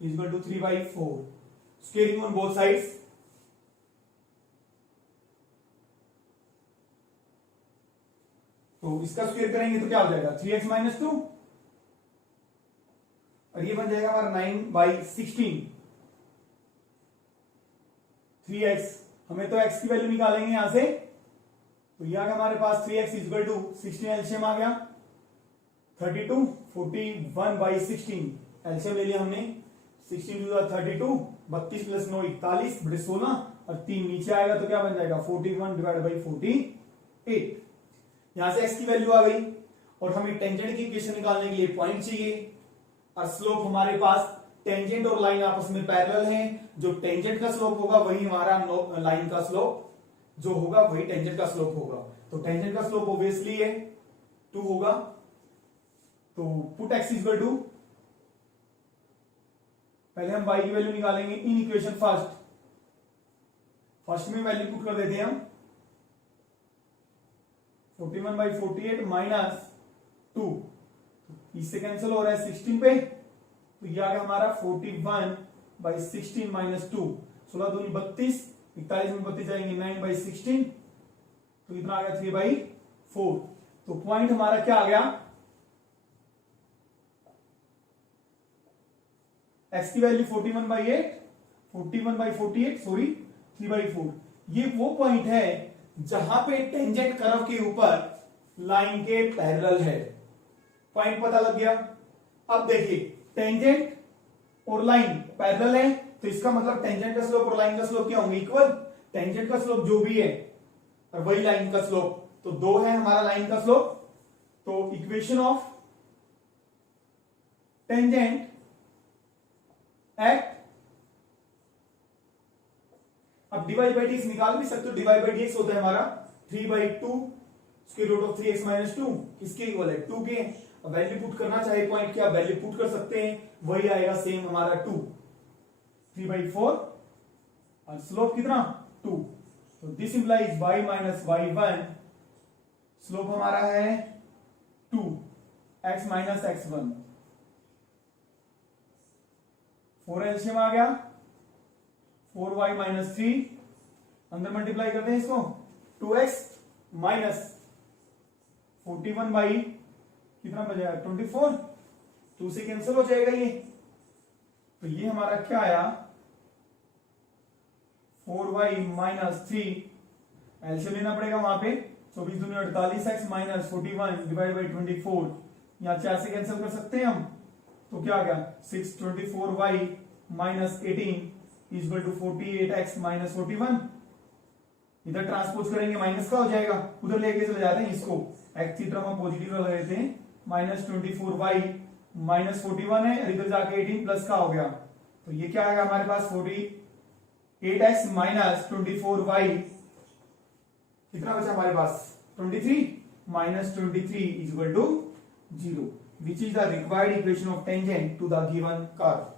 is equal to 3/4, squaring on both sides. तो इसका स्क्वायर करेंगे तो क्या हो जाएगा 3x माइनस 2 और ये बन जाएगा हमारा 9/16। 3x, हमें तो x की वैल्यू निकालेंगे यहां से, तो यह आ गया हमारे पास 3x इक्वल टू 16, एलसीएम आ गया 32, 41/16 एलसीएम ले लिया हमने। 16 टू 32, 32 प्लस 9 41 बटे 16 और 3 नीचे आएगा तो क्या बन जाएगा 41 डिवाइड बाई 48। यहां से x की वैल्यू आ गई और हमें टेंजेंट की इक्वेशन निकालने के लिए पॉइंट चाहिए और स्लोप हमारे पास, टेंजेंट और लाइन आपस में पैरेलल हैं, जो टेंजेंट का स्लोप होगा वही हमारा लाइन का स्लोप जो होगा वही टेंजेंट का स्लोप होगा। तो टेंजेंट का स्लोप ऑब्वियसली है 2 होगा। तो पुट x इक्वल टू, पहले हम y की वैल्यू निकालेंगे इन इक्वेशन फर्स्ट में वैल्यू पुट कर देते हैं हम 41/48 माइनस 2, इससे कैंसिल हो रहा है 16 पे, तो ये आ गया हमारा 41/16 माइनस 2, 16 दूनी 32, 41 में 32 जाएंगे 9/16, तो इतना आ गया 3/4। तो पॉइंट हमारा क्या आ गया, x की वैल्यू 41/48 सॉरी 3/4। ये वो पॉइंट है जहां पे टेंजेंट कर्व के ऊपर लाइन के पैरेलल है। पॉइंट पता लग गया। अब देखिए टेंजेंट और लाइन पैरेलल है तो इसका मतलब टेंजेंट का स्लोप और लाइन का स्लोप क्या होंगे इक्वल। टेंजेंट का स्लोप जो भी है और वही लाइन का स्लोप, तो 2 है हमारा लाइन का स्लोप। तो इक्वेशन ऑफ टेंजेंट एट, अब डिवाइड बाई डी निकाल भी सकते हो, डिवाइड बाई डी होता है हमारा 3/2 square root of 3x minus 2, किसके इक्वल है 2 के। वैल्यू पुट करना चाहे पॉइंट क्या वैल्यू पुट कर सकते हैं, वही आएगा सेम हमारा 2, 3/4 और स्लोप कितना 2। तो this implies y minus y1, slope हमारा है 2, x माइनस x1, 4 एलसीएम आ गया 4y माइनस 3, अंदर मल्टीप्लाई करते हैं इसको 2x माइनस 41 बाई कितना बचेगा 24, 2 से कैंसिल हो जाएगा ये। तो ये हमारा क्या आया 4y माइनस 3, एलसीएम लेना पड़ेगा वहां पे 24 दूनी 48x माइनस 41 डिवाइड बाई 24, यहां 4 से कैंसिल कर सकते हैं हम, तो क्या आ गया 624y minus 18 equal to 48x minus 41। इधर ट्रांसपोज करेंगे माइनस का हो जाएगा, उधर लेके चले जाते हैं इसको, एक्स की तरफ हम पॉजिटिव लगा देते हैं, माइनस 24y माइनस 41 है, इधर जाके 18 प्लस का हो गया, तो ये क्या आएगा हमारे पास 48x माइनस 24y, कितना बचा हमारे पास 23 minus 23 equal to 0, which is the required equation of tangent to the given curve.